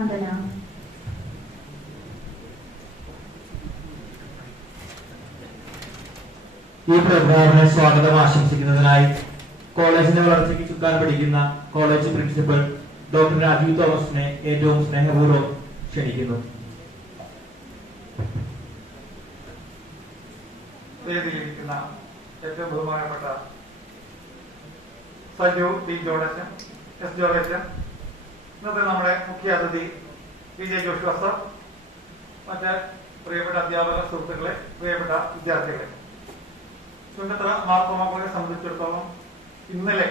നന്ദന. ഈ പ്രോഗ്രാമിന് സ്വാഗതം ആശംസിക്കുന്നതിനായി കോളേജിന്റെ വളർച്ചയ്ക്ക് ചുക്കാൻ പിടിക്കുന്ന കോളേജ് പ്രിൻസിപ്പൽ ഡോക്ടർ രാജീവ് തോമസിനെ ഏറ്റവും സ്നേഹപൂർവ്വം ക്ഷണിക്കുന്നു. വേദിയിലിരിക്കുന്ന ഏറ്റവും ബഹുമാനപ്പെട്ട സജു ടി ജോർജൻ, എസ് ജോർജൻ, ഇന്നത്തെ നമ്മുടെ മുഖ്യ അതിഥി പി ജെ ജോഷുവ സർ, മറ്റ് പ്രിയപ്പെട്ട അധ്യാപക സുഹൃത്തുക്കളെ, പ്രിയപ്പെട്ട വിദ്യാർത്ഥികളെ, ചുങ്കത്തറ മാർത്തോമ കോളേജിനെ സംബന്ധിച്ചിടത്തോളം ഇന്നലെ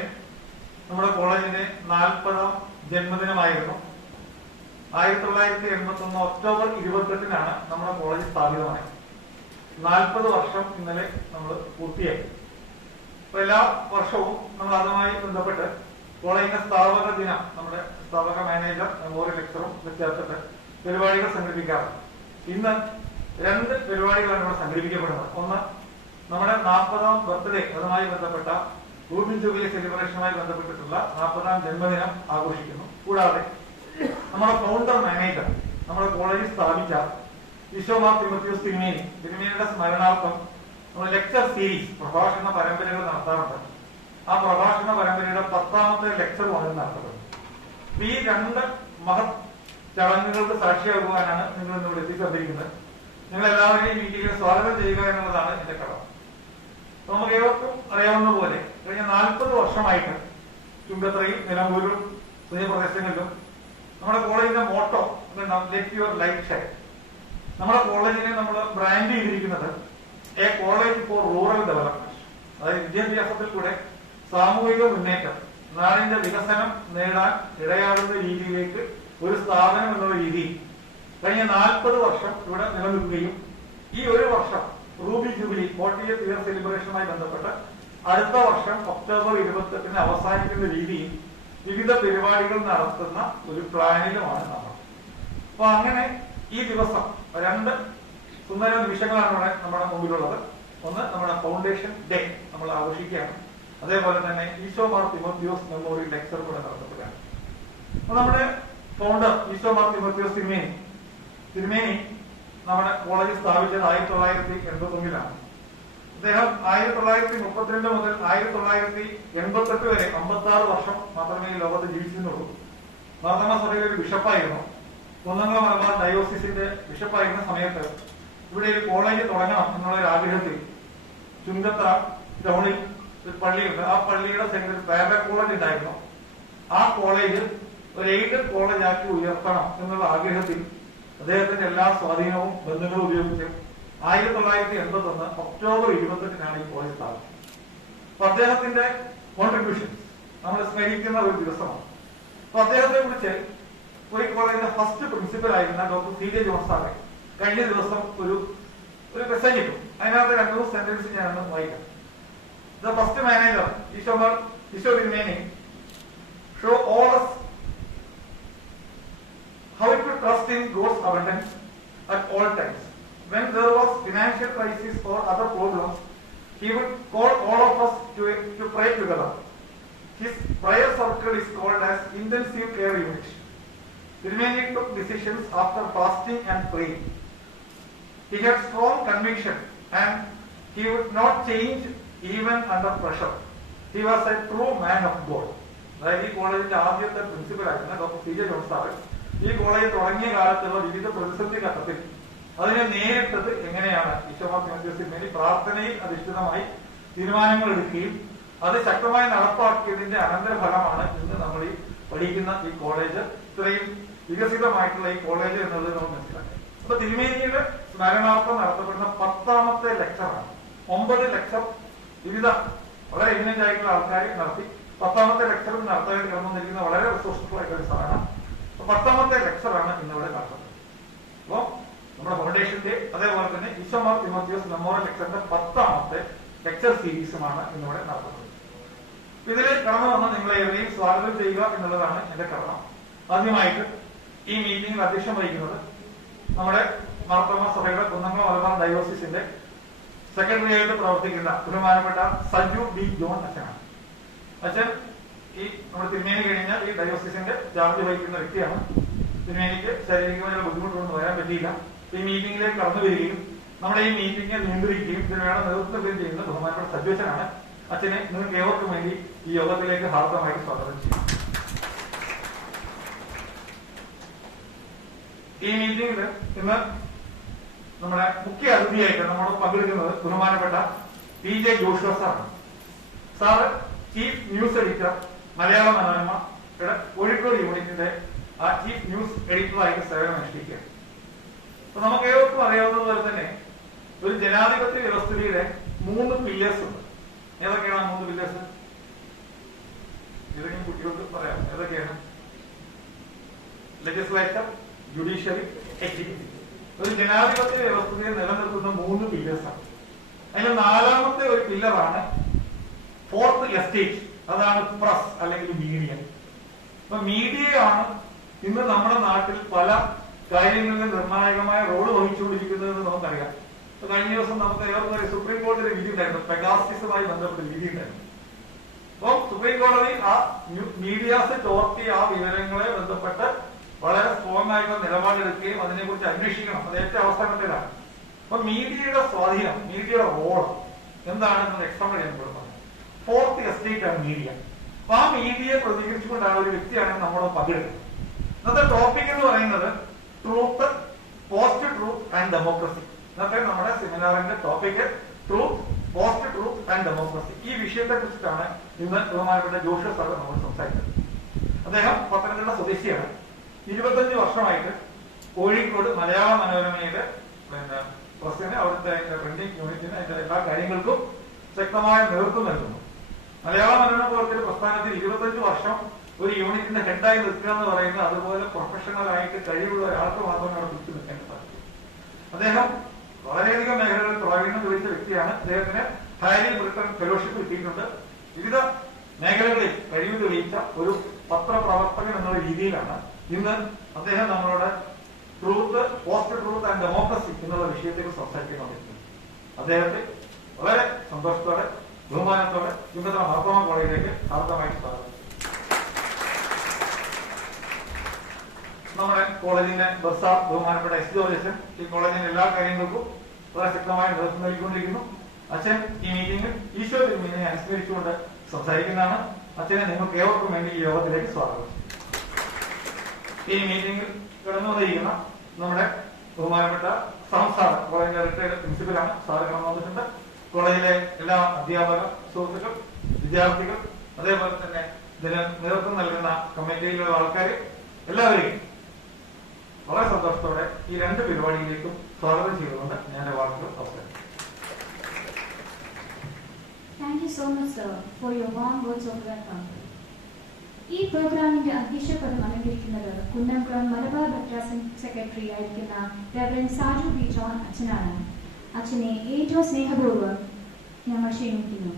നമ്മുടെ കോളേജിന്റെ 40ാം ജന്മദിനമായിരുന്നു. 1981 ഒക്ടോബർ 28-നാണ് നമ്മുടെ കോളേജ് സ്ഥാപിതമായത്. 40 വർഷം ഇന്നലെ നമ്മൾ പൂർത്തിയാക്കി. അപ്പൊ എല്ലാ വർഷവും നമ്മൾ അതുമായി ബന്ധപ്പെട്ട് കോളേജിന്റെ സ്ഥാപക ദിനം, നമ്മുടെ സ്ഥാപക മാനേജർ മെമ്മോറിയൽ ലെക്ചറും ചേർത്തിട്ട് പരിപാടികൾ സംഘടിപ്പിക്കാറുണ്ട്. ഇന്ന് 2 പരിപാടികളാണ് ഇവിടെ സംഘടിപ്പിക്കപ്പെടുന്നത്. ഒന്ന്, നമ്മുടെ 40ാം ബർത്ത്ഡേ, അതുമായി ബന്ധപ്പെട്ട റൂബിൻ ജൂബിലി സെലിബ്രേഷനുമായി ബന്ധപ്പെട്ടിട്ടുള്ള 40ാം ജന്മദിനം ആഘോഷിക്കുന്നു. കൂടാതെ നമ്മുടെ ഫൗണ്ടർ മാനേജർ, നമ്മുടെ കോളേജിൽ സ്ഥാപിച്ച ഈശോ മാർ തിമോത്തിയോസ് തിരുമേനിയുടെ സ്മരണാർത്ഥം നമ്മൾ ലെക്ചർ സീരീസ്, പ്രഭാഷണ പരമ്പരകൾ നടത്താറുണ്ട്. ആ പ്രഭാഷണ പരമ്പരയുടെ 10ാമത്തെ ലെക്ചറുമാണ് നടത്തപ്പെടുന്നത്. ഈ 2 മഹത് ചടങ്ങുകൾക്ക് സാക്ഷിയാകുവാനാണ് നിങ്ങൾ ഇന്നിവിടെ എത്തിച്ചേർന്നിരിക്കുന്നത്. നിങ്ങൾ എല്ലാവരെയും മീറ്റിംഗിൽ സ്വാഗതം ചെയ്യുക എന്നുള്ളതാണ് എന്റെ കടമ. നമുക്ക് ഏവർക്കും അറിയാവുന്ന പോലെ കഴിഞ്ഞ 40 വർഷമായിട്ട് ചുങ്കത്തറയും നിലമ്പൂരും തുടങ്ങിയ പ്രദേശങ്ങളിലും നമ്മുടെ കോളേജിന്റെ motto let your light shine. നമ്മുടെ കോളേജിനെ നമ്മൾ ബ്രാൻഡ് ചെയ്തിരിക്കുന്നത് a college for rural development, അതായത് വിദ്യാഭ്യാസത്തിൽ കൂടെ സാമൂഹിക മുന്നേറ്റം, നാടിന്റെ വികസനം നേടാൻ ഇടയാകുന്ന രീതിയിലേക്ക് ഒരു സ്ഥാപനം എന്നുള്ള രീതിയിൽ കഴിഞ്ഞ 40 വർഷം ഇവിടെ നിലനിൽക്കുകയും ഈ ഒരു വർഷം റൂബി ജൂബിലി 40th ഇയർ സെലിബ്രേഷനുമായി ബന്ധപ്പെട്ട് അടുത്ത വർഷം ഒക്ടോബർ 28-ന് അവസാനിക്കുന്ന രീതിയിൽ വിവിധ പരിപാടികൾ നടത്തുന്ന ഒരു പ്ലാനിലുമാണ് നമ്മൾ. അപ്പൊ അങ്ങനെ ഈ ദിവസം 2 സുന്ദര നിമിഷങ്ങളാണ് ഇവിടെ നമ്മുടെ മുമ്പിലുള്ളത്. ഒന്ന്, നമ്മുടെ ഫൗണ്ടേഷൻ ഡേ നമ്മൾ ആഘോഷിക്കുകയാണ്. അതേപോലെ തന്നെ ഈശോ മാർ തിമോത്തിയോസ് മെമ്മോറിയൽ ലെക്ചർ കൂടെ നടത്തപ്പെടുകയാണ്. അപ്പൊ നമ്മുടെ ഫൗണ്ടർ ഈശോ മാർ തിമോത്തിയോസ് തിരുമേനി നമ്മുടെ കോളേജ് സ്ഥാപിച്ചത് 1981-ലാണ്. അദ്ദേഹം 1932 മുതൽ 1988 വരെ 56 വർഷം മാത്രമേ ഈ ലോകത്ത് ജീവിച്ചിരുന്നുള്ളൂ. മാർത്തോമാ സഭയിലെ ഒരു ബിഷപ്പായിരുന്നു. കുന്നംകുളം മലബാർ ഡയോസിസിന്റെ ബിഷപ്പായിരുന്ന സമയത്ത് ഇവിടെ ഒരു കോളേജ് തുടങ്ങണം എന്നുള്ള ഒരു ആഗ്രഹത്തിൽ ചുങ്കത്തറ ടൗണിൽ ഒരു പള്ളിയുണ്ട്. ആ പള്ളിയുടെ സെന്ററിൽ പ്രൈവറ്റ് കോളേജ് ഉണ്ടായിരുന്നു. ആ കോളേജ് ഒരു എയ്ഡഡ് കോളേജ് ആക്കി ഉയർത്തണം എന്നുള്ള ആഗ്രഹത്തിൽ അദ്ദേഹത്തിന്റെ എല്ലാ സ്വാധീനവും ബന്ധങ്ങളും ഉപയോഗിച്ച് 1981 ഒക്ടോബർ 28-നാണ് ഈ കോളേജ് സ്ഥാപിച്ചത്. അപ്പൊ അദ്ദേഹത്തിന്റെ കോൺട്രിബ്യൂഷൻസ് നമ്മൾ സ്മരിക്കുന്ന ഒരു ദിവസമാണ്. അപ്പൊ അദ്ദേഹത്തെ കുറിച്ച് ഒരു കോളേജിന്റെ ഫസ്റ്റ് പ്രിൻസിപ്പൽ ആയിരുന്ന ഡോക്ടർ സി ജെ ജോൺ സാറെ കഴിഞ്ഞ ദിവസം ഒരു മെസ്സേജ് ഇട്ടു. അതിനകത്ത് 2 സെന്റൻസ് ഞാനൊന്ന് വായിക്കാം. ദ ഫസ്റ്റ് മാനേജർ ഈശോ തിരുമേനി show all us how to trust in God's abundance at all times. When there was financial crisis or other problems, he would call all of us to pray together. His prayer circle is called as intensive care unit. Tirumeni took decisions after fasting and praying. He had strong conviction and he would not change even under pressure. He was a true man of God. അതായത് ഈ കോളേജിന്റെ ആദ്യത്തെ principal ആയിരുന്ന doctor C J John sir ഈ college തുടങ്ങിയ കാലത്തുള്ള വിവിധ പ്രതിസന്ധി ഘട്ടത്തിൽ അതിനെ നേരിട്ടത് എങ്ങനെയാണ് ഈശോ മാർ തിമോത്തിയോസ് തിരുമേനി പ്രാർത്ഥനയിൽ അധിഷ്ഠിതമായി തീരുമാനങ്ങൾ എടുക്കുകയും അത് ശക്തമായി നടപ്പാക്കിയതിന്റെ അനന്തരഫലമാണ് ഇന്ന് നമ്മൾ ഈ പഠിക്കുന്ന ഈ കോളേജ്, ഇത്രയും വികസിതമായിട്ടുള്ള ഈ കോളേജ് എന്നുള്ളത് നമ്മൾ മനസ്സിലാക്കി. അപ്പൊ തിരുമേനിയുടെ സ്മരണാർത്ഥം നടത്തപ്പെടുന്ന 10ാമത്തെ ലെക്ചറാണ്. 9 ലെക്ചർ വിവിധ വളരെ എമിനന്റ് ആയിട്ടുള്ള ആൾക്കാർ നടത്തി. 10ാമത്തെ ലെക്ചറും നടത്താൻ കിടന്നിരിക്കുന്ന വളരെ റിസോഴ്സ്ഫുൾ ആയിട്ടുള്ള ഒരു സാധനം. 10ാമത്തെ ലെക്ചറാണ് ഇന്നിവിടെ നടത്തുന്നത്. അപ്പോ നമ്മുടെ ഫൗണ്ടേഷൻ ഡേ, അതേപോലെ തന്നെ ഈശോ മാർ തിമോത്തിയോസ് മെമ്മോറിയൽ ലെക്ചറിന്റെ 10ാമത്തെ ലെക്ചർ സീരീസുമാണ് ഇന്നിവിടെ നടത്തുന്നത്. ഇതിൽ കടന്നു വന്ന് നിങ്ങളെ എവരെയും സ്വാഗതം ചെയ്യുക എന്നുള്ളതാണ് എന്റെ കടമ. ആദ്യമായിട്ട് ഈ മീറ്റിംഗിൽ അധ്യക്ഷം വഹിക്കുന്നത് നമ്മുടെ മാർത്തോമാ സഭയുടെ കുന്നംകുളം മലബാർ ഡയോസിസിന്റെ സെക്രട്ടറി ആയിട്ട് പ്രവർത്തിക്കുന്ന ബഹുമാനപ്പെട്ട സജു ബി ജോൺ അച്ഛനാണ്. അച്ഛൻ ഈ നമ്മുടെ തിരുമേനി കഴിഞ്ഞ ഈ ഡയോസിസിന്റെ ചാർജ് വഹിക്കുന്ന വ്യക്തിയാണ്. പിന്നെ എനിക്ക് ശാരീരികമായ ബുദ്ധിമുട്ടുകൊണ്ട് വരാൻ പറ്റിയില്ല. ഈ മീറ്റിംഗിലേക്ക് കടന്നു വരികയും നമ്മുടെ ഈ മീറ്റിംഗിനെ നിയന്ത്രിക്കുകയും ഇതിന് വേണം നേതൃത്വം ചെയ്യുന്ന ബഹുമാനപ്പെട്ട സജ്ജനാണ്. അച്ഛനെ നിങ്ങൾക്ക് ഏവർക്കും വേണ്ടി ഈ യോഗത്തിലേക്ക് ഹാർദമായിട്ട് സ്വാഗതം ചെയ്യും. ഈ മീറ്റിംഗിൽ ഇന്ന് നമ്മുടെ മുഖ്യ അതിഥിയായിട്ട് നമ്മൾ പങ്കെടുക്കുന്നത് ബഹുമാനപ്പെട്ട PJ ജോഷുവ സാറാണ്. സാറ് ചീഫ് ന്യൂസ് എഡിറ്റർ, മലയാള മനോരമയുടെ കോഴിക്കോട് യൂണിറ്റിന്റെ ചീഫ് ന്യൂസ് എഡിറ്ററായിട്ട് സേവനം അനുഷ്ഠിക്കുകയാണ്. അപ്പൊ നമുക്ക് ഏവർക്കും അറിയാവുന്നതുപോലെ തന്നെ ഒരു ജനാധിപത്യ വ്യവസ്ഥയുടെ 3 പില്ലേഴ്സ് ഉണ്ട്. ഏതൊക്കെയാണ് 3 പില്ലേഴ്സ്? ഏതെങ്കിലും കുട്ടികൾക്ക് പറയാം. ഏതൊക്കെയാണ്? Legislature, judiciary, executive. ഒരു ജനാധിപത്യ വ്യവസ്ഥയെ നിലനിർത്തുന്ന 3 പില്ലേഴ്സാണ്. അതിൽ 4ാമത്തെ ഒരു പില്ലറാണ് ഫോർത്ത് എസ്റ്റേറ്റ്. അതാണ് പ്രസ് അല്ലെങ്കിൽ മീഡിയ. അപ്പൊ മീഡിയയാണ് ഇന്ന് നമ്മുടെ നാട്ടിൽ പല കാര്യങ്ങളിലും നിർണായകമായ റോള് വഹിച്ചുകൊണ്ടിരിക്കുന്നതെന്ന് നമുക്കറിയാം. കഴിഞ്ഞ ദിവസം നമുക്ക് ഏവർക്കും സുപ്രീം കോടതിയുടെ വിധി ഉണ്ടായിരുന്നു, പെഗാസസുമായി ബന്ധപ്പെട്ട വിധി ഉണ്ടായിരുന്നു. അപ്പോൾ സുപ്രീം കോടതി ആ മീഡിയാസ് ചോർത്തിയ ആ വിവരങ്ങളെ ബന്ധപ്പെട്ട് വളരെ സ്ട്രോങ് ആയിട്ടുള്ള നിലപാടെടുക്കുകയും അതിനെക്കുറിച്ച് അന്വേഷിക്കണം. അത് ഏറ്റവും അവസാനത്തിലാണ്. അപ്പൊ മീഡിയയുടെ സ്വാധീനം, മീഡിയയുടെ റോൾ എന്താണെന്ന് എക്സാമ്പിൾ ഞാൻ കൊടുക്കുന്നത്. ഫോർത്ത് എസ്റ്റേറ്റ് ആണ് മീഡിയ. അപ്പൊ ആ മീഡിയയെ പ്രതികരിച്ചുകൊണ്ടാണ് ഒരു വ്യക്തിയാണ് നമ്മുടെ പങ്കെടുക്കുന്നത്. ഇന്നത്തെ ടോപ്പിക് എന്ന് പറയുന്നത് truth, post truth and democracy. ഇന്നത്തെ നമ്മുടെ സെമിനാറിന്റെ topic truth, post truth and democracy. ഈ വിഷയത്തെ കുറിച്ചിട്ടാണ് ഇന്ന് ബഹുമാനപ്പെട്ട ജോഷുവ സാർ നമ്മൾ സംസാരിച്ചത്. അദ്ദേഹം പത്തനംതിട്ട സ്വദേശിയാണ്. 25 വർഷമായിട്ട് കോഴിക്കോട് മലയാള മനോരമയുടെ പ്രസിന്, അവിടുത്തെ പ്രിന്റിംഗ് യൂണിറ്റിന് അതിന്റെ എല്ലാ കാര്യങ്ങൾക്കും ശക്തമായ നേതൃത്വം നൽകുന്നു. മലയാള മനോരമ പോലത്തെ ഒരു പ്രസ്ഥാനത്തിൽ 25 വർഷം ഒരു യൂണിറ്റിന്റെ ഹെഡായി നിൽക്കുക എന്ന് പറയുന്നത് അതുപോലെ പ്രൊഫഷണൽ ആയിട്ട് കഴിവുള്ള ഒരാൾക്ക് മാത്രമേ അവിടെ പിടിച്ചു നിൽക്കാൻ സാധിക്കൂ. അദ്ദേഹം വളരെയധികം മേഖലകളിൽ പ്രാവീണ്യം തെളിയിച്ച വ്യക്തിയാണ്. അദ്ദേഹത്തിന് ഹാരി ബ്രിട്ടൻ ഫെലോഷിപ്പ് കിട്ടിയിട്ടുണ്ട്. വിവിധ മേഖലകളിൽ കഴിവ് തെളിയിച്ച ഒരു പത്രപ്രവർത്തകൻ എന്നുള്ള രീതിയിലാണ് ഇന്ന് അദ്ദേഹം നമ്മളോട് truth, post truth and democracy എന്നുള്ള വിഷയത്തെക്കുറിച്ച് സംസാരിച്ചുകൊണ്ടിരിക്കുന്നത്. അദ്ദേഹത്തെ വളരെ സന്തോഷത്തോടെ ബഹുമാനത്തോടെ ഇന്നത്തെ മാർത്തോമ കോളേജിലേക്ക് ഹാർദമായിട്ട് സ്വാഗതം. നമ്മുടെ കോളേജിന്റെ ബർസാർ ബഹുമാനപ്പെട്ട എസ് ജോർജ് ഈ കോളേജിന്റെ എല്ലാ കാര്യങ്ങൾക്കും വളരെ ശക്തമായ നേതൃത്വം നൽകിക്കൊണ്ടിരിക്കുന്നു. അച്ഛൻ ഈ മീറ്റിംഗിൽ ഈശോ തിരുമേനിയെ അനുസ്മരിച്ചുകൊണ്ട് സംസാരിക്കുന്നതാണ്. അച്ഛനെ നിങ്ങൾക്ക് ഏവർക്കും വേണ്ടി ഈ യോഗത്തിലേക്ക് സ്വാഗതം. ഈ മീറ്റിംഗിൽ കടന്നു വന്നിരിക്കുന്ന നമ്മുടെ ബഹുമാനപ്പെട്ട സാർ, കോളേജിന്റെ റിട്ടയർഡ് പ്രിൻസിപ്പലാണ്. സാർ കടന്നു വന്നിട്ടുണ്ട്. കോളേജിലെ എല്ലാ അധ്യാപക സുഹൃത്തുക്കൾ, വിദ്യാർത്ഥികൾ, അതേപോലെ തന്നെ ഇതിന് നേതൃത്വം നൽകുന്ന കമ്മിറ്റിയിലുള്ള ആൾക്കാർ എല്ലാവരെയും വളരെ സന്തോഷത്തോടെ ഈ 2 പരിപാടിയിലേക്കും സ്വാഗതം ചെയ്തുകൊണ്ട് ഞാൻ വാക്കുകൾ അവസാനിപ്പിക്കും. Thank you so much, sir, for your warm words of welcome. ഈ പ്രോഗ്രാമിന്റെ അധ്യക്ഷപദം അലങ്കരിക്കുന്നത് കുന്നംകുളം മലബാർ ഭദ്രാസൻ സെക്രട്ടറി ആയിരിക്കുന്ന റെവറൻഡ് സാജു ബി ജോൺ അച്ഛനാണ്. അച്ഛനെ ഏറ്റവും സ്നേഹപൂർവ്വം ഞങ്ങൾ ക്ഷണിക്കുന്നു.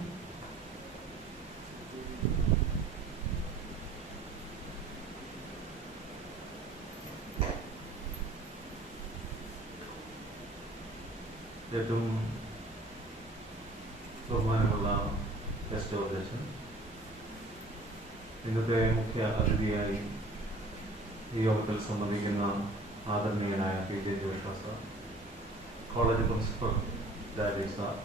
ഏറ്റവും ബഹുമാനമുള്ള എസ് ജോർജ്, ഇന്നത്തെ മുഖ്യ അതിഥിയായി ഈ യോഗത്തിൽ സംബന്ധിക്കുന്ന ആദരണീയനായ PJ Joshua sir, college principal daddy sir,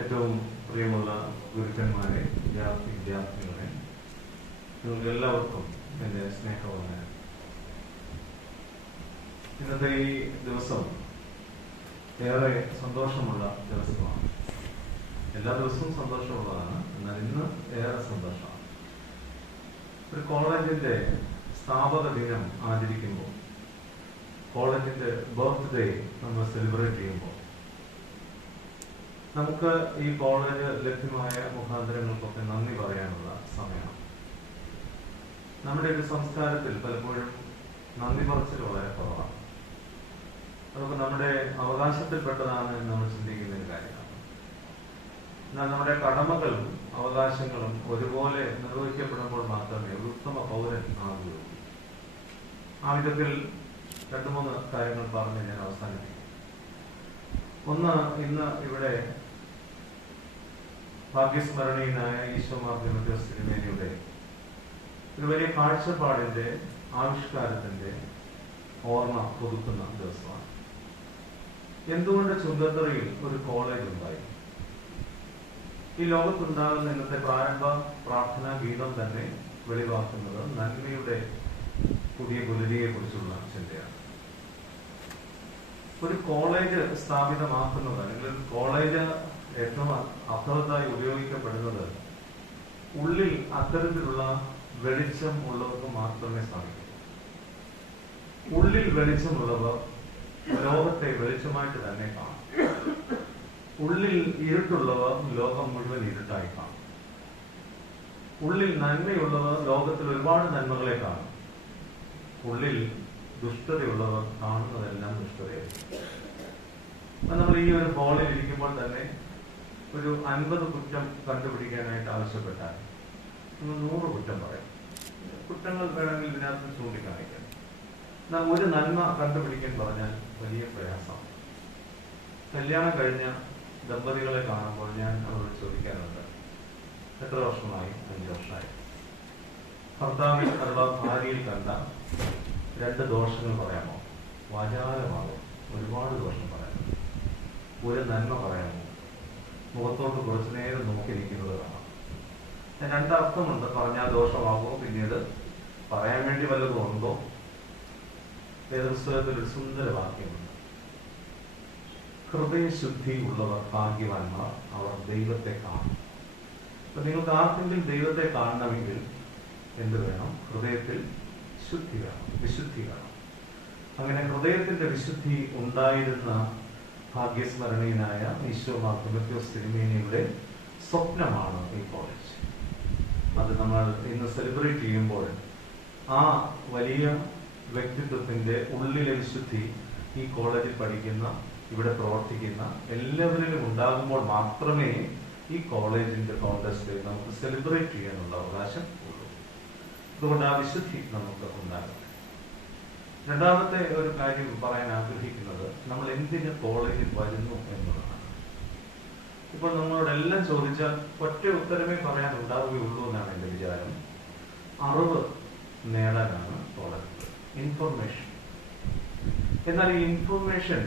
ഏറ്റവും പ്രിയമുള്ള ഗുരുക്കന്മാരെ, വിദ്യാർത്ഥികളെ, നിങ്ങൾക്ക് എല്ലാവർക്കും എൻ്റെ സ്നേഹവന്ദനം. ഇന്നത്തെ ഈ ദിവസം ഏറെ സന്തോഷമുള്ള ദിവസമാണ്. എല്ലാ ദിവസവും സന്തോഷമുള്ളതാണ്, എന്നാൽ ഇന്ന് ഏറെ സന്തോഷമാണ്. ഒരു കോളേജിന്റെ സ്ഥാപക ദിനം ആചരിക്കുമ്പോൾ, കോളേജിന്റെ ബർത്ത്ഡേ നമ്മൾ സെലിബ്രേറ്റ് ചെയ്യുമ്പോൾ, നമുക്ക് ഈ കോളേജ് ലഭ്യമായ മുഖാന്തരങ്ങൾക്കൊക്കെ നന്ദി പറയാനുള്ള സമയമാണ്. നമ്മുടെ ഒരു സംസ്കാരത്തിൽ പലപ്പോഴും നന്ദി പറച്ചിൽ വളരെ കുറവാണ്. അതൊക്കെ നമ്മുടെ അവകാശത്തിൽപ്പെട്ടതാണ് എന്ന് നമ്മൾ ചിന്തിക്കുന്ന ഒരു കാര്യമാണ്. എന്നാൽ നമ്മുടെ കടമകളും അവകാശങ്ങളും ഒരുപോലെ നിർവഹിക്കപ്പെടുമ്പോൾ മാത്രമേ ഒരു ഉത്തമ പൗരൻ ആകുകയുള്ളൂ. ആ വിധത്തിൽ 2-3 കാര്യങ്ങൾ പറഞ്ഞ് ഞാൻ അവസാനിപ്പിക്കും. ഒന്ന്, ഇന്ന് ഇവിടെ ഭാഗ്യസ്മരണീയനായ ഈശോ മാർ തിരുമേനിയുടെ ഒരു വലിയ കാഴ്ചപ്പാടിന്റെ ആവിഷ്കാരത്തിന്റെ ഓർമ്മ പുതുക്കുന്ന ദിവസമാണ്. എന്തുകൊണ്ട് ചുങ്കത്തറയിൽ ഒരു കോളേജ് ഉണ്ടായി? ഈ ലോകത്തുണ്ടാകുന്ന ഇന്നത്തെ പ്രാരംഭ പ്രാർത്ഥനാ ഗീതം തന്നെ വെളിവാക്കുന്നത് നന്മയുടെ പുതിയ പുലരിയെ കുറിച്ചുള്ള ചിന്തയാണ്. ഒരു കോളേജ് സ്ഥാപിതമാക്കുന്നത്, അല്ലെങ്കിൽ ഒരു കോളേജ് ഏറ്റവും അർത്ഥവത്തായി ഉപയോഗിക്കപ്പെടുന്നത് ഉള്ളിൽ അത്തരത്തിലുള്ള വെളിച്ചം ഉള്ളവർക്ക് മാത്രമേ സാധിക്കൂ. ഉള്ളിൽ വെളിച്ചമുള്ളവർ ലോകത്തെ വെളിച്ചമായിട്ട് തന്നെ കാണും. ഉള്ളിൽ ഇരുട്ടുള്ളവർ ലോകം മുഴുവൻ ഇരുട്ടായി കാണും. ഉള്ളിൽ നന്മയുള്ളവർ ലോകത്തിൽ ഒരുപാട് നന്മകളെ കാണും. ഉള്ളിൽ ദുഷ്ടതയുള്ളവർ കാണുന്നതെല്ലാം ദുഷ്ടതയായിരിക്കും. നമ്മൾ ഈ ഒരു ഹോളിൽ ഇരിക്കുമ്പോൾ തന്നെ ഒരു 50 കുറ്റം കണ്ടുപിടിക്കാനായിട്ട് ആവശ്യപ്പെട്ടാൽ 100 കുറ്റം പറയും. കുറ്റങ്ങൾ വേണമെങ്കിൽ ഇതിനകത്ത് ചൂണ്ടിക്കാണിക്കാം. എന്നാൽ ഒരു നന്മ കണ്ടുപിടിക്കാൻ പറഞ്ഞാൽ വലിയ പ്രയാസമാണ്. കല്യാണം കഴിഞ്ഞ ദമ്പതികളെ കാണുമ്പോൾ ഞാൻ അവരോട് ചോദിക്കാറുണ്ട്, എത്ര വർഷമായി? 5 വർഷമായി. ഭർത്താവിൽ അഥവാ ഭാര്യയിൽ കണ്ട 2 ദോഷങ്ങൾ പറയാമോ? വാചാലമാകും. ഒരുപാട് ദോഷം പറയാമോ? ഒരു നന്മ പറയാമോ? മുഖത്തോട്ട് കുറച്ചു നേരം നോക്കിയിരിക്കുന്നത് കാണാം. 2 അർത്ഥമുണ്ട്. പറഞ്ഞാൽ ദോഷമാകുമോ? പിന്നീട് പറയാൻ വേണ്ടി വല്ലതും ഉണ്ടോ? വേദപുസ്തകത്തിൽ ഒരു സുന്ദര വാക്യമുണ്ട്, ഹൃദയശുദ്ധി ഉള്ളവർ ഭാഗ്യവാന്മാർ, അവർ ദൈവത്തെ കാണും. അപ്പൊ നിങ്ങൾക്ക് ആർക്കെങ്കിലും ദൈവത്തെ കാണണമെങ്കിൽ എന്ത് വേണം? ഹൃദയത്തിൽ ശുദ്ധി വേണം, വിശുദ്ധി വേണം. അങ്ങനെ ഹൃദയത്തിന്റെ വിശുദ്ധി ഉണ്ടായിരുന്ന ഭാഗ്യസ്മരണീയനായ ഈശോ മാർ തിമോഥെയോസ് തിരുമേനിയുടെ സ്വപ്നമാണ് ഈ കോളേജ്. അത് നമ്മൾ ഇന്ന് സെലിബ്രേറ്റ് ചെയ്യുമ്പോൾ ആ വലിയ വ്യക്തിത്വത്തിന്റെ ഉള്ളിലെ വിശുദ്ധി ഈ കോളേജിൽ പഠിക്കുന്ന, ഇവിടെ പ്രവർത്തിക്കുന്ന എല്ലാവരിലും ഉണ്ടാകുമ്പോൾ മാത്രമേ ഈ കോളേജിന്റെ കോൺടെസ്റ്റ് നമുക്ക് സെലിബ്രേറ്റ് ചെയ്യാനുള്ള അവകാശം ഉള്ളൂ. അതുകൊണ്ട് ആ വിശുദ്ധി നമുക്ക് ഉണ്ടാകും. രണ്ടാമത്തെ ഒരു കാര്യം പറയാൻ ആഗ്രഹിക്കുന്നത്, നമ്മൾ എന്തിന് കോളേജിൽ വരുന്നു എന്നുള്ളതാണ്. ഇപ്പോൾ നമ്മളോടെല്ലാം ചോദിച്ചാൽ ഒറ്റ ഉത്തരമേ പറയാൻ ഉണ്ടാവുകയുള്ളൂ എന്നാണ് എൻ്റെ വിചാരം. അറിവ് നേടാനാണ് കോളേജ്, ഇൻഫർമേഷൻ. എന്നാൽ ഈ ഇൻഫർമേഷൻ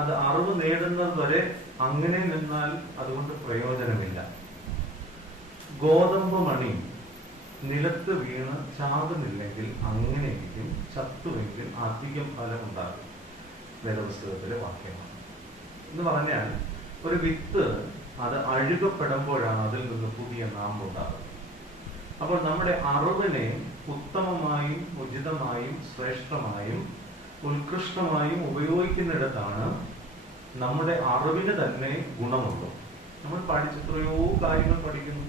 അത് അറിവ് നേടുന്നത് വരെ അങ്ങനെ നിന്നാൽ അതുകൊണ്ട് പ്രയോജനമില്ല. ഗോതമ്പ് മണി നിലത്ത് വീണ് ചാകുന്നില്ലെങ്കിൽ അങ്ങനെയെങ്കിലും ചത്തുവെങ്കിൽ അധികം ഫലം ഉണ്ടാകും. വേദപുസ്തകത്തിലെ വാക്യമാണ്. എന്ന് പറഞ്ഞാൽ ഒരു വിത്ത് അത് അഴുകപ്പെടുമ്പോഴാണ് അതിൽ നിന്ന് പുതിയ നാമ്പുണ്ടാകുന്നത്. അപ്പോൾ നമ്മുടെ അറിവിനെ ഉത്തമമായും ഉചിതമായും ശ്രേഷ്ഠമായും ഉത്കൃഷ്ടമായും ഉപയോഗിക്കുന്നിടത്താണ് നമ്മുടെ അറിവിന് തന്നെ ഗുണമുള്ളൂ. നമ്മൾ പഠിച്ചെത്രയോ കാര്യങ്ങൾ പഠിക്കുന്നു,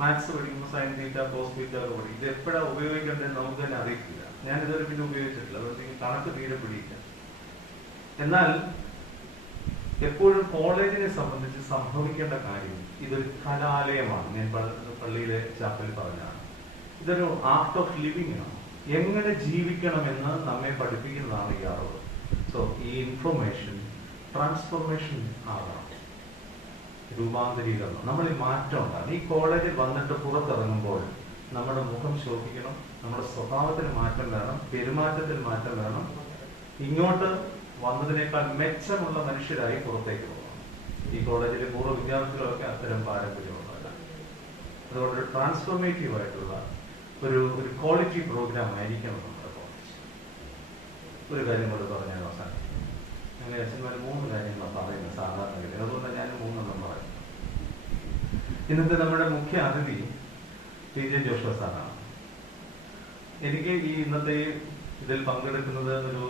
മാത്സ് പഠിക്കുന്നു, സൈൻ തീറ്റ കോസ് തീറ്റ ഒക്കെ പഠിക്കും. ഇത് എപ്പോഴാണ് ഉപയോഗിക്കേണ്ടതെന്ന് നമുക്ക് തന്നെ അറിയിക്കില്ല. ഞാൻ ഇതുവരെ പിന്നെ ഉപയോഗിച്ചിട്ടില്ല, അതുകൊണ്ട് കണക്ക് തീരെ പിടിയില്ല. എന്നാൽ എപ്പോഴും കോളേജിനെ സംബന്ധിച്ച് സംഭവിക്കേണ്ട കാര്യം, ഇതൊരു കലാലയമാണ്. ഞാൻ പള്ളിയിലെ ചാപ്പലിൽ പറഞ്ഞാണ്, ഇതൊരു ആർട്ട് ഓഫ് ലിവിംഗ് ആണ്. എങ്ങനെ ജീവിക്കണമെന്ന് നമ്മെ പഠിപ്പിക്കുന്നതാണ് ഈ അറിവ്. സോ ഈ ഇൻഫർമേഷൻ ട്രാൻസ്ഫോർമേഷൻ ആകണം, രൂപാന്തരീകരണം. നമ്മൾ ഈ മാറ്റം ഉണ്ടാകും. ഈ കോളേജിൽ വന്നിട്ട് പുറത്തിറങ്ങുമ്പോൾ നമ്മുടെ മുഖം ശോഭിക്കണം, നമ്മുടെ സ്വഭാവത്തിന് മാറ്റം വേണം, പെരുമാറ്റത്തിൽ മാറ്റം വേണം. ഇങ്ങോട്ട് വന്നതിനേക്കാൾ മെച്ചമുള്ള മനുഷ്യരായി പുറത്തേക്ക് പോകണം. ഈ കോളേജിലെ പൂർവ്വ വിദ്യാർത്ഥികളൊക്കെ അത്തരം പാരമ്പര്യമുള്ളവരാണ്. അതുകൊണ്ട് ട്രാൻസ്ഫോർമേറ്റീവ് ആയിട്ടുള്ള ഒരു ക്വാളിറ്റി പ്രോഗ്രാം ആയിരിക്കണം നമ്മുടെ കോളേജ്. ഒരു കാര്യം കൂടെ പറഞ്ഞാൽ അവസാനം, ഞങ്ങൾ അച്ഛന്മാർ 3 കാര്യങ്ങളാണ് പറയുന്നത് സാധാരണഗതി. അതുകൊണ്ട് ഞാൻ 3 പറയും. ഇന്നത്തെ നമ്മുടെ മുഖ്യ അതിഥി PJ ജോഷുവ സാറാണ്. എനിക്ക് ഈ ഇന്നത്തെ ഇതിൽ പങ്കെടുക്കുന്നത് ഒരു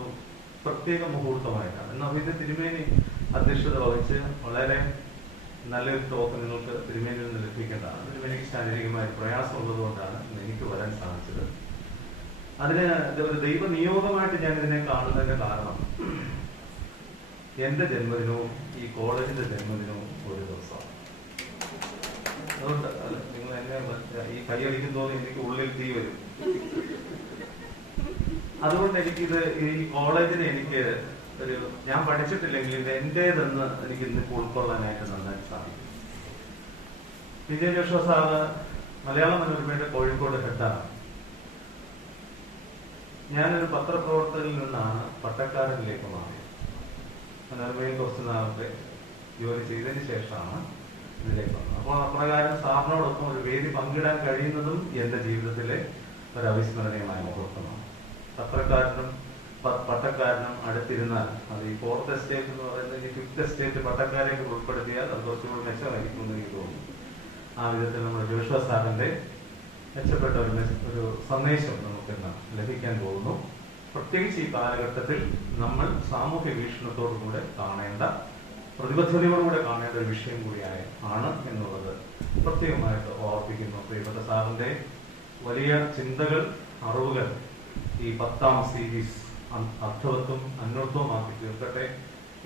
പ്രത്യേക മുഹൂർത്തമായിട്ടാണ്. എന്നാൽ ഇത് തിരുമേനി അധ്യക്ഷത വഹിച്ച് വളരെ നല്ലൊരു ടോക്ക് നിങ്ങൾക്ക് തിരുമേനിയിൽ നിന്ന് ലഭിക്കേണ്ടതാണ്. തിരുമേനിക്ക് ശാരീരികമായ പ്രയാസമുള്ളത് കൊണ്ടാണ് എനിക്ക് വരാൻ സാധിച്ചത്. അതിന് ഒരു ദൈവ നിയോഗമായിട്ട് ഞാൻ ഇതിനെ കാണുന്നതിന്റെ കാരണം, എന്റെ ജന്മദിനവും ഈ കോളേജിന്റെ ജന്മദിനവും ഒരു ദിവസമാണ്. അതുകൊണ്ട് നിങ്ങൾ എന്നെ ഈ കൈയടിക്കും തോന്നി എനിക്ക് ഉള്ളിൽ തീ വരും. അതുകൊണ്ട് എനിക്കിത് ഈ കോളേജിനെ എനിക്ക് ഒരു, ഞാൻ പഠിച്ചിട്ടില്ലെങ്കിൽ ഇത് എന്റേതെന്ന് എനിക്ക് ഇന്ന് ഉൾക്കൊള്ളാനായിട്ട് നന്നായിട്ട് സാധിക്കും. PJ ജോഷുവ സാറ് മലയാള മനോരമയുടെ കോഴിക്കോട് ഹെഡാണ്. ഞാനൊരു പത്രപ്രവർത്തകനിൽ നിന്നാണ് പട്ടക്കാരനിലേക്ക് മാറിയത്. നിർമ്മയിൽ കുറച്ച് നാളത്തെ ജോലി ചെയ്തതിന് ശേഷമാണ് ഇതിലേക്ക് വന്നത്. അപ്പോൾ അപ്രകാരം സാറിനോടൊപ്പം ഒരു വേദി പങ്കിടാൻ കഴിയുന്നതും എൻ്റെ ജീവിതത്തിലെ ഒരു അവിസ്മരണീയമായ മുഹൂർത്തമാണ്. പത്രക്കാരനും പട്ടക്കാരനും അടുത്തിരുന്നാൽ അത് ഈ 4th എസ്റ്റേറ്റ് എന്ന് പറയുന്നത് ഈ 5th എസ്റ്റേറ്റ് പട്ടക്കാരെയൊക്കെ ഉൾപ്പെടുത്തിയാൽ അത് കുറച്ചുകൂടി മെച്ചമായിരിക്കും എന്ന് എനിക്ക് തോന്നുന്നു. ആ വിധത്തിൽ നമ്മുടെ ജോഷുവ സാറിന്റെ മെച്ചപ്പെട്ട ഒരു സന്ദേശം നമുക്കിന്ന് ലഭിക്കാൻ പോകുന്നു. പ്രത്യേകിച്ച് ഈ കാലഘട്ടത്തിൽ നമ്മൾ സാമൂഹ്യ വീക്ഷണത്തോടുകൂടെ കാണേണ്ട, പ്രതിബദ്ധതയോടുകൂടെ കാണേണ്ട ഒരു വിഷയം ആണ് എന്നുള്ളത് പ്രത്യേകമായിട്ട് ഓർപ്പിക്കുന്നു. പ്രിയപ്പെട്ട സാറിന്റെ വലിയ ചിന്തകൾ, അറിവുകൾ ഈ 10ാം സീരീസ് അർത്ഥവത്വം അന്വർത്ഥവുമാക്കി തീർക്കട്ടെ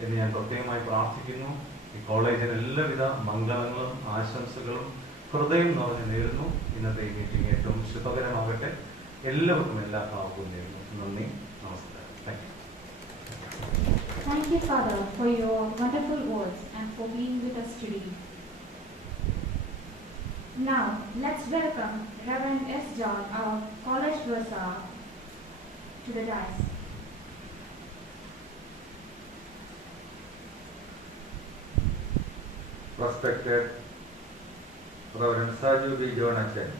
എന്ന് ഞാൻ പ്രത്യേകമായി പ്രാർത്ഥിക്കുന്നു. ഈ കോളേജിന് എല്ലാവിധ മംഗളങ്ങളും ആശംസകളും ഹൃദയം നിറഞ്ഞു നേരുന്നു. ഇന്നത്തെ ഈ മീറ്റിംഗ് ഏറ്റവും ശുഭകരമാകട്ടെ. എല്ലാവർക്കും എല്ലാ ഭാവവും നേരുന്നു. നന്ദി, നമസ്കാരം. Thank you. Thank you, Father, for your wonderful words and for being with us today. Now, let's welcome Reverend S. John, our college bursar, to the dais. Respected Reverend Saju B. Jonathan,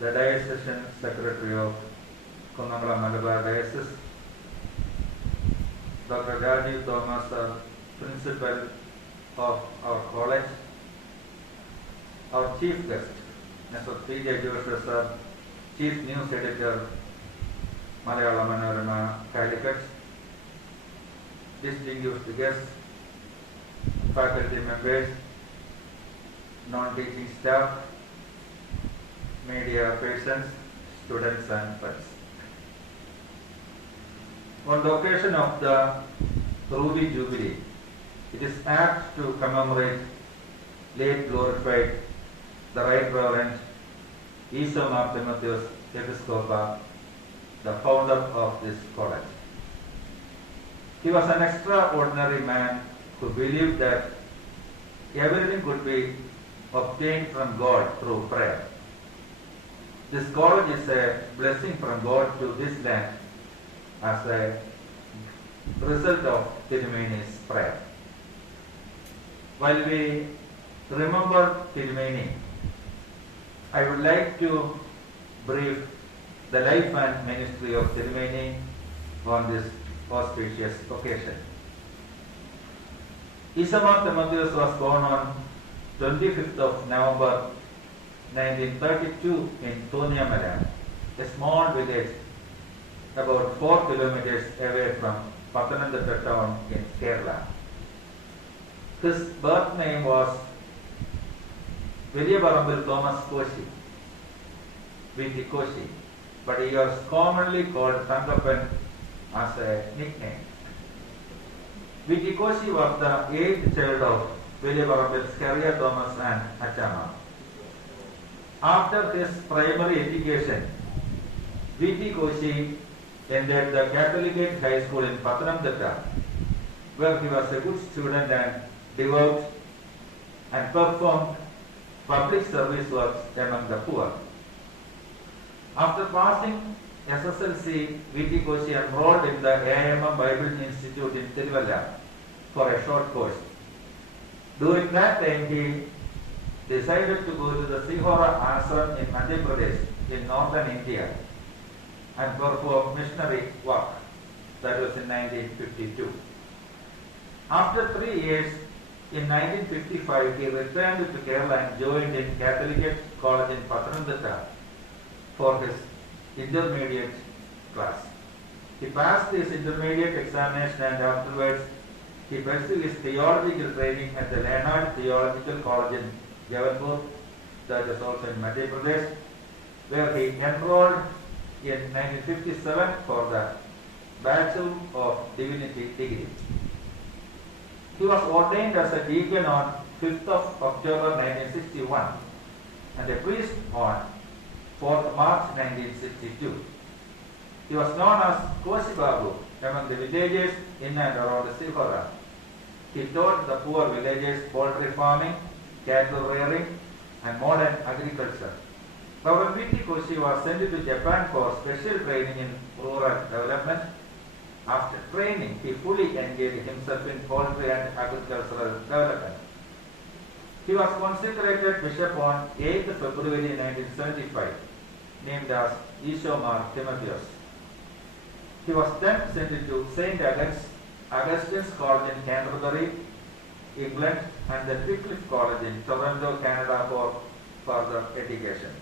the Diocesan Secretary of Kundamkulam Malabar Diocese, Dr. Rajiv Thomas, Principal of our college, our Chief Guest, Mr. P.J. Joshua Sir, Chief News Editor, Malayalam Manorama Calicut, distinguished guests, faculty members, non-teaching staff, media persons, students and friends. On the occasion of the Ruby Jubilee, it is apt to commemorate late glorified the Right Reverend Isomar Timotheus Episcopa, the founder of this college. He was an extraordinary man who believed that everything could be obtained from God through prayer. This college is a blessing from God to this land as a result of Tirumeni's prayer. While we remember Tirumeni, I would like to brief the life and ministry of Tirumeni on this auspicious occasion. Isomar Timotheus was born on 25th of November 1932 in Thoniamalam, a small village about 4 kilometers away from Pathanamthitta town in Kerala. His birth name was Veliyaparambil Thomas Koshi, V.T. Koshi, but he was commonly called Tangappan as a nickname. V.T. Koshi was the 8th child of Veliyaparambil's Career Thomas and Achama. After his primary education, V.T. Koshi entered the Catholic High School in Pathanamthitta, where he was a good student and devout and performed public service works among the poor. After passing SSLC, V.T. Koshi enrolled in the AIMM Bible Institute in Tiruvalla for a short course. During that time, he decided to go to the Sihora Ashram in Madhya Pradesh in northern India and perform missionary work. That was in 1952. After 3 years, in 1955, he returned to Kerala and joined in Catholic College in Pathanamthitta for his intermediate class. He passed his intermediate examination and afterwards he pursued his theological training at the Leonard Theological College in Jabalpur, that is also in Madhya Pradesh, where he enrolled in 1957 for the Bachelor of Divinity degree. He was ordained as a deacon on 5th of October 1961 and a priest on 4th March 1962. He was known as Koshi Babu among the villagers in and around Sihora. He taught the poor villagers poultry farming, cattle rearing and modern agriculture. Reverend V.T. Koshi was sent to Japan for special training in rural development. After training, he fully engaged himself in poultry and agricultural development. He was consecrated bishop on 8th February 1975, named as Ishomar Timotheus. He was then sent to St. Augustine's College in Canterbury, England, and the Wycliffe College in Toronto, Canada for further education.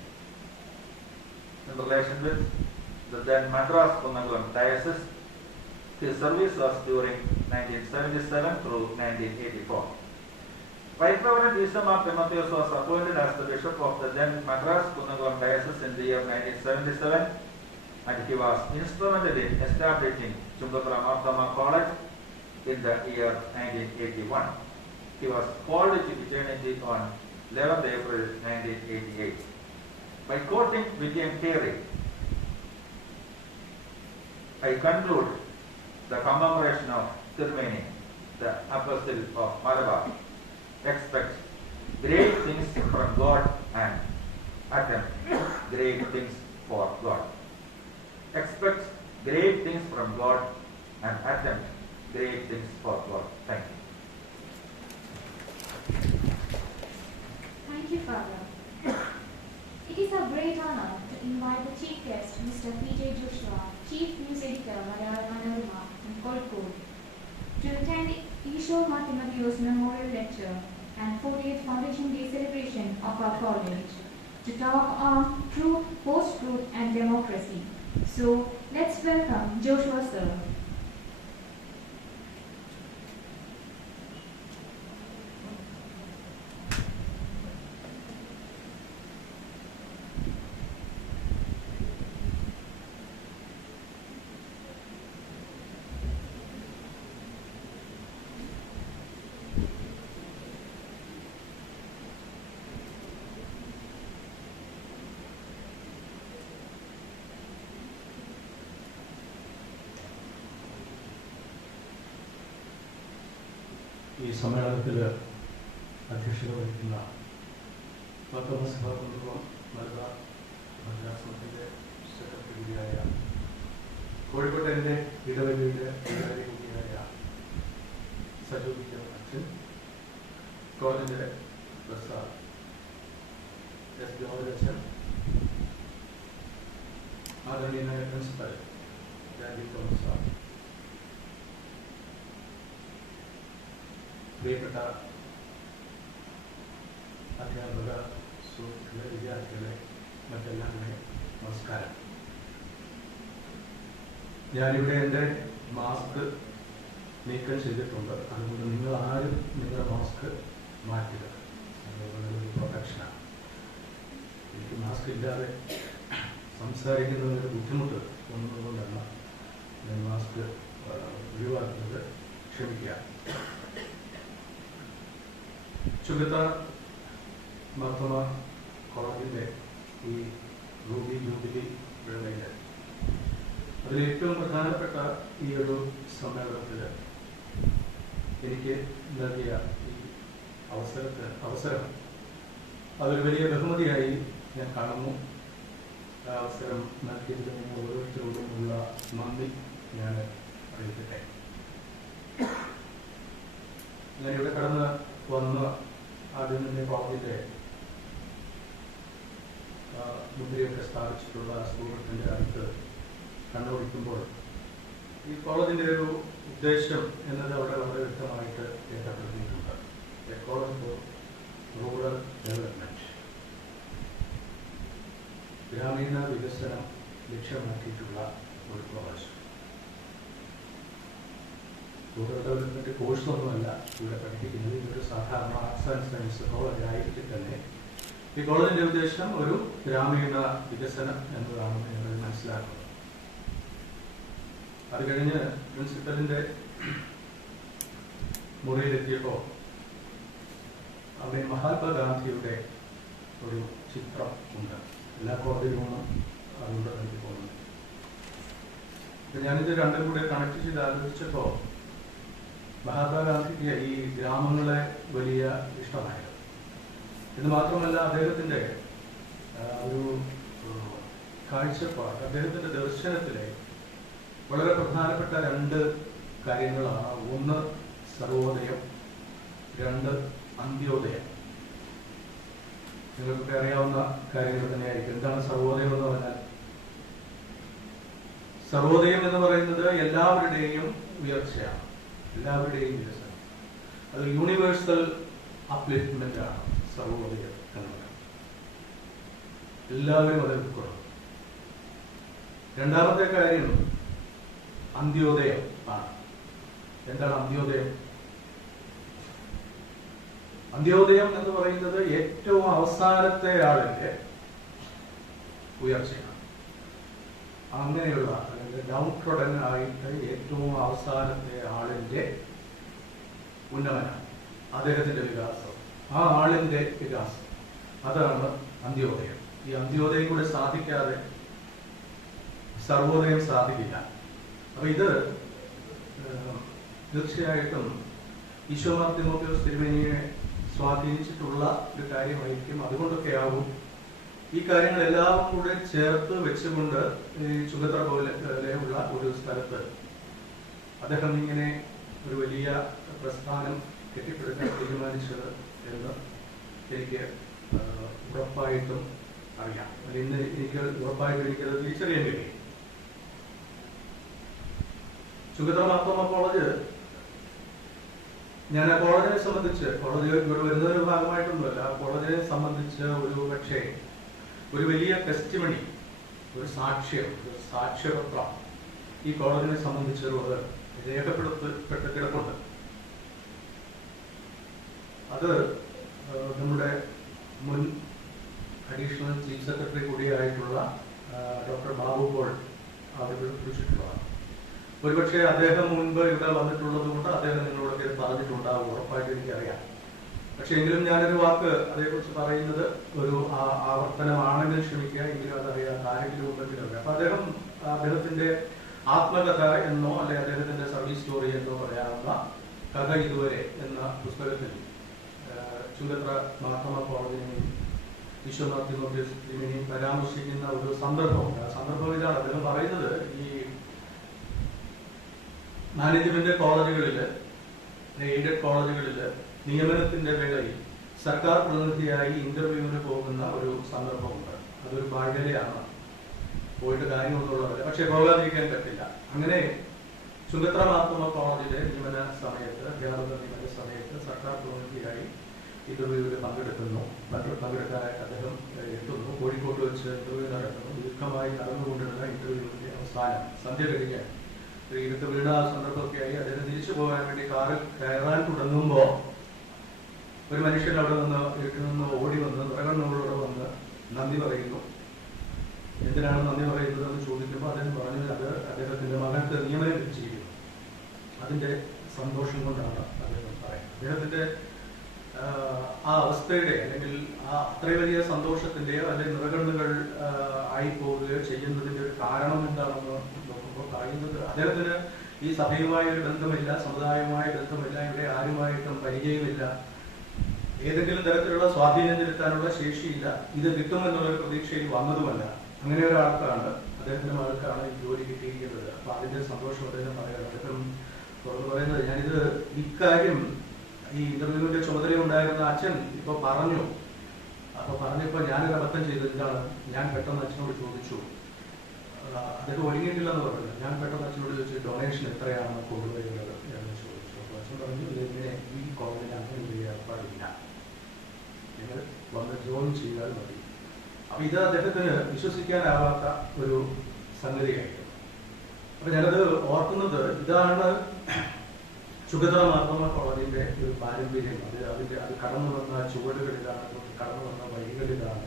In relation with the then Madras Kunnamkulam Diocese, his service was during 1977 through 1984. Right Reverend Ishomar Timotheus was appointed as the bishop of the then Madras Kunnamkulam Diocese in the year 1977, and he was instrumental in establishing Chungapura Marthama College in the year 1981. He was called to eternity on 11th April 1988. By quoting William Carey, I conclude the commemoration of Tirumeni, the Apostle of Malabar. Expect great things from God and attempt great things for God. Expect great things from God and attempt great things for God. Thank you. Thank you, Father. It is a great honor to invite the chief guest, Mr. P.J. Joshua, Chief News Editor, Malayalam Manorama, in Kolkata, to attend Ishomar Timotheus Memorial Lecture and 40th Foundation Day celebration of our college, to talk on truth, post-truth, and democracy. So, let's welcome Joshua, sir. ഈ സമ്മേളനത്തിൽ അധ്യക്ഷത വഹിക്കുന്ന Marthoma Kunnamkulam Malabar ഭദ്രാസനത്തിൻ്റെ secretary കൂടിയായ കോഴിക്കോട്ടെ ഇടവകയുടെ അധികാരി കൂടിയായ സജു അച്ഛൻ, കോളേജിൻ്റെ പ്രസാദ് എസ് ജോർജ്, ആദരണീയനായ പ്രിൻസിപ്പൽ രാജീവ് തോമസ് സാർ, പ്രിയപ്പെട്ട അധ്യാപക സുഹൃത്തുക്കളെ, വിദ്യാർത്ഥികളെ, മറ്റെല്ലാവരുടെയും നമസ്കാരം. ഞാനിവിടെ എൻ്റെ മാസ്ക് നീക്കം ചെയ്തിട്ടുണ്ട്. അതുകൊണ്ട് നിങ്ങൾ ആരും നിങ്ങളുടെ മാസ്ക് മാറ്റരുത്. ഒരു പ്രൊട്ടക്ഷനാണ്. എനിക്ക് മാസ്ക് ഇല്ലാതെ സംസാരിക്കുന്നതിനൊരു ബുദ്ധിമുട്ട് തോന്നുന്നതുകൊണ്ടാണ് ഞാൻ മാസ്ക് ഒഴിവാക്കുന്നത്. ക്ഷമിക്കുക. ചുങ്കത്തറ മാർത്തോമാ കോളേജിൻ്റെ ഈ റൂബി ജൂബിലി വേളയിൽ അതിലേറ്റവും പ്രധാനപ്പെട്ട ഈ ഒരു സമ്മേളനത്തിൽ എനിക്ക് നൽകിയ ഈ അവസരം അതൊരു വലിയ ബഹുമതിയായി ഞാൻ കാണുന്നു. ആ അവസരം നൽകിയതിന് ഓരോരുത്തരോടുമുള്ള നന്ദി ഞാൻ അറിയിക്കട്ടെ. ഞാനിവിടെ കടന്ന് വന്ന് ആദ്യം തന്നെ കോളേജിൻ്റെ മുദ്രയൊക്കെ സ്ഥാപിച്ചിട്ടുള്ള സുഹൃത്തിൻ്റെ അടുത്ത് കണ്ടുപിടിക്കുമ്പോൾ ഈ കോളേജിൻ്റെ ഒരു ഉദ്ദേശം എന്നത് അവിടെ വളരെ വ്യക്തമായിട്ട് രേഖപ്പെടുത്തിയിട്ടുണ്ട്. കോളേജ് ഫോർ റൂറൽ ഡെവലപ്മെൻറ്റ്, ഗ്രാമീണ വികസനം ലക്ഷ്യമാക്കിയിട്ടുള്ള ഒരു കോളേജ്. റൂറൽ ഡെവലപ്മെൻറ്റ് കോഴ്സൊന്നുമല്ല ഇവിടെ പഠിപ്പിക്കുന്നത്. ഇതൊരു സാധാരണ ആർട്സ് ആൻഡ് സയൻസ് കോളേജായിട്ട് തന്നെ ഈ കോളേജിൻ്റെ ഉദ്ദേശം ഒരു ഗ്രാമീണ വികസനം എന്നതാണ് നിങ്ങൾ മനസ്സിലാക്കുന്നത്. അത് കഴിഞ്ഞ് പ്രിൻസിപ്പലിൻ്റെ മുറിയിലെത്തിയപ്പോൾ അവിടെ മഹാത്മാഗാന്ധിയുടെ ഒരു ചിത്രം ഉണ്ട്. എല്ലാ കോളേജിലുമാണ് അതുകൊണ്ട് എനിക്ക് തോന്നുന്നത്. ഞാനിത് രണ്ടും കൂടെ കണക്ട് ചെയ്ത് ആലോചിച്ചപ്പോൾ മഹാത്മാഗാന്ധിക്ക് ഈ ഗ്രാമങ്ങളെ വലിയ ഇഷ്ടമായിരുന്നു. ഇത് മാത്രമല്ല, അദ്ദേഹത്തിൻ്റെ ഒരു കാഴ്ചപ്പാട്, അദ്ദേഹത്തിന്റെ ദർശനത്തിലെ വളരെ പ്രധാനപ്പെട്ട 2 കാര്യങ്ങളാണ്. ഒന്ന് സർവോദയം, 2 അന്ത്യോദയം. നിങ്ങൾക്കൊക്കെ അറിയാവുന്ന കാര്യങ്ങൾ തന്നെയായിരിക്കും. എന്താണ് സർവോദയം എന്ന് പറഞ്ഞാൽ? സർവോദയം എന്ന് പറയുന്നത് എല്ലാവരുടെയും ഉയർച്ചയാണ്, എല്ലാവരുടെയും വികസനം. അത് യൂണിവേഴ്സൽ അപ്ലിഫ്റ്റ്മെന്റ് ആണ് സർവോദയം എന്ന് പറയുന്നത്. എല്ലാവരും അത് ഉൾക്കൊള്ളും. രണ്ടാമത്തെ കാര്യം അന്ത്യോദയം ആണ്. എന്താണ് അന്ത്യോദയം? അന്ത്യോദയം എന്ന് പറയുന്നത് ഏറ്റവും അവസാനത്തെ ആളിന്റെ ഉയർച്ചയാണ്. അങ്ങനെയുള്ള അല്ലെങ്കിൽ ഡൗൺ ട്രോഡൻ ആയിട്ട് ഏറ്റവും അവസാനത്തെ ആളിന്റെ ഉന്നമനം, അദ്ദേഹത്തിന്റെ വികാസം, ആ ആളിന്റെ വികാസം, അതാണ് അന്ത്യോദയം. ഈ അന്ത്യോദയം കൂടെ സാധിക്കാതെ സർവോദയം സാധിക്കില്ല. അപ്പൊ ഇത് തീർച്ചയായിട്ടും ഈശോ മാർ തിമോഥെയോസ് തിരുമേനിയെ സ്വാധീനിച്ചിട്ടുള്ള ഒരു കാര്യമായിരിക്കും. അതുകൊണ്ടൊക്കെ ആവും ഈ കാര്യങ്ങളെല്ലാം കൂടെ ചേർത്ത് വെച്ചുകൊണ്ട് ഈ ചുങ്കത്തറ പോലെയുള്ള ഒരു സ്ഥലത്ത് അദ്ദേഹം ഇങ്ങനെ ഒരു വലിയ പ്രസ്ഥാനം കെട്ടിപ്പടുക്കാൻ തീരുമാനിച്ചത് എന്ന് എനിക്ക് ഉറപ്പായിട്ടും അറിയാം. ഇന്ന് എനിക്ക് ഉറപ്പായിട്ടും എനിക്കത് തിരിച്ചറിയാൻ കഴിയും. ചുങ്കത്തറ മാർത്തോമ കോളേജ്, ഞാൻ ആ കോളേജിനെ സംബന്ധിച്ച്, കോളേജ് ഇവിടെ വരുന്ന ഒരു ഭാഗമായിട്ടൊന്നുമല്ല, ആ കോളേജിനെ സംബന്ധിച്ച് ഒരു വലിയ ടെസ്റ്റിമണി, ഒരു സാക്ഷ്യം, ഒരു സാക്ഷ്യപത്രം ഈ കോളേജിനെ സംബന്ധിച്ചുള്ളത് രേഖപ്പെടുത്തപ്പെട്ട് കിടപ്പുണ്ട്. അത് നമ്മുടെ മുൻ അഡീഷണൽ ചീഫ് സെക്രട്ടറി കൂടിയായിട്ടുള്ള ഡോക്ടർ ബാബു പോൾ അവതരിപ്പിച്ചിട്ടുള്ളതാണ്. ഒരുപക്ഷെ അദ്ദേഹം മുൻപ് ഇവിടെ വന്നിട്ടുള്ളത് കൊണ്ട് അദ്ദേഹം നിങ്ങളോടൊക്കെ പറഞ്ഞിട്ടുണ്ടാവും, ഉറപ്പായിട്ട് എനിക്കറിയാം. പക്ഷെ എങ്കിലും ഞാനൊരു വാക്ക് അതേക്കുറിച്ച് പറയുന്നത് ഒരു ആവർത്തനമാണെങ്കിൽ ക്ഷമിക്കുക, എങ്കിലും അതറിയാത്ത ആരെങ്കിലും ഉണ്ടെങ്കിലും അറിയാം. അപ്പൊ അദ്ദേഹത്തിന്റെ ആത്മകഥ എന്നോ അല്ലെ അദ്ദേഹത്തിന്റെ സർവീസ് സ്റ്റോറി എന്നോ പറയാവുന്ന കഥ ഇതുവരെ എന്ന പുസ്തകത്തിൽ ചുങ്കത്തറ മാർത്തോമ കോളേജിനെയും ഈശോ മാർ തിമോഥെയോസ് തിരുമേനിയെയും പരാമർശിക്കുന്ന ഒരു സന്ദർഭം. ആ സന്ദർഭം ഇതാണ്. അദ്ദേഹം പറയുന്നത്, ഈ മാനേജ്മെന്റ് കോളേജുകളില്, എയ്ഡഡ് കോളേജുകളില് നിയമനത്തിന്റെ വേളയിൽ സർക്കാർ പ്രതിനിധിയായി ഇന്റർവ്യൂവിന് പോകുന്ന ഒരു സന്ദർഭമുണ്ട്. അതൊരു ബാധ്യതയാണ്, പോയിട്ട് കാര്യമൊന്നുള്ളവരെ, പക്ഷെ പോകാതിരിക്കാൻ പറ്റില്ല. അങ്ങനെ ചുങ്കത്തറ മാർത്തോമ കോളേജിലെ നിയമന സമയത്ത്, അധ്യാപക നിയമന സമയത്ത് സർക്കാർ പ്രതിനിധിയായി ഇന്റർവ്യൂവിൽ പങ്കെടുക്കാനായിട്ട് അദ്ദേഹം എത്തുന്നു. കോഴിക്കോട്ട് വെച്ച് ഇന്റർവ്യൂ നടക്കുന്നു. ദീർഘമായി നടന്നുകൊണ്ടിരുന്ന ഇന്റർവ്യൂവിന്റെ അവസാനം സന്ധ്യ കഴിഞ്ഞ് ഇരുട്ട് വീണ സന്ദർഭമൊക്കെയായി അദ്ദേഹം തിരിച്ചു പോകാൻ വേണ്ടി കാറിൽ കയറാൻ തുടങ്ങുമ്പോൾ ഒരു മനുഷ്യൻ അവിടെ നിന്ന് വീട്ടിൽ നിന്ന് ഓടി വന്ന് നിറകണ്ണുകളോട് വന്ന് നന്ദി പറയുന്നു. എന്തിനാണ് നന്ദി പറയുന്നത് എന്ന് ചോദിക്കുമ്പോൾ അദ്ദേഹം പറഞ്ഞത് അത് അദ്ദേഹത്തിന്റെ മകൾക്ക് നിയമനം ലഭിച്ചിരിക്കുന്നു, അതിന്റെ സന്തോഷം കൊണ്ടാണ് അദ്ദേഹം പറയുന്നത്. അദ്ദേഹത്തിന്റെ ആ അവസ്ഥയുടെ അല്ലെങ്കിൽ ആ അത്രയും വലിയ സന്തോഷത്തിന്റെയോ അല്ലെങ്കിൽ നിറകണ്ണുകൾ ആയി പോവുകയോ ചെയ്യുന്നതിന്റെ ഒരു കാരണം എന്താണെന്ന് നോക്കുമ്പോൾ പറയുന്നത്, അദ്ദേഹത്തിന് ഈ സഭയുമായ ഒരു ബന്ധമില്ല, സമുദായവുമായ ബന്ധമില്ല, ഇവിടെ ആരുമായിട്ടും പരിചയമില്ല, ഏതെങ്കിലും തരത്തിലുള്ള സ്വാധീനം ചെലുത്താനുള്ള ശേഷിയില്ല, ഇത് കിട്ടുമെന്നുള്ളൊരു പ്രതീക്ഷയിൽ വന്നതുമല്ല. അങ്ങനെ ഒരാൾക്കാണ്, അദ്ദേഹത്തിന്റെ മകൾക്കാണ് ഈ ജോലി കിട്ടിയിരിക്കുന്നത്. അപ്പൊ അതിന്റെ സന്തോഷം അദ്ദേഹം പറയാറ്. അദ്ദേഹം തുറന്നു പറയുന്നത്, ഞാനിത് ഇക്കാര്യം ഈ ഇന്റർവ്യൂവിന്റെ ചുമതല ഉണ്ടായിരുന്ന അച്ഛൻ ഇപ്പൊ പറഞ്ഞു. അപ്പൊ പറഞ്ഞപ്പോ ഞാനൊരു അബദ്ധം ചെയ്തത് എന്താണ്, ഞാൻ പെട്ടെന്ന് അച്ഛനോട് ചോദിച്ചു, അദ്ദേഹം ഒരുങ്ങിയിട്ടില്ലെന്ന് പറഞ്ഞു. ഞാൻ പെട്ടെന്ന് അച്ഛനോട് ചോദിച്ചു, ഡൊണേഷൻ എത്രയാണെന്ന് കൊണ്ടുവരുന്നത് എന്ന് ചോദിച്ചു. അപ്പൊ അച്ഛൻ പറഞ്ഞു, ഇതിങ്ങനെ ഈ കോളേജിൽ അങ്ങനെ ഒരു ഏർപ്പാടില്ല, നിങ്ങൾ വന്ന് ജോയിൻ ചെയ്താൽ മതി. അപ്പൊ ഇത് അദ്ദേഹത്തിന് വിശ്വസിക്കാനാവാത്ത ഒരു സംഗതിയായിരുന്നു. അപ്പൊ ഞാനത് ഓർക്കുന്നത്, ഇതാണ് ചുങ്കത്തറ മാർത്തോമ കോളേജിന്റെ ഒരു പാരമ്പര്യം. അത് കടന്നു വന്ന ചുവടുകളിലാണ്, കടന്നു വന്ന വഴികളിലാണ്.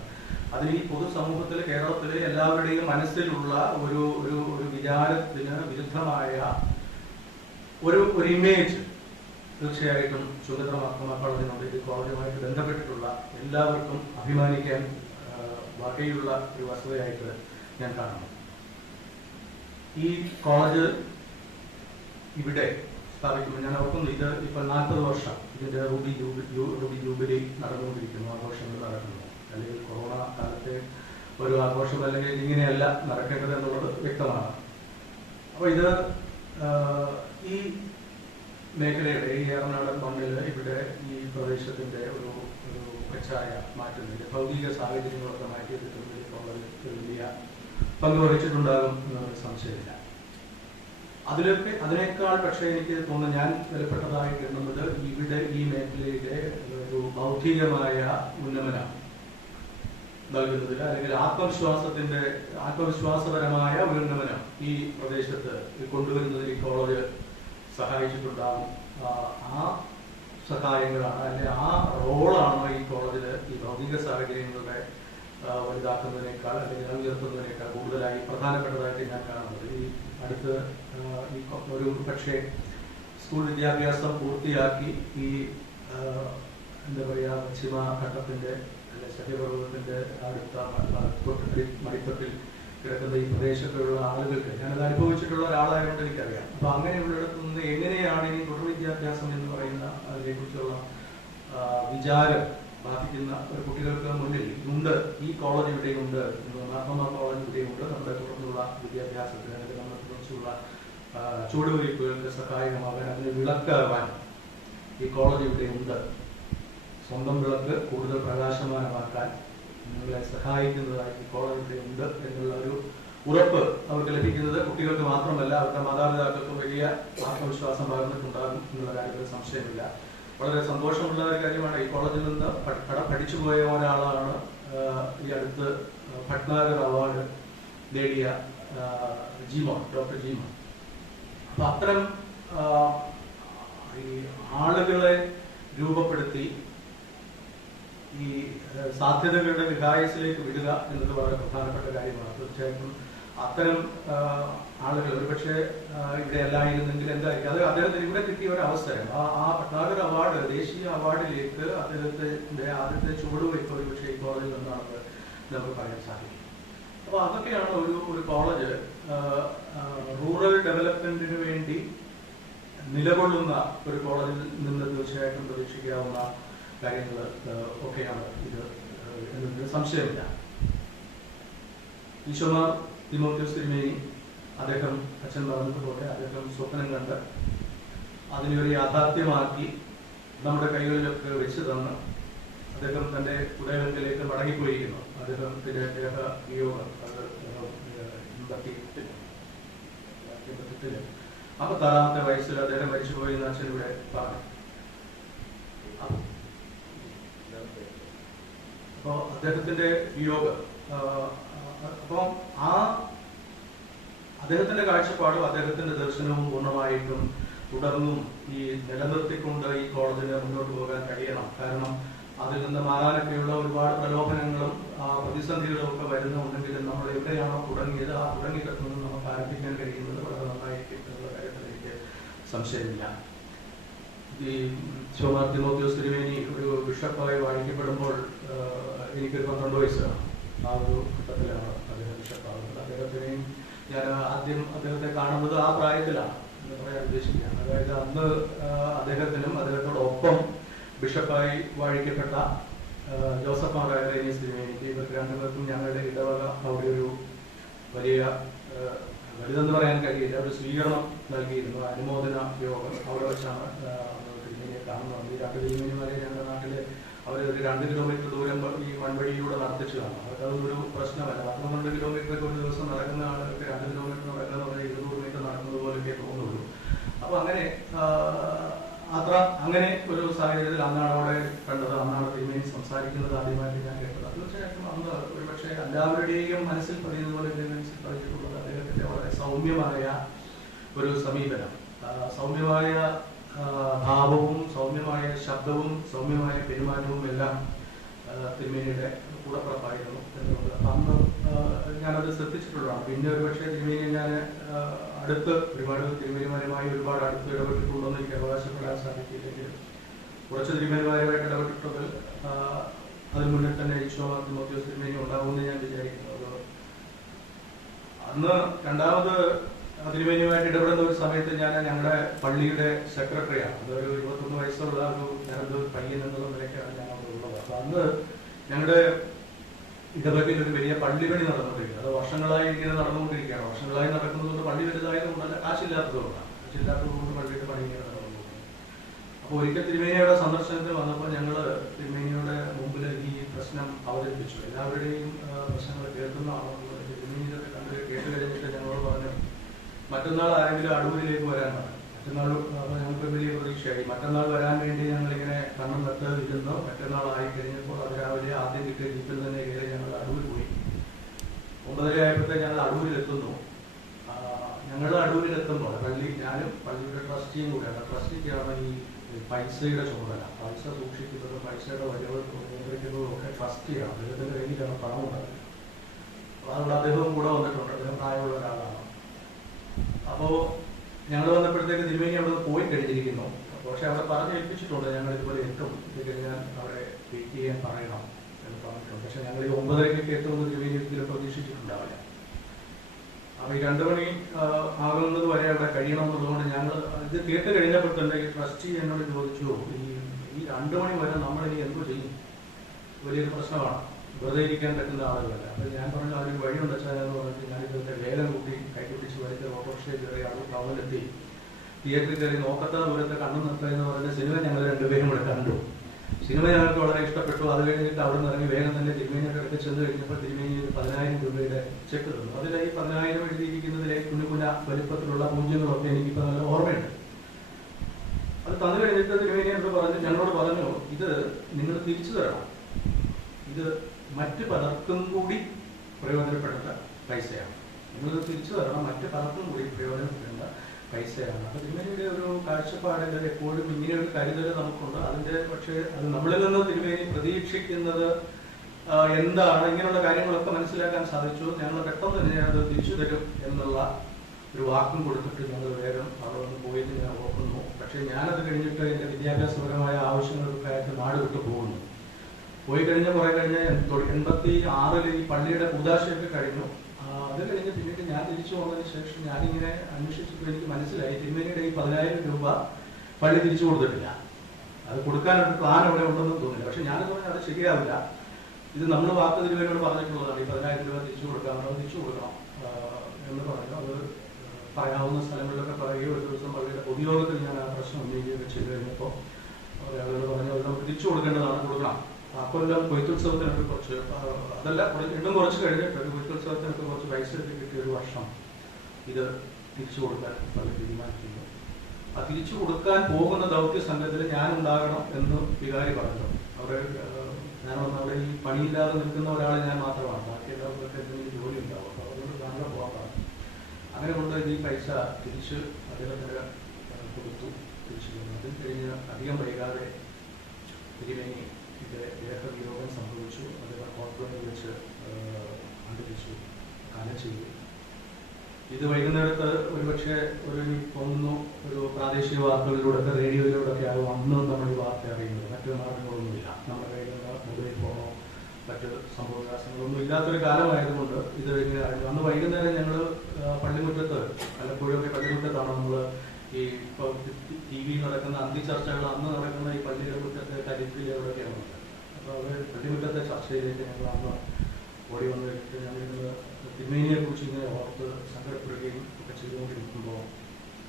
അതിൽ ഈ പൊതുസമൂഹത്തിലെ, കേരളത്തിലെ എല്ലാവരുടെയും മനസ്സിലുള്ള ഒരു ഒരു ഒരു വിചാരത്തിന് വിരുദ്ധമായ ഒരു ഇമേജ് തീർച്ചയായിട്ടും ചുങ്കത്തറ മാർത്തോമ കോളേജിനുണ്ട്. ഇത് കോളേജുമായിട്ട് ബന്ധപ്പെട്ടിട്ടുള്ള എല്ലാവർക്കും അഭിമാനിക്കാൻ വകയുള്ള ഒരു വസ്തുതയായിട്ട് ഞാൻ കാണുന്നു. ഈ കോളേജ് ഇവിടെ സ്ഥാപിക്കുമ്പോൾ ഞാൻ ഓർക്കുന്നു, ഇത് ഇപ്പൊ 40 വർഷം ഇതിന്റെ റൂബി ജൂബിലി നടന്നുകൊണ്ടിരിക്കുന്നു, ആഘോഷങ്ങൾ നടക്കുന്നു. അല്ലെങ്കിൽ കൊറോണ കാലത്തെ ഒരു ആഘോഷം അല്ലെങ്കിൽ ഇങ്ങനെയല്ല നടക്കേണ്ടത് എന്നുള്ളത് വ്യക്തമാണ്. അപ്പോൾ ഇത് ഈ മേഖലയുടെ ഈ ഏറനാടൻ മണ്ണിൽ ഇവിടെ ഈ പ്രദേശത്തിന്റെ ഒരു മെച്ചായ മാറ്റുന്നില്ല, ഭൗതിക സാഹചര്യങ്ങളൊക്കെ മാറ്റിയെടുക്കുന്നതിൽ വളരെ വലിയ പങ്ക് വഹിച്ചിട്ടുണ്ടാകും എന്നൊരു സംശയമില്ല. അതിനേക്കാൾ പക്ഷേ എനിക്ക് തോന്നുന്നു, ഞാൻ വിലപ്പെട്ടതായി എണ്ണുന്നത് ഇവിടെ ഈ മേഖലയിലെ ഒരു ബൗദ്ധികമായ ഉന്നമനം നൽകുന്നതിൽ അല്ലെങ്കിൽ ആത്മവിശ്വാസപരമായ ഒരു ഉന്നമനം ഈ പ്രദേശത്ത് കൊണ്ടുവരുന്നതിൽ ഈ കോളേജ് സഹായിച്ചിട്ടുണ്ടാകും. ആ സഹായങ്ങളാണ് അല്ലെങ്കിൽ ആ റോളാണ് ഈ കോളേജില് ഈ ഭൗതിക സാഹചര്യങ്ങളുടെ വലുതാക്കുന്നതിനേക്കാൾ അല്ലെങ്കിൽ ഉയർത്തുന്നതിനേക്കാൾ കൂടുതലായി പ്രധാനപ്പെട്ടതായിട്ട് ഞാൻ കാണുന്നത്. ഈ അടുത്ത് ഒരു പക്ഷേ സ്കൂൾ വിദ്യാഭ്യാസം പൂർത്തിയാക്കി ഈ എന്താ പറയുക പശ്ചിമഘട്ടത്തിന്റെ അല്ലെങ്കിൽ സഹ്യപർവ്വതത്തിന്റെ അടുത്ത മടിത്തട്ടിൽ കിടക്കുന്ന ഈ പ്രദേശത്തുള്ള ആളുകൾക്ക്, ഞാനത് അനുഭവിച്ചിട്ടുള്ള ഒരാളായതുകൊണ്ട് എനിക്കറിയാം. അപ്പൊ അങ്ങനെയുള്ളിടത്ത് നിന്ന് എങ്ങനെയാണ് ഈ തുടർ വിദ്യാഭ്യാസം എന്ന് പറയുന്ന അതിനെക്കുറിച്ചുള്ള വിചാരം ബാധിക്കുന്ന ഒരു കുട്ടികൾക്ക് മുന്നിൽ ഉണ്ട്. ഈ കോളേജ് ഇവിടെയുണ്ട്, മാർത്തോമാ കോളേജ് ഇവിടെയുണ്ട്, നമ്മുടെ തുടർന്നുള്ള വിദ്യാഭ്യാസത്തിന് അല്ലെങ്കിൽ നമ്മുടെ കുറിച്ചുള്ള ചുവടുവയ്പ്പുകൾക്ക് സഹായകമാകാൻ, അതിന് വിളക്കാവാൻ ഈ കോളേജ് ഇവിടെയുണ്ട്. സ്വന്തം വിളക്ക് കൂടുതൽ പ്രകാശമാനമാക്കാൻ നിങ്ങളെ സഹായിക്കുന്നതായി ഈ കോളേജ് ഇവിടെയുണ്ട് എന്നുള്ള ഒരു ഉറപ്പ് അവർക്ക് ലഭിക്കുന്നത് കുട്ടികൾക്ക് മാത്രമല്ല, അവരുടെ മാതാപിതാക്കൾക്ക് വലിയ ആത്മവിശ്വാസം പകർന്നിട്ടുണ്ടാകും എന്നുള്ള കാര്യത്തിൽ സംശയമില്ല. വളരെ സന്തോഷമുള്ള ഒരു കാര്യമാണ്. ഈ കോളേജിൽ നിന്ന് പഠിച്ചു പോയ ഒരാളാണ് ഈ അടുത്ത് ഭട്നാഗർ അവാർഡ് നേടിയ ഡോക്ടർ ജീമോൻ. അപ്പൊ അത്തരം ഈ ആളുകളെ രൂപപ്പെടുത്തി ഈ സാധ്യതകളുടെ വികായസിലേക്ക് വിടുക എന്നത് വളരെ പ്രധാനപ്പെട്ട കാര്യമാണ്. തീർച്ചയായിട്ടും അത്തരം ആളുകൾ ഒരുപക്ഷെ ഇവിടെ അല്ലായിരുന്നെങ്കിൽ എന്തായിരിക്കും അത് അദ്ദേഹത്തിന് ഇവിടെ കിട്ടിയ ഒരു അവസരം. ആ ഭട്നാഗർ അവാർഡ് ദേശീയ അവാർഡിലേക്ക് അദ്ദേഹത്തിന്റെ ആദ്യത്തെ ചുവടുവയ്പ് ഒരുപക്ഷെ ഈ കോളേജിൽ നിന്നാണെന്ന് നമുക്ക് പറയാൻ സാധിക്കും. അപ്പൊ അതൊക്കെയാണ് ഒരു കോളേജ് റൂറൽ ഡെവലപ്മെന്റിന് വേണ്ടി നിലകൊള്ളുന്ന ഒരു കോളേജിൽ നിന്ന് തീർച്ചയായിട്ടും പ്രതീക്ഷിക്കാവുന്ന കാര്യങ്ങൾ ഒക്കെയാണ് ഇത് എന്നതിന് സംശയമില്ല. ഈശോമാർ തിമോത്തിയോസ് തിരുമേനി അദ്ദേഹം അച്ഛൻ പറഞ്ഞതുപോലെ അദ്ദേഹം സ്വപ്നം കണ്ട് അതിനൊരു യാഥാർത്ഥ്യമാക്കി നമ്മുടെ കൈകളിലൊക്കെ വെച്ച് തന്ന് അദ്ദേഹം തന്റെ ഉദയത്തിലേക്ക് മടങ്ങിപ്പോയിരിക്കുന്നു. അദ്ദേഹത്തിന്റെ ദേഹവിയോഗം അത് 88 56-ാമത്തെ വയസ്സിൽ അദ്ദേഹം മരിച്ചുപോയി എന്ന് അച്ഛൻ ഇവിടെ പറഞ്ഞു. അപ്പോ അദ്ദേഹത്തിന്റെ വിയോഗം, അപ്പോൾ അദ്ദേഹത്തിന്റെ കാഴ്ചപ്പാടും അദ്ദേഹത്തിന്റെ ദർശനവും പൂർണ്ണമായിട്ടും തുടർന്നും ഈ നിലനിർത്തിക്കൊണ്ട് ഈ കോളേജിന് മുന്നോട്ട് പോകാൻ കഴിയണം. കാരണം അതിൽ നിന്ന് മാറാനൊക്കെയുള്ള ഒരുപാട് പ്രലോഭനങ്ങളും പ്രതിസന്ധികളും ഒക്കെ വരുന്നുണ്ടെങ്കിലും നമ്മൾ എവിടെയാണോ തുടങ്ങിയത് ആ തുടങ്ങിയിടത്തുനിന്ന് നമുക്ക് ആരംഭിക്കാൻ കഴിയുന്നത് വളരെ നന്നായിരിക്കും എന്നുള്ള കാര്യത്തിൽ എനിക്ക് സംശയമില്ല. ഈ ഈശോമാർ തിമോത്തിയോസ് തിരുമേനി ഒരു ബിഷപ്പായി വാഴിക്കപ്പെടുമ്പോൾ എനിക്കൊരു 12 വയസ്സാണ്. ആ ഒരു ഘട്ടത്തിലാണ് അദ്ദേഹം ബിഷപ്പാകുന്നത്. അദ്ദേഹത്തിനെയും ഞാൻ ആദ്യം അദ്ദേഹത്തെ കാണുന്നത് ആ പ്രായത്തിലാണ് എന്ന് പറയാൻ ഉദ്ദേശിക്കുകയാണ്. അതായത് അന്ന് അദ്ദേഹത്തിനും അദ്ദേഹത്തോടൊപ്പം ബിഷപ്പായി വാഴിക്കപ്പെട്ട ജോസഫ് മാർ ഐറേനിയസ് തിരുമേനിക്ക് ഇവർക്ക് രണ്ടുപേർക്കും ഞങ്ങളുടെ ഇടവക അവിടെ ഒരു വലിയ വലുതെന്ന് പറയാൻ കഴിയില്ല ഒരു സ്വീകരണം നൽകിയിരുന്നു. അനുമോദന യോഗം അവിടെ വെച്ചാണ് തിരുമേനിയെ കാണുന്നത്. ഈ 2 തിരുമേനിമാരെ ഞങ്ങളുടെ നാട്ടില് അവർ ഒരു 2 കിലോമീറ്റർ ദൂരം ഈ മൺവഴിയിലൂടെ നടത്തിച്ചതാണ്. അതൊരു പ്രശ്നമല്ല. 12 കിലോമീറ്റർ ഒരു ദിവസം നടക്കുന്ന ആളുകൾക്ക് 2 കിലോമീറ്റർ നടക്കുന്ന 200 മീറ്റർ നടക്കുന്നത് പോലെയൊക്കെ തോന്നുള്ളൂ. അപ്പൊ അങ്ങനെ ഒരു സാഹചര്യത്തിൽ അന്നാണ് അവിടെ കണ്ടത്. അന്നാണ് തിരുമേനി സംസാരിക്കുന്നത് ആദ്യമായിട്ട് ഞാൻ കേട്ടത്. തീർച്ചയായിട്ടും അന്ന് ഒരുപക്ഷെ എല്ലാവരുടെയും മനസ്സിൽ പറയുന്നതുപോലെ മനസ്സിൽ പറഞ്ഞിട്ടുള്ളത് അദ്ദേഹത്തിന്റെ വളരെ സൗമ്യമായ ഒരു സമീപനം, സൗമ്യമായ ഭാവവും സൗമ്യമായ ശബ്ദവും സൗമ്യമായ പെരുമാറ്റവും എല്ലാം തിരുമേനിയുടെ കൂടപ്പുറപ്പായിരുന്നു എന്നുള്ളത് അന്ന് ഞാനത് ശ്രദ്ധിച്ചിട്ടുള്ളതാണ്. പിന്നെ ഒരുപക്ഷെ തിരുമേനിയെ ഞാൻ ഒരുപാട് തിരുമേനിമാരുമായി ഒരുപാട് അടുത്ത് ഇടപെട്ടിട്ടുണ്ടെന്ന് എനിക്ക് അവകാശപ്പെടാൻ സാധിക്കില്ലെങ്കിലും കുറച്ച് തിരുമേനിമാരുമായിട്ട് ഇടപെട്ടിട്ടുള്ളത് അതിന് മുന്നിൽ തന്നെ ഈശോമാർ തിമോത്തിയോസ് തിരുമേനി ഉണ്ടാകുമെന്ന് ഞാൻ വിചാരിക്കുന്നു. അന്ന് രണ്ടാമത് തിരുമേനിയുമായിട്ട് ഇടപെടുന്ന ഒരു സമയത്ത് ഞാൻ ഞങ്ങളുടെ പള്ളിയുടെ സെക്രട്ടറിയാണ്. അതൊരു 21 വയസ്സുള്ള ഞാനൊരു പയ്യൻ എന്നുള്ള നിലയ്ക്കാണ് ഞാൻ അവിടെ ഉള്ളത്. അപ്പൊ അന്ന് ഞങ്ങളുടെ ഇടവകയിൽ ഒരു വലിയ പള്ളിപണി നടന്നുകൊണ്ടിരിക്കുന്നത്. അത് വർഷങ്ങളായി ഇങ്ങനെ നടന്നുകൊണ്ടിരിക്കുകയാണ്. വർഷങ്ങളായി നടക്കുന്നതുകൊണ്ട് പള്ളി വലുതായതുകൊണ്ടല്ല, കാശില്ലാത്തതുകൊണ്ടാണ്. കാശില്ലാത്തതുകൊണ്ട് പള്ളിയുടെ പണി ഇങ്ങനെ നടന്നുകൊണ്ടിരിക്കുന്നത്. അപ്പോൾ ഒരിക്കൽ തിരുമേനിയുടെ സന്ദർശനത്തിൽ വന്നപ്പോൾ ഞങ്ങൾ തിരുമേനിയുടെ മുമ്പിൽ ഈ പ്രശ്നം അവതരിപ്പിച്ചു. എല്ലാവരുടെയും പ്രശ്നങ്ങൾ കേൾക്കുന്നതാണെന്ന് തിരുമേനിയൊക്കെ കേട്ട് കഴിഞ്ഞിട്ട് ഞങ്ങളോട് പറഞ്ഞു, മറ്റന്നാൾ ആരെങ്കിലും അടൂരിലേക്ക് വരാൻ പറഞ്ഞു. മറ്റന്നാൾ ഞങ്ങൾക്ക് വലിയ പ്രതീക്ഷയായി. മറ്റന്നാൾ വരാൻ വേണ്ടി ഞങ്ങളിങ്ങനെ കണ്ണും നട്ട് ഇരുന്നു. മറ്റന്നാൾ ആയി കഴിഞ്ഞപ്പോൾ അത് രാവിലെ ആദ്യം കിട്ടിയ ജീപ്പിൽ തന്നെ കയറി ഞങ്ങൾ അടൂർ പോയി. 9:30 ആയപ്പോഴത്തേക്ക് ഞങ്ങൾ അടൂരിലെത്തുന്നു. ഞങ്ങൾ അടൂരിലെത്തുമ്പോൾ ഞാനും പള്ളിയുടെ ട്രസ്റ്റിയും കൂടെയാണ്. ട്രസ്റ്റിക്കാണ് ഈ പൈസയുടെ ചുമതല. പൈസ സൂക്ഷിക്കുന്നതും പൈസയുടെ വരവ് നിയന്ത്രിക്കുന്നതും ഒക്കെ ട്രസ്റ്റിയാണ്. അദ്ദേഹത്തിന്റെ കയ്യിലാണ് പണം ഉണ്ടാകുന്നത്. അപ്പോൾ അതുകൊണ്ട് അദ്ദേഹവും കൂടെ വന്നിട്ടുണ്ട്. അദ്ദേഹം പ്രായമുള്ള ഒരാളാണ്. അപ്പോൾ ഞങ്ങൾ വന്നപ്പോഴത്തേക്ക് തിരുമേനി അവിടെ പോയി കഴിഞ്ഞിരിക്കുന്നു. പക്ഷെ അവിടെ പറഞ്ഞേൽപ്പിച്ചിട്ടുണ്ട്, ഞങ്ങൾ ഇതുപോലെ എത്തും, ഇത് കഴിഞ്ഞാൽ അവിടെ വെയിറ്റ് ചെയ്യാൻ പറയണം എന്ന് പറഞ്ഞിട്ടുണ്ട്. പക്ഷെ ഞങ്ങൾ ഈ 9:30 എത്തുമെന്ന് തിരുമേനി ഒരിക്കലും പ്രതീക്ഷിച്ചിട്ടുണ്ടാവില്ല. അപ്പോൾ ഈ 2 മണി ആകുന്നത് വരെ അവിടെ കഴിയണമെന്നുള്ളതുകൊണ്ട് ഞങ്ങൾ ഇത് കേട്ട് കഴിഞ്ഞപ്പോൾ തന്നെ ഈ ട്രസ്റ്റി എന്നോട് ചോദിച്ചു, ഈ 2 മണി വരെ നമ്മളിനി എന്തോ ചെയ്യും? വലിയൊരു പ്രശ്നമാണ്, വെറുതെ ഇരിക്കാൻ പറ്റുന്ന ആളുകളല്ല. അപ്പോൾ ഞാൻ പറഞ്ഞു, അതിന് വഴിയുണ്ട് വെച്ചാലെന്ന് പറഞ്ഞിട്ട് ഞാനിതൊക്കെ വേഗം കൂട്ടി കൈകുട്ടിച്ച് വലിയ ഓട്ടോറിക്ഷയിൽ കയറി അത് ടൗണിലെത്തി തിയേറ്ററിൽ കയറി നോക്കത്ത ദൂരത്തെ കണ്ണു നിർത്തുക എന്ന് പറഞ്ഞ സിനിമ ഞങ്ങൾ 2 പേരും കൂടെ കണ്ടു. സിനിമ ഞങ്ങൾക്ക് വളരെ ഇഷ്ടപ്പെട്ടു. അത് കഴിഞ്ഞിട്ട് അവിടെ നിന്ന് ഇറങ്ങി വേഗം തന്നെ തിരുമേനിയുടെ അടുത്ത് ചെന്ന് കഴിഞ്ഞപ്പോൾ തിരുമേനി 10,000 രൂപയുടെ ചെക്ക് തന്നു. അതിൽ ഈ 10,000 എഴുതിയിരിക്കുന്നതിലെ കുഞ്ഞുകുഞ്ഞ വലിപ്പത്തിലുള്ള പൂജ്യങ്ങളൊക്കെ എനിക്കിപ്പോൾ നല്ല ഓർമ്മയുണ്ട്. അത് തന്നു കഴിഞ്ഞിട്ട് തിരുമേനി ഞങ്ങളോട് പറഞ്ഞു, ഇത് നിങ്ങൾ തിരിച്ചു തരണം, ഇത് മറ്റു പലർക്കും കൂടി പ്രയോജനപ്പെടേണ്ട പൈസയാണ്, നിങ്ങളിത് തിരിച്ചു തരണം, മറ്റു പലർക്കും കൂടി പ്രയോജനപ്പെടേണ്ട പൈസയാണ്. അപ്പൊ തിരുമേനിയുടെ ഒരു കാഴ്ചപ്പാടിൽ എപ്പോഴും ഇങ്ങനെ ഒരു കരുതൽ നമുക്കുണ്ട്. അതിന്റെ പക്ഷേ അത് നമ്മളിൽ നിന്ന് തിരുമേനി പ്രതീക്ഷിക്കുന്നത് എന്താണ്, ഇങ്ങനെയുള്ള കാര്യങ്ങളൊക്കെ മനസ്സിലാക്കാൻ സാധിച്ചു. ഞങ്ങൾ പെട്ടെന്ന് തന്നെ അത് തിരിച്ചു തരും എന്നുള്ള ഒരു വാക്കും കൊടുത്തിട്ട് ഞങ്ങൾ വേഗം അവിടെ നിന്ന് പോയെന്ന് ഞാൻ ഓർക്കുന്നു. പക്ഷേ ഞാനത് കഴിഞ്ഞിട്ട് എൻ്റെ വിദ്യാഭ്യാസപരമായ ആവശ്യങ്ങൾക്കായിട്ട് നാട് വിട്ടു പോകുന്നു. പോയി കഴിഞ്ഞ കുറെ കഴിഞ്ഞ് 86 ഈ പള്ളിയുടെ കൂദാശയൊക്കെ കഴിഞ്ഞു. അത് കഴിഞ്ഞ് പിന്നീട് ഞാൻ തിരിച്ചു വന്നതിന് ശേഷം ഞാനിങ്ങനെ അന്വേഷിച്ചപ്പോൾ എനിക്ക് മനസ്സിലായി, തിരുമേനിയുടെ ഈ 10,000 രൂപ പള്ളി തിരിച്ചു കൊടുത്തിട്ടില്ല. അത് കൊടുക്കാനൊരു പ്ലാൻ അവിടെ ഉണ്ടെന്ന് തോന്നില്ല. പക്ഷെ ഞാനെന്ന് പറഞ്ഞാൽ അത് ശരിയാവില്ല, ഇത് നമ്മൾ വാക്ക് തിരുമേനിയോട് പറഞ്ഞിട്ടുള്ളതാണ്, ഈ 10,000 രൂപ തിരിച്ചു കൊടുക്കാം, തിരിച്ചു കൊടുക്കണം എന്ന് പറഞ്ഞു. അത് പറയാവുന്ന സ്ഥലങ്ങളിലൊക്കെ പറയുകയോ ഒരു ദിവസം പള്ളിയുടെ പൊതുയോഗത്തിൽ ഞാൻ ആ പ്രശ്നം ഉന്നയിക്കുകയൊക്കെ ചെയ്തു കഴിഞ്ഞപ്പോൾ ആളുകൾ പറഞ്ഞു, അത് നമുക്ക് തിരിച്ചു കൊടുക്കേണ്ടതാണ്, കൊടുക്കണം. അപ്പോഴെല്ലാം കൊയ്ത്തുത്സവത്തിനൊക്കെ കുറച്ച് അതല്ല രണ്ടും കുറച്ച് കഴിഞ്ഞിട്ട് ഒരു കൊയ്ത്തുത്സവത്തിനൊക്കെ കുറച്ച് പൈസ കിട്ടിയ ഒരു വർഷം ഇത് തിരിച്ചു കൊടുക്കാൻ പള്ളി തീരുമാനിക്കുന്നു. ആ തിരിച്ചു കൊടുക്കാൻ പോകുന്ന ദൗത്യ സംഘത്തിൽ ഞാൻ ഉണ്ടാകണം എന്ന് വികാരി പറഞ്ഞു. അവിടെ ഞാൻ അവിടെ ഈ പണിയില്ലാതെ നിൽക്കുന്ന ഒരാൾ ഞാൻ മാത്രമാണ്, ബാക്കി എല്ലാവർക്കൊക്കെ എന്തെങ്കിലും ജോലി ഉണ്ടാവും. അപ്പോൾ അതുകൊണ്ട് താങ്കളെ പോകാൻ പറഞ്ഞു. അങ്ങനെ കൊണ്ട് ഈ പൈസ തിരിച്ച് അദ്ദേഹത്തിന് കൊടുത്തു. തിരിച്ചു അതിൽ കഴിഞ്ഞ് അധികം വൈകാതെ തിരുമേനി ഇത് ദേഹവിയോഗം സംഭവിച്ചു. അദ്ദേഹം ഹോസ്പിറ്റലിൽ വെച്ച് അന്തരിച്ചു, കാലം ചെയ്തു. ഇത് വൈകുന്നേരത്ത് ഒരുപക്ഷെ തോന്നുന്നു ഒരു പ്രാദേശിക വാർത്തകളിലൂടെയൊക്കെ റേഡിയോയിലൂടെയൊക്കെ ആകും അന്ന് നമ്മൾ ഈ വാർത്ത അറിയുന്നത്. മറ്റു മാർഗങ്ങളൊന്നുമില്ല, നമ്മുടെ കയ്യിൽ മൊബൈൽ ഫോണോ മറ്റ് സംഭവവികാസങ്ങളൊന്നും ഇല്ലാത്തൊരു കാലമായതുകൊണ്ട് ഇത് ഇങ്ങനെ അറിഞ്ഞു. അന്ന് വൈകുന്നേരം ഞങ്ങൾ പള്ളിമുറ്റത്ത്, പലപ്പോഴൊക്കെ പള്ളിമുറ്റത്താണ് നമ്മൾ ഈ ഇപ്പോൾ ടി വിയിൽ നടക്കുന്ന അന്തിചർച്ചകൾ അന്ന് നടക്കുന്ന ഈ പള്ളിയുടെ മുറ്റത്തെ കരിപ്പിലൂടെയൊക്കെയാണ്. അപ്പോൾ അവർ പള്ളിമുറ്റത്തെ ചർച്ചയിലേക്ക് ഞങ്ങൾ അന്ന് ഓടി വന്നു കഴിഞ്ഞിട്ട് ഞങ്ങൾ തിരുമേനിയെ കുറിച്ച് ഇങ്ങനെ ഓർത്ത് സങ്കടപ്പെടുകയും ഒക്കെ ചെയ്തുകൊണ്ടിരിക്കുമ്പോൾ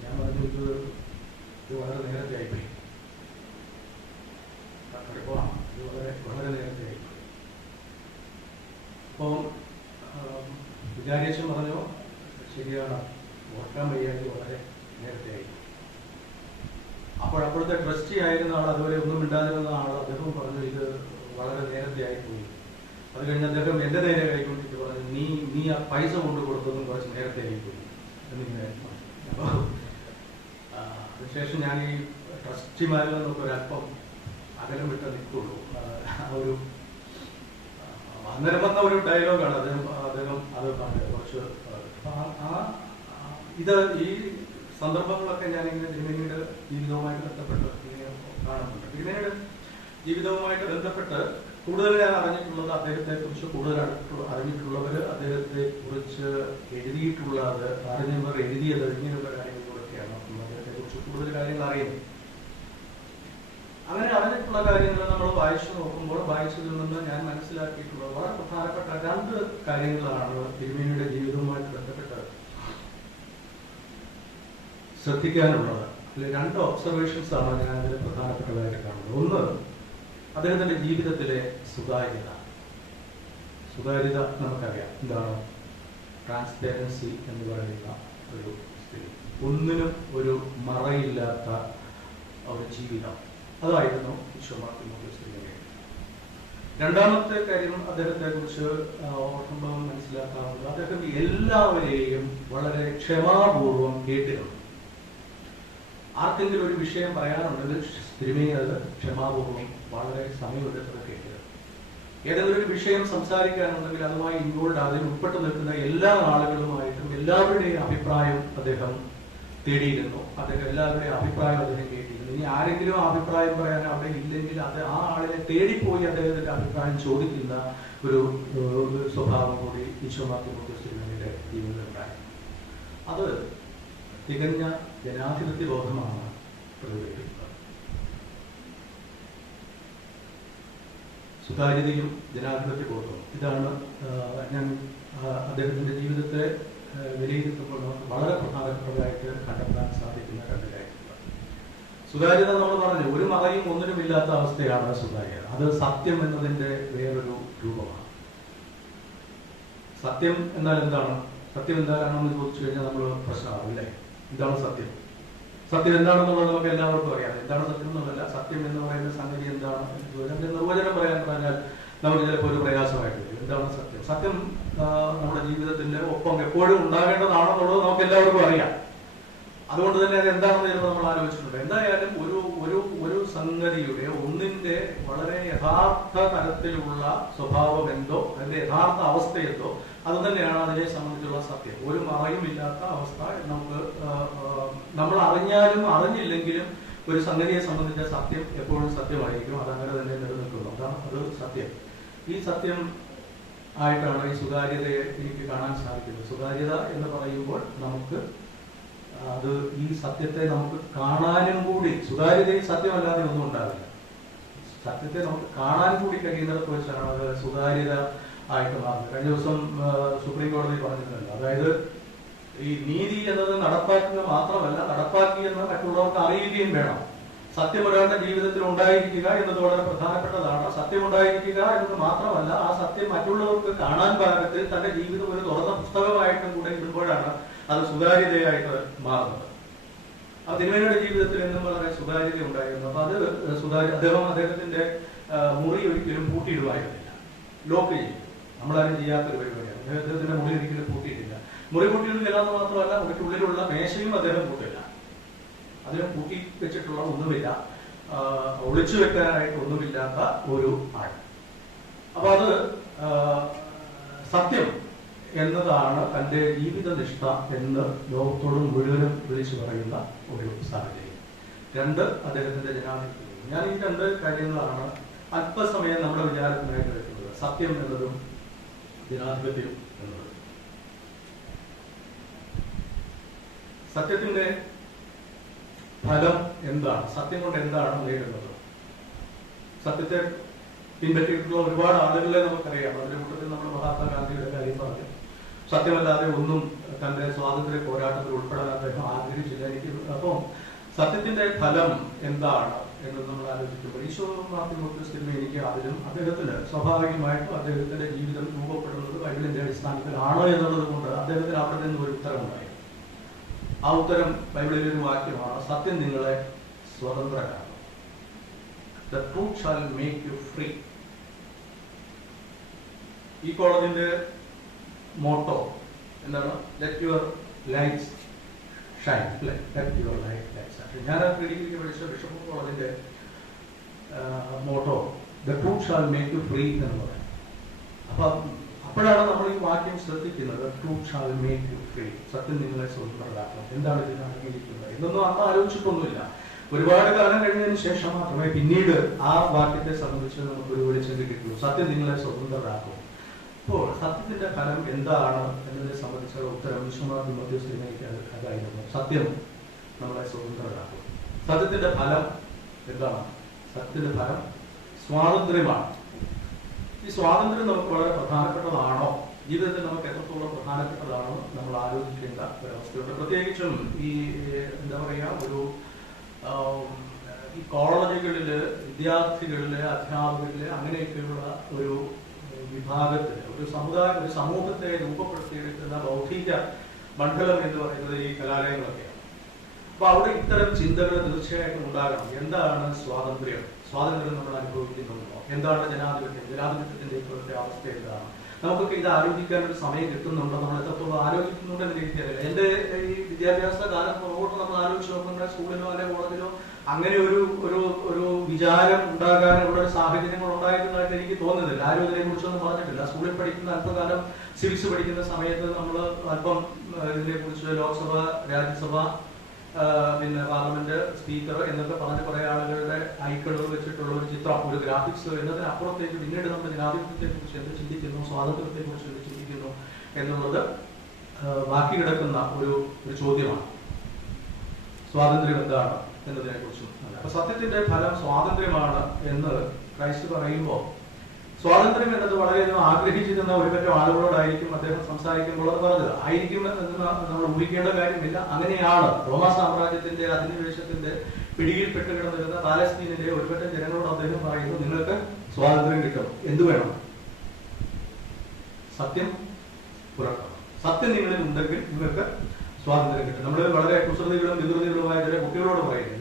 ഞാൻ പറഞ്ഞു, ഇത് വളരെ നേരത്തെ ആയിപ്പോയി, ഇത് വളരെ നേരത്തെ ആയിപ്പോയി. അപ്പോൾ വിചാരിച്ചും പറഞ്ഞു, ശരിയാണ്, ഓർക്കാൻ വയ്യാതെ വളരെ നേരത്തെ ആയി. അപ്പോഴത്തെ ട്രസ്റ്റി ആയിരുന്ന ആൾ, അതുപോലെ ഒന്നും മിണ്ടാതിരുന്ന ആൾ, അദ്ദേഹം പറഞ്ഞു, ഇത് വളരെ നേരത്തെ ആയിപ്പോയി. അത് കഴിഞ്ഞ് അദ്ദേഹം എൻ്റെ നേരെ കൈകൊണ്ടിട്ട് പറഞ്ഞു, നീ ആ പൈസ കൊണ്ട് കൊടുത്തതും കുറച്ച് നേരത്തെ ആയിപ്പോയി എന്നിങ്ങനെ. അപ്പോൾ അതിനുശേഷം ഞാൻ ഈ ട്രസ്റ്റിമാരിൽ നിന്നൊക്കെ ഒരല്പം അകലം വിട്ട് നിൽക്കുള്ളൂ. ഒരു അന്നേരം വന്ന ഒരു ഡയലോഗാണ് അദ്ദേഹം അത് പറഞ്ഞത്. കുറച്ച് ഇത് ഈ സന്ദർഭങ്ങളൊക്കെ ഞാനിങ്ങനെ തിരുമേനിയുടെ ജീവിതവുമായിട്ട് ബന്ധപ്പെട്ട് കാണുന്നുണ്ട്. തിരുമേനിയുടെ ജീവിതവുമായിട്ട് ബന്ധപ്പെട്ട് കൂടുതൽ ഞാൻ അറിഞ്ഞിട്ടുള്ളത്, അദ്ദേഹത്തെ കുറിച്ച് കൂടുതൽ അറിഞ്ഞിട്ടുള്ളവർ, അദ്ദേഹത്തെ കുറിച്ച് എഴുതിയിട്ടുള്ളത്, അറിഞ്ഞവർ എഴുതിയത്, ഇങ്ങനെയുള്ള കാര്യങ്ങളിലൂടെയൊക്കെയാണ് അദ്ദേഹത്തെ കുറിച്ച് കൂടുതൽ കാര്യങ്ങൾ അറിയുന്നത്. അങ്ങനെ അറിഞ്ഞിട്ടുള്ള കാര്യങ്ങൾ നമ്മൾ വായിച്ചു നോക്കുമ്പോൾ വായിച്ചതിൽ നിന്ന് ഞാൻ മനസ്സിലാക്കിയിട്ടുള്ളത് വളരെ പ്രധാനപ്പെട്ട രണ്ട് കാര്യങ്ങളാണ് തിരുമേനിയുടെ ജീവിതവുമായിട്ട് ബന്ധപ്പെട്ട് ശ്രദ്ധിക്കാനുള്ളത്. അതിൽ രണ്ട് ഒബ്സർവേഷൻസ് ആണ് ഞാൻ അതിൽ പ്രധാനപ്പെട്ടതായിട്ട് കാണുന്നത്. ഒന്ന്, അദ്ദേഹത്തിന്റെ ജീവിതത്തിലെ സുതാര്യത. സുതാര്യത നമുക്കറിയാം എന്താണ്. ട്രാൻസ്പെറൻസി എന്ന് പറയുന്ന ഒരു സ്ഥിതി, ഒന്നിനും ഒരു മറയില്ലാത്ത ഒരു ജീവിതം, അതായിരുന്നു ഈശോമാർത്തിമോസിന്റെ. രണ്ടാമത്തെ കാര്യം അദ്ദേഹത്തെ കുറിച്ച് ഓർക്കുമ്പോൾ മനസ്സിലാക്കാവുന്നത്, അദ്ദേഹം എല്ലാവരെയും വളരെ ക്ഷമാപൂർവം കേട്ടിരുന്നു. ആർക്കെങ്കിലും ഒരു വിഷയം പറയാനുണ്ടെങ്കിൽ തിരുമേനി അത് ക്ഷമാപൂർവം വളരെ സമയമെടുത്തത് കേട്ടിരുന്നു. ഏതെങ്കിലും ഒരു വിഷയം സംസാരിക്കാനുണ്ടെങ്കിൽ അതുമായി ഇൻവോൾവ് അതിൽ ഉൾപ്പെട്ട് നിൽക്കുന്ന എല്ലാ ആളുകളുമായിട്ടും എല്ലാവരുടെയും അഭിപ്രായം അദ്ദേഹം തേടിയിരുന്നു. അദ്ദേഹം എല്ലാവരുടെയും അഭിപ്രായം അദ്ദേഹം കേട്ടിരുന്നു. ഇനി ആരെങ്കിലും ആ അഭിപ്രായം പറയാൻ അവിടെ ഇല്ലെങ്കിൽ അത് ആ ആളിനെ തേടിപ്പോയി അദ്ദേഹത്തിന്റെ അഭിപ്രായം ചോദിക്കുന്ന ഒരു സ്വഭാവം കൂടി ഈശോമാർത്തിമോസിന്റെ ജീവിതത്തിലുണ്ടായി. അത് തികഞ്ഞ ജനാധിപത്യ ബോധമാണ് പ്രതിഫലിക്കുന്നത്. സുതാര്യതയും ജനാധിപത്യ ബോധവും, ഇതാണ് ഞാൻ അദ്ദേഹത്തിന്റെ ജീവിതത്തെ വിലയിരുത്തുമ്പോൾ നമുക്ക് വളരെ പ്രധാനപ്പെട്ടതായിട്ട് കണ്ടെത്താൻ സാധിക്കുന്ന രണ്ട് കാര്യങ്ങൾ. സുതാര്യത നമ്മൾ പറഞ്ഞു, ഒരു മറയും ഒന്നിനും ഇല്ലാത്ത അവസ്ഥയാണ് സുതാര്യത. അത് സത്യം എന്നതിന്റെ വേറൊരു രൂപമാണ്. സത്യം എന്നാൽ എന്താണ്? സത്യം എന്താണെന്ന് ചോദിച്ചു കഴിഞ്ഞാൽ നമ്മൾ പ്രശ്നമാവില്ലേ? എന്താണ് സത്യം? സത്യം എന്താണെന്നുള്ളത് നമുക്ക് എല്ലാവർക്കും അറിയാം. എന്താണ് സത്യം എന്നുള്ളതല്ല, സത്യം എന്ന് പറയുന്ന സംഗതി എന്താണ് എന്ന് ചോദിച്ചാൽ നിർവചനം പറഞ്ഞാൽ നമുക്ക് ചിലപ്പോൾ ഒരു പ്രയാസമായിട്ട് വരും. എന്താണ് സത്യം? സത്യം നമ്മുടെ ജീവിതത്തിന്റെ ഒപ്പം എപ്പോഴും ഉണ്ടാകേണ്ടതാണെന്നുള്ളത് നമുക്ക് എല്ലാവർക്കും അറിയാം. അതുകൊണ്ട് തന്നെ അത് എന്താണെന്ന് ചിലപ്പോൾ നമ്മൾ ആലോചിച്ചിട്ടുണ്ട്. എന്തായാലും ഒരു സംഗതിയുടെ ഒന്നിന്റെ വളരെ യഥാർത്ഥ തരത്തിലുള്ള സ്വഭാവം എന്തോ, അതിന്റെ യഥാർത്ഥ അവസ്ഥ എന്തോ, അത് തന്നെയാണ് അതിനെ സംബന്ധിച്ചുള്ള സത്യം. ഒരു മറയും ഇല്ലാത്ത അവസ്ഥ. നമുക്ക് നമ്മൾ അറിഞ്ഞാലും അറിഞ്ഞില്ലെങ്കിലും ഒരു സംഗതിയെ സംബന്ധിച്ച സത്യം എപ്പോഴും സത്യമായിരിക്കും. അതങ്ങനെ തന്നെ നിലനിൽക്കുന്നു. അതാണ് അത് സത്യം. ഈ സത്യം ആയിട്ടാണ് ഈ സുതാര്യതയെ എനിക്ക് കാണാൻ സാധിക്കുന്നത്. സുതാര്യത എന്ന് പറയുമ്പോൾ നമുക്ക് അത് ഈ സത്യത്തെ നമുക്ക് കാണാനും കൂടി, സുതാര്യതയിൽ സത്യമല്ലാതെ ഒന്നും ഉണ്ടാവില്ല. സത്യത്തെ നമുക്ക് കാണാൻ കൂടി കഴിയുന്നിടത്ത് വെച്ചാണ് അത് സുതാര്യത ആയിട്ട് മാറുന്നത്. കഴിഞ്ഞ ദിവസം സുപ്രീം കോടതി പറഞ്ഞിരുന്നല്ലോ, അതായത് ഈ നീതി എന്നത് നടപ്പാക്കുക മാത്രമല്ല, നടപ്പാക്കി എന്ന് മറ്റുള്ളവർക്ക് അറിയുകയും വേണം. സത്യം ഒരാളുടെ ജീവിതത്തിൽ ഉണ്ടായിരിക്കുക എന്നത് വളരെ പ്രധാനപ്പെട്ടതാണ്. സത്യം ഉണ്ടായിരിക്കുക എന്നത് മാത്രമല്ല, ആ സത്യം മറ്റുള്ളവർക്ക് കാണാൻ പാകത്തിൽ തന്റെ ജീവിതം ഒരു തുറന്ന പുസ്തകമായിട്ടും കൂടെ ഇടുമ്പോഴാണ് അത് സുതാര്യതയായിട്ട് മാറുന്നത്. ആ തിരുമേനിയുടെ ജീവിതത്തിൽ എന്നും വളരെ സുതാര്യത ഉണ്ടായിരുന്നു. അപ്പൊ അത് അദ്ദേഹത്തിന്റെ മുറി ഒരിക്കലും പൂട്ടിയിടുമായിരുന്നില്ല, ലോക്ക് ചെയ്യും. നമ്മളാരും ചെയ്യാത്തൊരു പരിപാടിയാണ്. അദ്ദേഹത്തിന്റെ മുറി ഒരിക്കലും പൂട്ടിയിട്ടില്ല. മുറി പൂട്ടിയിട്ടില്ല എന്ന് മാത്രമല്ല, മുറിക്കുള്ളിലുള്ള മേശയും അദ്ദേഹം പൂട്ടില്ല. അദ്ദേഹം പൂട്ടി വെച്ചിട്ടുള്ള ഒന്നുമില്ല, ഒളിച്ചു വെക്കാനായിട്ട് ഒന്നുമില്ലാത്ത ഒരു ആൾ. അപ്പൊ അത് സത്യം എന്നതാണ് തന്റെ ജീവിതനിഷ്ഠ എന്ന് ലോകത്തോടും മുഴുവനും വിളിച്ചു പറയുന്ന ഒരു സാഹചര്യം. രണ്ട്, അദ്ദേഹത്തിന്റെ ജനാധിപത്യം. ഞാൻ ഈ രണ്ട് കാര്യങ്ങളാണ് അല്പസമയം നമ്മുടെ വിചാരത്തിനായിട്ട് വെക്കുന്നത്. സത്യം എന്നതും ജനാധിപത്യം എന്നതും. സത്യത്തിന്റെ ഫലം എന്താണ്? സത്യം കൊണ്ട് എന്താണ് നേടുന്നത്? സത്യത്തെ പിൻപറ്റിയിട്ടുള്ള ഒരുപാട് ആളുകളെ നമുക്കറിയാം. അതിന്റെ കൂട്ടത്തിൽ നമ്മൾ മഹാത്മാഗാന്ധിയുടെ കാര്യം പറഞ്ഞു. സത്യമല്ലാതെ ഒന്നും തന്റെ സ്വാതന്ത്ര്യ പോരാട്ടത്തിൽ ഉൾപ്പെടാൻ അദ്ദേഹം ആഗ്രഹിച്ചില്ല. അപ്പം സത്യത്തിന്റെ ഫലം എന്താണ് എന്ന് നമ്മൾ ആലോചിക്കുമ്പോൾ ഈശോമാർത്തിമോസിന്റെ എനിക്ക് അതിലും അദ്ദേഹത്തിന് സ്വാഭാവികമായിട്ടും അദ്ദേഹത്തിന്റെ ജീവിതം രൂപപ്പെടുന്നത് ബൈബിളിന്റെ അടിസ്ഥാനത്തിലാണ് എന്നുള്ളത് കൊണ്ട് അദ്ദേഹത്തിന് അവിടെ നിന്ന് ഒരു ഉത്തരമുണ്ടായി. ആ ഉത്തരം ബൈബിളിലെ ഒരു വാക്യമാണ്, സത്യം നിങ്ങളെ സ്വതന്ത്രരാക്കും. The truth shall make you free. ഈ കോളേജിന്റെ മോട്ടോ എന്താണ്? Let your lights shine. Let your lights shine. ഞാൻ ഡിഗ്രിക്ക് പഠിച്ച ബിഷപ്പ് കോളേജിന്റെ motto the truth shall make you free എന്ന് പറയും. അപ്പൊ അപ്പോഴാണ് നമ്മൾ ഈ വാക്യം ശ്രദ്ധിക്കുന്നത്, truth shall make you free. സത്യം നിങ്ങളെ സ്വതന്ത്രരാക്കണം. എന്താണ് ഇതിന് അടങ്ങിയിരിക്കുന്നത് എന്നൊന്നും അന്ന് ആലോചിച്ചിട്ടൊന്നുമില്ല. ഒരുപാട് കാലം കഴിഞ്ഞതിന് ശേഷം മാത്രമേ പിന്നീട് ആ വാക്യത്തെ സംബന്ധിച്ച് നമുക്കൊരു വെളിച്ചം കിട്ടിയിട്ടുള്ളൂ. സത്യം നിങ്ങളെ സ്വതന്ത്രരാക്കും. അപ്പോൾ സത്യത്തിന്റെ ഫലം എന്താണ് എന്നതിനെ സംബന്ധിച്ച ഉത്തരം ഈശോമാർത്തിമോസിന് അതായിരുന്നു, സത്യം നമ്മളെ സ്വതന്ത്രരാക്കും. സത്യത്തിന്റെ ഫലം എന്താണ്? സത്യത്തിന്റെ ഫലം സ്വാതന്ത്ര്യമാണ്. ഈ സ്വാതന്ത്ര്യം നമുക്ക് വളരെ പ്രധാനപ്പെട്ടതാണ് ജീവിതത്തിൽ നമുക്ക് എത്രത്തോളം പ്രധാനപ്പെട്ടതാണെന്ന് നമ്മൾ ആലോചിക്കേണ്ട ഒരവസ്ഥയുണ്ട്. പ്രത്യേകിച്ചും ഈ എന്താ പറയുക, ഒരു ഈ കോളേജുകളില് വിദ്യാർത്ഥികളില് അധ്യാപകരില് അങ്ങനെയൊക്കെയുള്ള ഒരു വിഭാഗത്തിൽ ഒരു സമൂഹത്തെ രൂപപ്പെടുത്തിയെടുക്കുന്ന ബൗദ്ധിക മണ്ഡലം എന്ന് പറയുന്നത് ഈ കലാലയങ്ങളൊക്കെയാണ്. അപ്പൊ അവിടെ ഇത്തരം ചിന്തകൾ തീർച്ചയായിട്ടും ഉണ്ടാകണം. എന്താണ് സ്വാതന്ത്ര്യം? സ്വാതന്ത്ര്യം നമ്മൾ അനുഭവിക്കുന്നുണ്ടോ? എന്താണ് ജനാധിപത്യം? ജനാധിപത്യത്തിന്റെ ഇപ്പോഴത്തെ അവസ്ഥ എന്താണ്? നമുക്കൊക്കെ ഇത് ആലോചിക്കാൻ ഒരു സമയം കിട്ടുന്നുണ്ടോ? നമ്മൾ എത്രത്തോളം ആലോചിക്കുന്നുണ്ടെന്ന് എനിക്കറിയില്ല. എന്റെ ഈ വിദ്യാഭ്യാസ കാലം പുറകോട്ട് നമ്മൾ ആലോചിച്ച് നോക്കുമ്പോൾ സ്കൂളിലോ അല്ലെങ്കിൽ കോളേജിലോ അങ്ങനെ ഒരു വിചാരം ഉണ്ടാകാനുള്ള ഒരു സാഹചര്യങ്ങൾ ഉണ്ടായിരുന്നതായിട്ട് എനിക്ക് തോന്നുന്നില്ല. ആരും ഇതിനെ കുറിച്ചൊന്നും പറഞ്ഞിട്ടില്ല. സ്കൂളിൽ പഠിക്കുന്ന അല്പകാലം സിവിക്സ് പഠിക്കുന്ന സമയത്ത് നമ്മൾ അല്പം ഇതിനെ കുറിച്ച് ലോക്സഭ, രാജ്യസഭ, പിന്നെ പാർലമെന്റ് സ്പീക്കർ എന്നൊക്കെ പറഞ്ഞ് കുറെ ആളുകളുടെ ഐക്കണുകൾ വെച്ചിട്ടുള്ള ഒരു ചിത്രം, ഒരു ഗ്രാഫിക്സ് എന്നതിനപ്പുറത്തേക്ക് പിന്നീട് നമ്മൾ ജനാധിപത്യത്തെ കുറിച്ച് എന്ത് ചിന്തിക്കുന്നു, സ്വാതന്ത്ര്യത്തെ കുറിച്ച് എന്ത് ചിന്തിക്കുന്നു എന്നുള്ളത് ബാക്കി കിടക്കുന്ന ഒരു ചോദ്യമാണ്. സ്വാതന്ത്ര്യം എന്താണ് എന്നതിനെ കുറിച്ചും. അപ്പൊ സത്യത്തിന്റെ ഫലം സ്വാതന്ത്ര്യമാണ് എന്ന് ക്രൈസ്റ്റ് പറയുമ്പോൾ സ്വാതന്ത്ര്യം എന്നത് വളരെയധികം ആഗ്രഹിച്ചിരുന്ന ഒരുപറ്റം ആളുകളോടായിരിക്കും അദ്ദേഹം സംസാരിക്കുമ്പോൾ അത് പറഞ്ഞത്. ആയിരിക്കും എന്ന് നമ്മൾ ഊഹിക്കേണ്ട കാര്യമില്ല. അങ്ങനെയാണ്. റോമാ സാമ്രാജ്യത്തിന്റെ അധിനിവേശത്തിന്റെ പിടിയിൽ പെട്ടുകിടന്നിരുന്ന പാലസ്തീനിലെ ഒരുപറ്റം ജനങ്ങളോട് അദ്ദേഹം പറയുന്നു, നിങ്ങൾക്ക് സ്വാതന്ത്ര്യം കിട്ടും. എന്തു വേണം? സത്യം പുലർത്തണം. സത്യം നിങ്ങളിൽ ഉണ്ടെങ്കിൽ നിങ്ങൾക്ക് സ്വാതന്ത്ര്യം കിട്ടും. നമ്മൾ വളരെ കുസൃതികളും വികൃതികളുമായ ചില കുട്ടികളോട് പറയും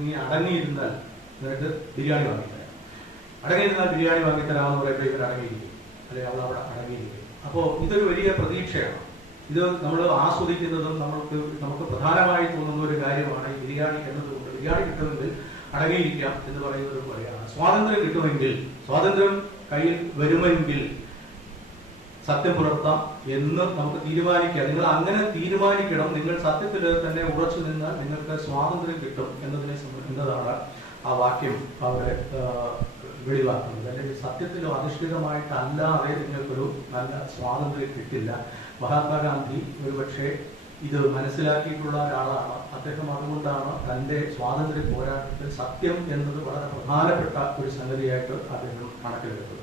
നീ അടങ്ങിയിരുന്നാൽ നിനക്ക് ബിരിയാണി വാങ്ങിത്തരാം. അടങ്ങിയിരുന്നാൽ ബിരിയാണി വാങ്ങിത്തരാമെന്ന് പറയുമ്പോൾ ഇവർ അടങ്ങിയിരിക്കും, അല്ലെങ്കിൽ അവൾ അവിടെ അടങ്ങിയിരിക്കും. അപ്പോൾ ഇതൊരു വലിയ പ്രതീക്ഷയാണ്. ഇത് നമ്മൾ ആസ്വദിക്കുന്നതും നമുക്ക് പ്രധാനമായി തോന്നുന്ന ഒരു കാര്യമാണ് ഈ ബിരിയാണി എന്നതുകൊണ്ട്. ബിരിയാണി കിട്ടുമെങ്കിൽ അടങ്ങിയിരിക്കാം എന്ന് പറയുന്നത് ഒരു പറയാണ്. സ്വാതന്ത്ര്യം കിട്ടുമെങ്കിൽ, സ്വാതന്ത്ര്യം കയ്യിൽ വരുമെങ്കിൽ സത്യം പുലർത്താം എന്ന് നമുക്ക് തീരുമാനിക്കാം. നിങ്ങൾ അങ്ങനെ തീരുമാനിക്കണം. നിങ്ങൾ സത്യത്തിൽ തന്നെ ഉറച്ചു നിന്നാൽ നിങ്ങൾക്ക് സ്വാതന്ത്ര്യം കിട്ടും എന്നതാണ് ആ വാക്യം അവിടെ വെളിവാക്കുന്നത്. അല്ലെങ്കിൽ സത്യത്തിലോ അധിഷ്ഠിതമായിട്ടല്ലാതെ നിങ്ങൾക്കൊരു നല്ല സ്വാതന്ത്ര്യം കിട്ടില്ല. മഹാത്മാഗാന്ധി ഒരുപക്ഷെ ഇത് മനസ്സിലാക്കിയിട്ടുള്ള ഒരാളാണ്. അദ്ദേഹം അതുകൊണ്ടാണ് തന്റെ സ്വാതന്ത്ര്യ പോരാട്ടത്തിൽ സത്യം എന്നത് വളരെ പ്രധാനപ്പെട്ട ഒരു സംഗതിയായിട്ട് അദ്ദേഹം കണക്കിലെടുത്തത്.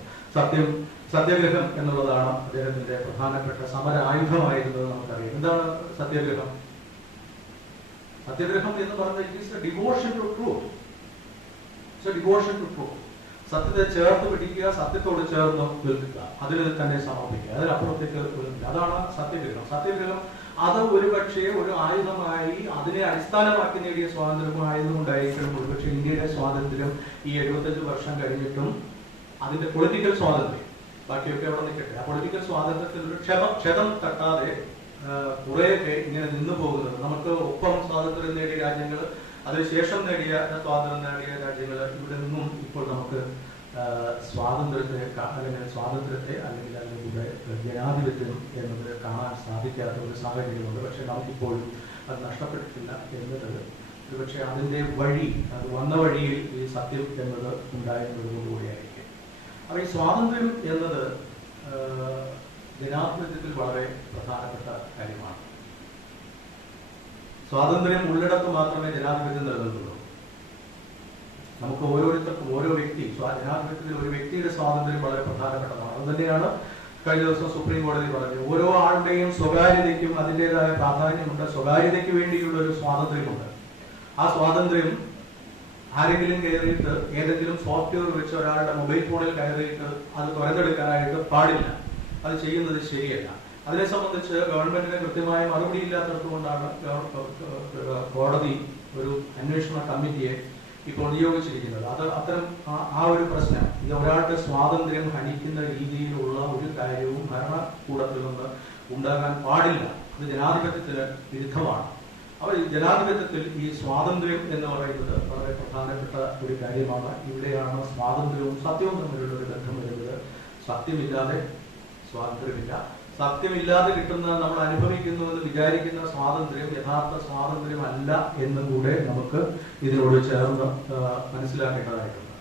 സത്യാഗ്രഹം എന്നുള്ളതാണ് അദ്ദേഹത്തിന്റെ പ്രധാനപ്പെട്ട സമര ആയുധമായിരുന്നത് നമുക്കറിയാം. എന്താണ് സത്യാഗ്രഹം? സത്യാഗ്രഹം എന്ന് പറഞ്ഞാൽ devotion to truth. Devotion to truth. സത്യത്തെ ചേർത്ത് പിടിക്കുക, സത്യത്തോട് ചേർന്ന് നിൽക്കുക, അതിൽ തന്നെ സമർപ്പിക്കുക, അതിനപ്പുറത്തേക്ക് നിൽക്കുക. അതാണ് സത്യഗ്രഹം. സത്യഗ്രഹം അത് ഒരുപക്ഷെ ഒരു ആയുധമായി അതിനെ അടിസ്ഥാനമാക്കി നേടിയ സ്വാതന്ത്ര്യമായതുകൊണ്ടായിരിക്കണം ഒരുപക്ഷെ ഇന്ത്യയുടെ സ്വാതന്ത്ര്യം ഈ 75 വർഷം കഴിഞ്ഞിട്ടും അതിന്റെ പൊളിറ്റിക്കൽ സ്വാതന്ത്ര്യം, ബാക്കിയൊക്കെ അവിടെ നിൽക്കട്ടെ, ആ പൊളിറ്റിക്കൽ സ്വാതന്ത്ര്യത്തിൽ ഒരു ക്ഷതം തട്ടാതെ കുറെയൊക്കെ ഇങ്ങനെ നിന്നു പോകുന്നത്. നമുക്ക് ഒപ്പം സ്വാതന്ത്ര്യം നേടിയ രാജ്യങ്ങൾ, അതിനുശേഷം സ്വാതന്ത്ര്യം നേടിയ രാജ്യങ്ങൾ, ഇവിടെ നിന്നും ഇപ്പോൾ നമുക്ക് സ്വാതന്ത്ര്യത്തെ അല്ലെങ്കിൽ അതിലൂടെ ജനാധിപത്യം എന്നത് കാണാൻ സാധിക്കാത്ത ഒരു സാഹചര്യമുണ്ട്. പക്ഷെ നമുക്കിപ്പോഴും അത് നഷ്ടപ്പെട്ടിട്ടില്ല എന്നത് ഒരുപക്ഷെ അതിന്റെ വഴി, അത് വന്ന വഴിയിൽ ഈ സത്യം എന്നത് ഉണ്ടായിരുന്നതുകൊണ്ടുകൂടിയായിരിക്കും. അപ്പൊ ഈ സ്വാതന്ത്ര്യം എന്നത് ജനാധിപത്യത്തിൽ വളരെ പ്രധാനപ്പെട്ട കാര്യമാണ്. സ്വാതന്ത്ര്യം ഉള്ളിടത്ത് മാത്രമേ ജനാധിപത്യം നിലനിൽക്കുള്ളൂ. നമുക്ക് ഓരോരുത്തർക്കും ഓരോ വ്യക്തി ജനാധിപത്യത്തിൽ ഒരു വ്യക്തിയുടെ സ്വാതന്ത്ര്യം വളരെ പ്രധാനപ്പെട്ടതാണ്. അതുതന്നെയാണ് കഴിഞ്ഞ ദിവസം സുപ്രീം കോടതി പറഞ്ഞു. ഓരോ ആളുടെയും സ്വകാര്യതയ്ക്കും അതിൻ്റെതായ പ്രാധാന്യമുണ്ട്. സ്വകാര്യതയ്ക്ക് വേണ്ടിയുള്ള ഒരു സ്വാതന്ത്ര്യമുണ്ട്. ആ സ്വാതന്ത്ര്യം ആരെങ്കിലും കയറിയിട്ട് ഏതെങ്കിലും സോഫ്റ്റ്വെയർ വെച്ച് ഒരാളുടെ മൊബൈൽ ഫോണിൽ കയറിയിട്ട് അത് തുറന്നെടുക്കാനായിട്ട് പാടില്ല. അത് ചെയ്യുന്നത് ശരിയല്ല. അതിനെ സംബന്ധിച്ച് ഗവൺമെന്റിന് കൃത്യമായ മറുപടി ഇല്ലാത്തതുകൊണ്ടാണ് കോടതി ഒരു അന്വേഷണ കമ്മിറ്റിയെ ഇപ്പോൾ നിയോഗിച്ചിരിക്കുന്നത്. അത് അത്തരം ആ ഒരു പ്രശ്നം, ഇത് ഒരാളുടെ സ്വാതന്ത്ര്യം ഹനിക്കുന്ന രീതിയിലുള്ള ഒരു കാര്യവും ഭരണകൂടത്തിൽ നിന്ന് ഉണ്ടാകാൻ പാടില്ല. അത് ജനാധിപത്യത്തിന് വിരുദ്ധമാണ്. അപ്പോൾ ജനാധിപത്യത്തിൽ ഈ സ്വാതന്ത്ര്യം എന്ന് പറയുന്നത് വളരെ പ്രധാനപ്പെട്ട ഒരു കാര്യമാണ്. ഇവിടെയാണ് സ്വാതന്ത്ര്യവും സത്യവും തമ്മിലുള്ള ഒരു ബന്ധം വരുന്നത്. സത്യമില്ലാതെ സ്വാതന്ത്ര്യമില്ല. സത്യമില്ലാതെ കിട്ടുന്ന, നമ്മൾ അനുഭവിക്കുന്നു എന്ന് വിചാരിക്കുന്ന സ്വാതന്ത്ര്യം യഥാർത്ഥ സ്വാതന്ത്ര്യമല്ല എന്നും കൂടെ നമുക്ക് ഇതിനോട് ചേർന്ന് മനസ്സിലാക്കേണ്ടതായിട്ടുണ്ട്.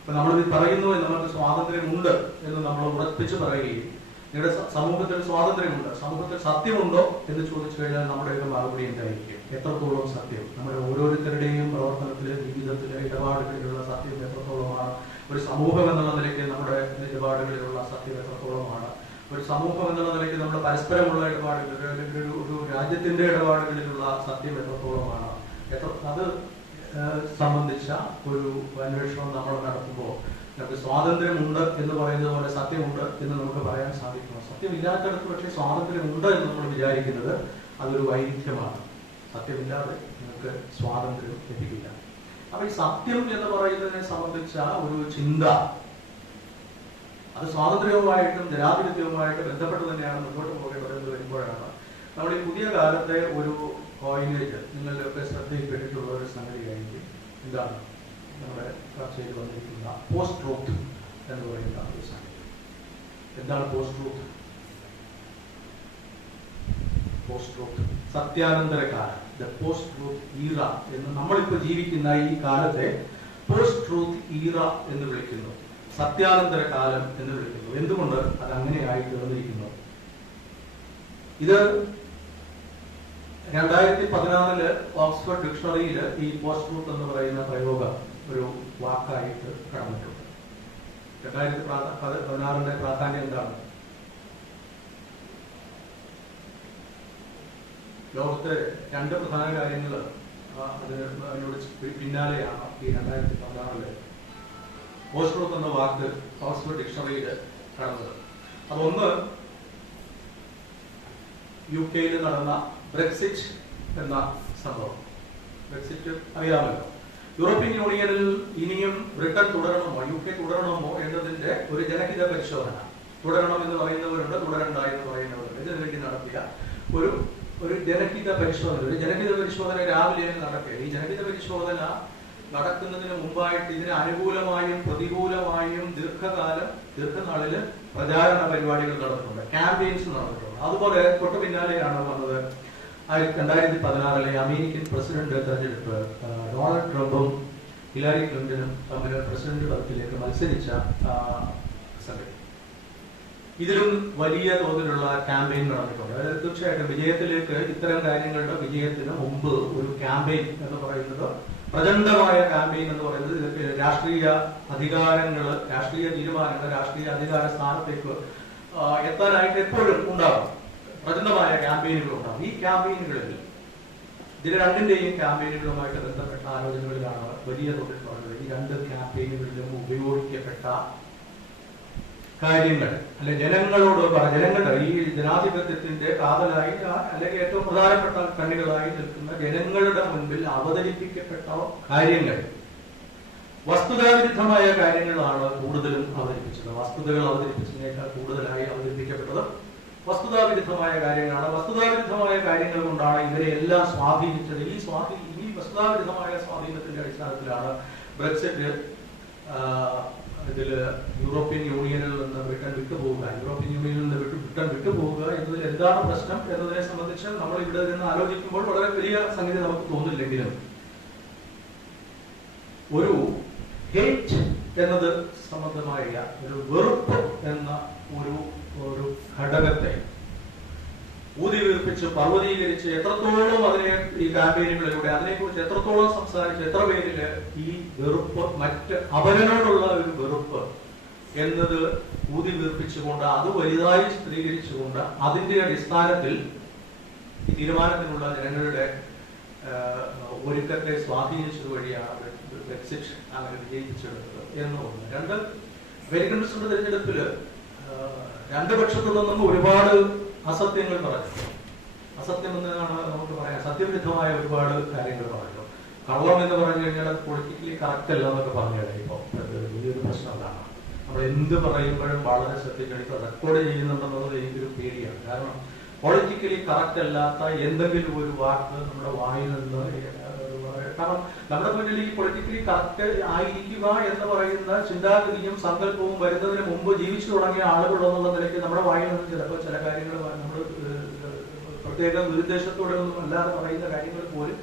ഇപ്പൊ നമ്മളിത് പറയുന്നു, നമുക്ക് സ്വാതന്ത്ര്യമുണ്ട് എന്ന് നമ്മൾ ഉറപ്പിച്ച് പറയുകയും നിങ്ങളുടെ സമൂഹത്തിൽ സ്വാതന്ത്ര്യമുണ്ട്, സമൂഹത്തിൽ സത്യമുണ്ടോ എന്ന് ചോദിച്ചു കഴിഞ്ഞാൽ നമ്മുടെ ഒരു മറുപടി എന്തായിരിക്കും? എത്രത്തോളം സത്യം? നമ്മുടെ ഓരോരുത്തരുടെയും പ്രവർത്തനത്തില്, ജീവിതത്തിലെ ഇടപാടുകളിലുള്ള സത്യം എത്രത്തോളമാണ്? ഒരു സമൂഹം എന്നുള്ള നിലയ്ക്ക് നമ്മുടെ ഇടപാടുകളിലുള്ള സത്യം എത്രത്തോളമാണ്? സമൂഹം എന്നുള്ള നിലയ്ക്ക് നമ്മൾ പരസ്പരമുള്ള ഇടപാടുകൾ, അല്ലെങ്കിൽ ഒരു രാജ്യത്തിന്റെ ഇടപാടുകളിലുള്ള സത്യം എത്രത്തോളമാണ്, അത് സംബന്ധിച്ച ഒരു അന്വേഷണം നമ്മൾ നടത്തുമ്പോൾ നമുക്ക് സ്വാതന്ത്ര്യമുണ്ട് എന്ന് പറയുന്നത് പോലെ സത്യമുണ്ട് എന്ന് നമുക്ക് പറയാൻ സാധിക്കണം. സത്യമില്ലാത്തടത്ത് പക്ഷേ സ്വാതന്ത്ര്യമുണ്ട് എന്ന് നമ്മൾ വിചാരിക്കുന്നത് അതൊരു വൈരുദ്ധ്യമാണ്. സത്യമില്ലാതെ നിങ്ങൾക്ക് സ്വാതന്ത്ര്യം ലഭിക്കില്ല. അപ്പൊ ഈ സത്യം എന്ന് പറയുന്നതിനെ സംബന്ധിച്ച ഒരു ചിന്ത അത് സ്വാതന്ത്ര്യവുമായിട്ടും ജനാധിപത്യവുമായിട്ട് ബന്ധപ്പെട്ട് തന്നെയാണ് മുന്നോട്ട് പോകേണ്ടത് എന്ന് വരുമ്പോഴാണ് നമ്മൾ ഈ പുതിയ കാലത്തെ ഒരു കോയിനേജ് നിങ്ങളുടെയൊക്കെ ശ്രദ്ധയിൽപ്പെട്ടിട്ടുള്ള ഒരു സംഗതിയായിരിക്കും. എന്താണ് നമ്മുടെ ചർച്ചയിൽ വന്നിരിക്കുന്ന പോസ്റ്റ് ട്രൂത്ത് എന്ന് പറയുന്ന ഒരു സംഗതി. എന്താണ് പോസ്റ്റ് ട്രൂത്ത്? പോസ്റ്റ് ട്രൂത്ത് സത്യാനന്തര കാലം, ദ പോസ്റ്റ് ട്രൂത്ത് ഈറ എന്ന് നമ്മളിപ്പോൾ ജീവിക്കുന്ന ഈ കാലത്തെ പോസ്റ്റ് ട്രൂത്ത് ഈറ എന്ന് വിളിക്കുന്നു, സത്യാനന്തര കാലം എന്ന് വിളിക്കുന്നു. എന്തുകൊണ്ട് അത് അങ്ങനെയായി തീർന്നിരിക്കുന്നു? ഇത് 2014 ഓക്സ്ഫോർഡ് ഡിക്ഷണറിയിൽ ഈ പോസ്റ്റ് ട്രൂത്ത് എന്ന് പറയുന്ന പ്രയോഗം ഒരു വാക്കായിട്ട് കടന്നിട്ടുണ്ട്. 2016 പ്രാധാന്യം എന്താണ്? ലോകത്തെ രണ്ട് പ്രധാന കാര്യങ്ങൾ അതിനോട് പിന്നാലെയാണ് ഈ 2016 പോസ്റ്റ് ട്രൂത്ത് എന്ന വാക്ക് ഓക്സ്ഫോർഡ് ഡിക്ഷണറിയിൽ കടന്നത്. അതൊന്ന് UK നടന്ന ബ്രെക്സിറ്റ് എന്ന സംഭവം. ബ്രെക്സിറ്റ് അറിയാമല്ലോ. യൂറോപ്യൻ യൂണിയനിൽ ഇനിയും ബ്രിട്ടൻ തുടരണമോ UK തുടരണമോ എന്നതിന്റെ ഒരു ജനഹിത പരിശോധന, തുടരണം എന്ന് പറയുന്നവരുണ്ട്, തുടരണ്ട എന്ന് പറയുന്നവരുണ്ട്, ഇതിനു വേണ്ടി നടത്തിയ ഒരു ജനഹിത പരിശോധന. ഒരു ജനഹിത പരിശോധന രാവിലെ നടക്കുക. ഈ ജനഹിത പരിശോധന നടക്കുന്നതിന് മുമ്പായിട്ട് ഇതിന് അനുകൂലമായും പ്രതികൂലമായും ദീർഘനാളില് പ്രചാരണ പരിപാടികൾ നടന്നിട്ടുണ്ട്, ക്യാമ്പയിൻസ് നടന്നിട്ടുണ്ട്. അതുപോലെ തൊട്ട് പിന്നാലെയാണ് വന്നത് 2016 അമേരിക്കൻ പ്രസിഡന്റ് തെരഞ്ഞെടുപ്പ്. ഡൊണാൾഡ് ട്രംപും ഹിലാരി ക്ലിന്റണും തമ്മിൽ പ്രസിഡന്റ് പദത്തിലേക്ക് മത്സരിച്ച സംഗതി. ഇതിലും വലിയ തോതിലുള്ള ക്യാമ്പയിൻ നടന്നിട്ടുണ്ട്. അതായത് തീർച്ചയായിട്ടും വിജയത്തിലേക്ക്, ഇത്തരം കാര്യങ്ങളുടെ വിജയത്തിന് മുമ്പ് ഒരു ക്യാമ്പയിൻ എന്ന് പറയുന്നത്, പ്രചണ്ഡമായ ക്യാമ്പയിൻ എന്ന് പറയുന്നത് രാഷ്ട്രീയ അധികാരങ്ങള്, രാഷ്ട്രീയ തീരുമാനങ്ങൾ, രാഷ്ട്രീയ അധികാര സ്ഥാനത്തേക്ക് എത്താനായിട്ട് എപ്പോഴും ഉണ്ടാകും. പ്രചണ്ഡമായ ക്യാമ്പയിനുകൾ ഉണ്ടാകും. ഈ ക്യാമ്പയിനുകളിൽ ഇതിന് രണ്ടിന്റെയും ക്യാമ്പയിനുകളുമായിട്ട് ബന്ധപ്പെട്ട ആലോചനകളിലാണ് വലിയ തോതിൽ പറഞ്ഞത്. ഈ രണ്ട് ക്യാമ്പയിനുകളിലും ഉപയോഗിക്കപ്പെട്ട കാര്യങ്ങൾ അല്ലെ ജനങ്ങളുടെ ഈ ജനാധിപത്യത്തിന്റെ കാതലായി അല്ലെങ്കിൽ ഏറ്റവും പ്രധാനപ്പെട്ട കണ്ണികളായി നിൽക്കുന്ന ജനങ്ങളുടെ മുൻപിൽ അവതരിപ്പിക്കപ്പെട്ട കാര്യങ്ങൾ വസ്തുതാവിരുദ്ധമായ കാര്യങ്ങളാണ് കൂടുതലും അവതരിപ്പിച്ചത്. വസ്തുതകൾ അവതരിപ്പിച്ചതിനേക്കാൾ കൂടുതലായി അവതരിപ്പിക്കപ്പെട്ടത് വസ്തുതാവിരുദ്ധമായ കാര്യങ്ങളാണ്. വസ്തുതാവിരുദ്ധമായ കാര്യങ്ങൾ കൊണ്ടാണ് ഇവരെ എല്ലാം സ്വാധീനിച്ചത്. ഈ വസ്തുതാവിരുദ്ധമായ സ്വാധീനത്തിന്റെ അടിസ്ഥാനത്തിലാണ് ബ്രെക്സിറ്റ് ഇതിൽ യൂറോപ്യൻ യൂണിയനിൽ നിന്ന് ബ്രിട്ടൻ വിട്ടുപോവുക, ബ്രിട്ടൻ വിട്ടുപോവുക എന്നതിൽ എന്താണ് പ്രശ്നം എന്നതിനെ സംബന്ധിച്ച് നമ്മൾ ഇവിടെ നിന്ന് ആലോചിക്കുമ്പോൾ വളരെ വലിയ സംഗതി നമുക്ക് തോന്നില്ലെങ്കിലും ഒരു ഹേറ്റ് എന്നത് സംബന്ധമായ ഒരു വെറുപ്പ് എന്ന ഒരു ഘടകത്തെ ഊതിവീർപ്പിച്ച് പർവ്വതീകരിച്ച് എത്രത്തോളം അതിനെ ഈ ക്യാമ്പയിനുകളിലൂടെ അതിനെക്കുറിച്ച് എത്രത്തോളം സംസാരിച്ച് എത്ര പേരില് ഈ വെറുപ്പ്, മറ്റ് അവനോടുള്ള ഒരു വെറുപ്പ് എന്നത് ഊതിവീർപ്പിച്ചുകൊണ്ട് അത് വലുതായി ചിത്രീകരിച്ചുകൊണ്ട് അതിന്റെ അടിസ്ഥാനത്തിൽ ഈ തീരുമാനത്തിനുള്ള ജനങ്ങളുടെ ഒരുക്കത്തെ സ്വാധീനിച്ചത് വഴിയാണ് ബ്രെക്സിറ്റ് അങ്ങനെ വിജയിപ്പിച്ചെടുത്തത് എന്നൊന്ന്. രണ്ട്, അമേരിക്കൻ പ്രസിഡന്റ് തെരഞ്ഞെടുപ്പില് രണ്ടു പക്ഷത്തു നിന്നും ഒരുപാട് അസത്യങ്ങൾ പറഞ്ഞു. അസത്യം എന്നാണ് നമുക്ക് പറയാം, സത്യവിരുദ്ധമായ ഒരുപാട് കാര്യങ്ങൾ പറഞ്ഞു. കള്ളം എന്ന് പറഞ്ഞു കഴിഞ്ഞാൽ അത് പൊളിറ്റിക്കലി കറക്റ്റ് അല്ല എന്നൊക്കെ പറഞ്ഞു. ഇപ്പൊ വലിയൊരു പ്രശ്നം എന്താണ്, നമ്മൾ എന്ത് പറയുമ്പോഴും വളരെ ശ്രദ്ധിക്കണം. ഇപ്പൊ റെക്കോർഡ് ചെയ്യുന്നുണ്ടെന്നുള്ളത് എനിക്കൊരു പേടിയാണ്. കാരണം പൊളിറ്റിക്കലി കറക്റ്റ് അല്ലാത്ത എന്തെങ്കിലും ഒരു വാക്ക് നമ്മുടെ വായിൽ നിന്ന്, കാരണം നമ്മുടെ മുന്നിൽ ഈ പൊളിറ്റിക്കലി കറക്റ്റ് ആയിരിക്കുക എന്ന് പറയുന്ന ചിന്താഗതിയും സങ്കല്പവും വരുന്നതിന് മുമ്പ് ജീവിച്ചു തുടങ്ങിയ ആളുകൾ എന്നുള്ള നിലയ്ക്ക് നമ്മുടെ വായിൽ നിന്ന് ചിലപ്പോൾ ചില കാര്യങ്ങൾ നമ്മൾ പ്രത്യേക ദുരുദ്ദേശത്തോടെ ഒന്നും അല്ലാതെ പറയുന്ന കാര്യങ്ങൾ പോലും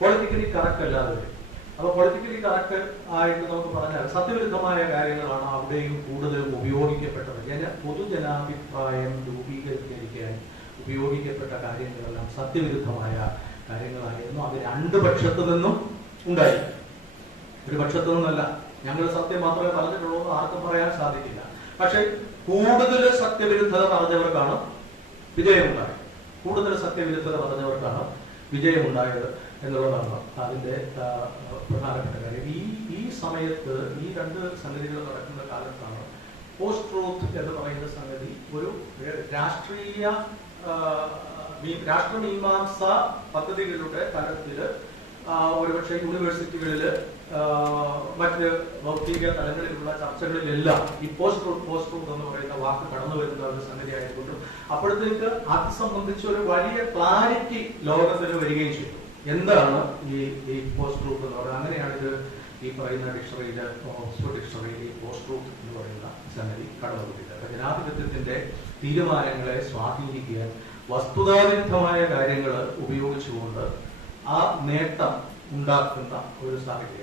പൊളിറ്റിക്കലി കറക്റ്റ് അല്ലാതെ വരും. അപ്പൊ പൊളിറ്റിക്കലി കറക്റ്റ് ആയിട്ട് നമുക്ക് പറഞ്ഞാൽ സത്യവിരുദ്ധമായ കാര്യങ്ങളാണ് അവിടെയും കൂടുതലും ഉപയോഗിക്കപ്പെട്ടത്. പൊതുജനാഭിപ്രായം രൂപീകരിക്കാൻ ഉപയോഗിക്കപ്പെട്ട കാര്യങ്ങളെല്ലാം സത്യവിരുദ്ധമായ കാര്യങ്ങളായിരുന്നു. അത് രണ്ട് പക്ഷത്തു നിന്നും ഉണ്ടായി. ഒരു പക്ഷത്തു നിന്നല്ല. ഞങ്ങൾ സത്യം മാത്രമേ പറഞ്ഞിട്ടുള്ളൂ എന്ന് ആർക്കും പറയാൻ സാധിക്കില്ല. പക്ഷെ കൂടുതൽ സത്യവിരുദ്ധത പറഞ്ഞവർക്കാണ് വിജയമുണ്ടായത്. കൂടുതൽ സത്യവിരുദ്ധത പറഞ്ഞവർക്കാണ് വിജയമുണ്ടായത് എന്നുള്ളതാണ് അതിന്റെ പ്രധാനപ്പെട്ട കാര്യം. ഈ സമയത്ത് ഈ രണ്ട് സംഗതികൾ നടക്കുന്ന കാലത്താണ് പോസ്റ്റ് ട്രൂത്ത് എന്ന് പറയുന്ന സംഗതി ഒരു രാഷ്ട്രമീമാംസ പദ്ധതികളുടെ തലത്തില് ഒരുപക്ഷെ യൂണിവേഴ്സിറ്റികളില് മറ്റ് ഭൗതിക തലങ്ങളിലുള്ള ചർച്ചകളിലെല്ലാം ഈ പോസ്റ്റ് ട്രൂത്ത് എന്ന് പറയുന്ന വാക്ക് കടന്നു വരുന്ന ഒരു സംഗതി ആയതുകൊണ്ടും അപ്പോഴത്തേക്ക് അത് സംബന്ധിച്ച് ഒരു വലിയ ക്ലാരിറ്റി ലോകത്തിന് വരികയും ചെയ്തു. എന്താണ് ഈ പോസ്റ്റ് ട്രൂത്ത് എന്ന് പറയുന്നത്? അങ്ങനെയാണ് ഇത് ഈ പറയുന്ന ഡിക്ഷണറിയില്, ഓക്സ്ഫോർഡ് ഡിക്ഷണറിയിൽ ഈ പോസ്റ്റ് ട്രൂത്ത് എന്ന് പറയുന്ന സംഗതി കടന്നുകൂടിയത്. ജനാധിപത്യത്തിന്റെ തീരുമാനങ്ങളെ സ്വാധീനിക്കാൻ വസ്തുതാവിരുദ്ധമായ കാര്യങ്ങൾ ഉപയോഗിച്ചുകൊണ്ട് ആ നേട്ടം ഉണ്ടാക്കുന്ന ഒരു സാഹചര്യം.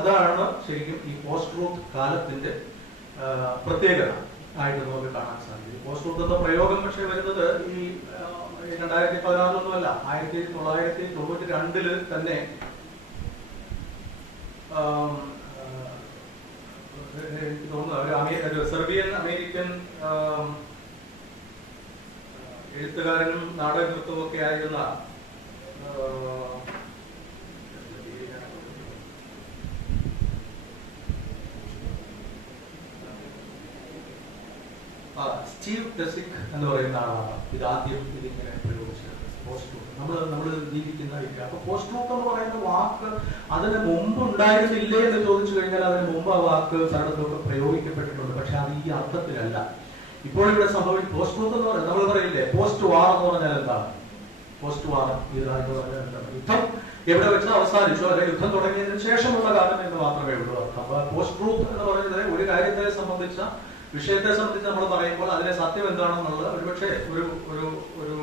അതാണ് ശരിക്കും ഈ പോസ്റ്റ് ട്രൂത്ത് കാലത്തിന്റെ പ്രത്യേകത ആയിട്ട് നമുക്ക് കാണാൻ സാധിക്കും. പോസ്റ്റ് ട്രൂത്ത് എന്ന പ്രയോഗം പക്ഷെ വരുന്നത് ഈ 2016 1992 തന്നെ എനിക്ക് തോന്നുന്നു ഒരു സെർബിയൻ അമേരിക്കൻ എഴുത്തുകാരനും നാടകകൃത്തും ഒക്കെ ആയിരുന്ന സ്റ്റീവ് ഡെസിക് എന്ന് പറയുന്ന ആളാണ് ഇതാദ്യം ഇതിങ്ങനെ പ്രയോഗിച്ചത്. പോസ്റ്റ് ട്രൂത്ത് നമ്മൾ ജീവിക്കുന്ന അപ്പൊ പോസ്റ്റ് ട്രൂത്ത് എന്ന് പറയുന്ന വാക്ക് അതിന് മുമ്പ് ഉണ്ടായിരുന്നില്ലേ എന്ന് ചോദിച്ചു കഴിഞ്ഞാൽ അതിന് മുമ്പ് ആ വാക്ക് പലയിടത്തൊക്കെ പ്രയോഗിക്കപ്പെട്ടിട്ടുണ്ട്. പക്ഷെ അത് ഈ അർത്ഥത്തിലല്ല ഇപ്പോൾ ഇവിടെ സംഭവിക്കും. പോസ്റ്റ് ട്രൂത്ത് എന്ന് പറയുന്നത് നമ്മൾ പറയില്ലേ, പോസ്റ്റ് വാർ എന്ന് പറഞ്ഞാൽ എന്താണ്? പോസ്റ്റ് വാർ എന്ന് പറഞ്ഞാൽ എന്താണ്? യുദ്ധം എവിടെ വെച്ച് അവസാനിച്ചു, അല്ലെങ്കിൽ യുദ്ധം തുടങ്ങിയതിനു ശേഷമുള്ള കാലം എന്ന് മാത്രമേ ഉള്ളൂ അർത്ഥം. അപ്പൊ പോസ്റ്റ് ട്രൂത്ത് എന്ന് പറയുന്നത് ഒരു കാര്യത്തെ സംബന്ധിച്ച വിഷയത്തെ സംബന്ധിച്ച് നമ്മൾ പറയുമ്പോൾ അതിലെ സത്യം എന്താണെന്നുള്ളത് ഒരുപക്ഷെ ഒരു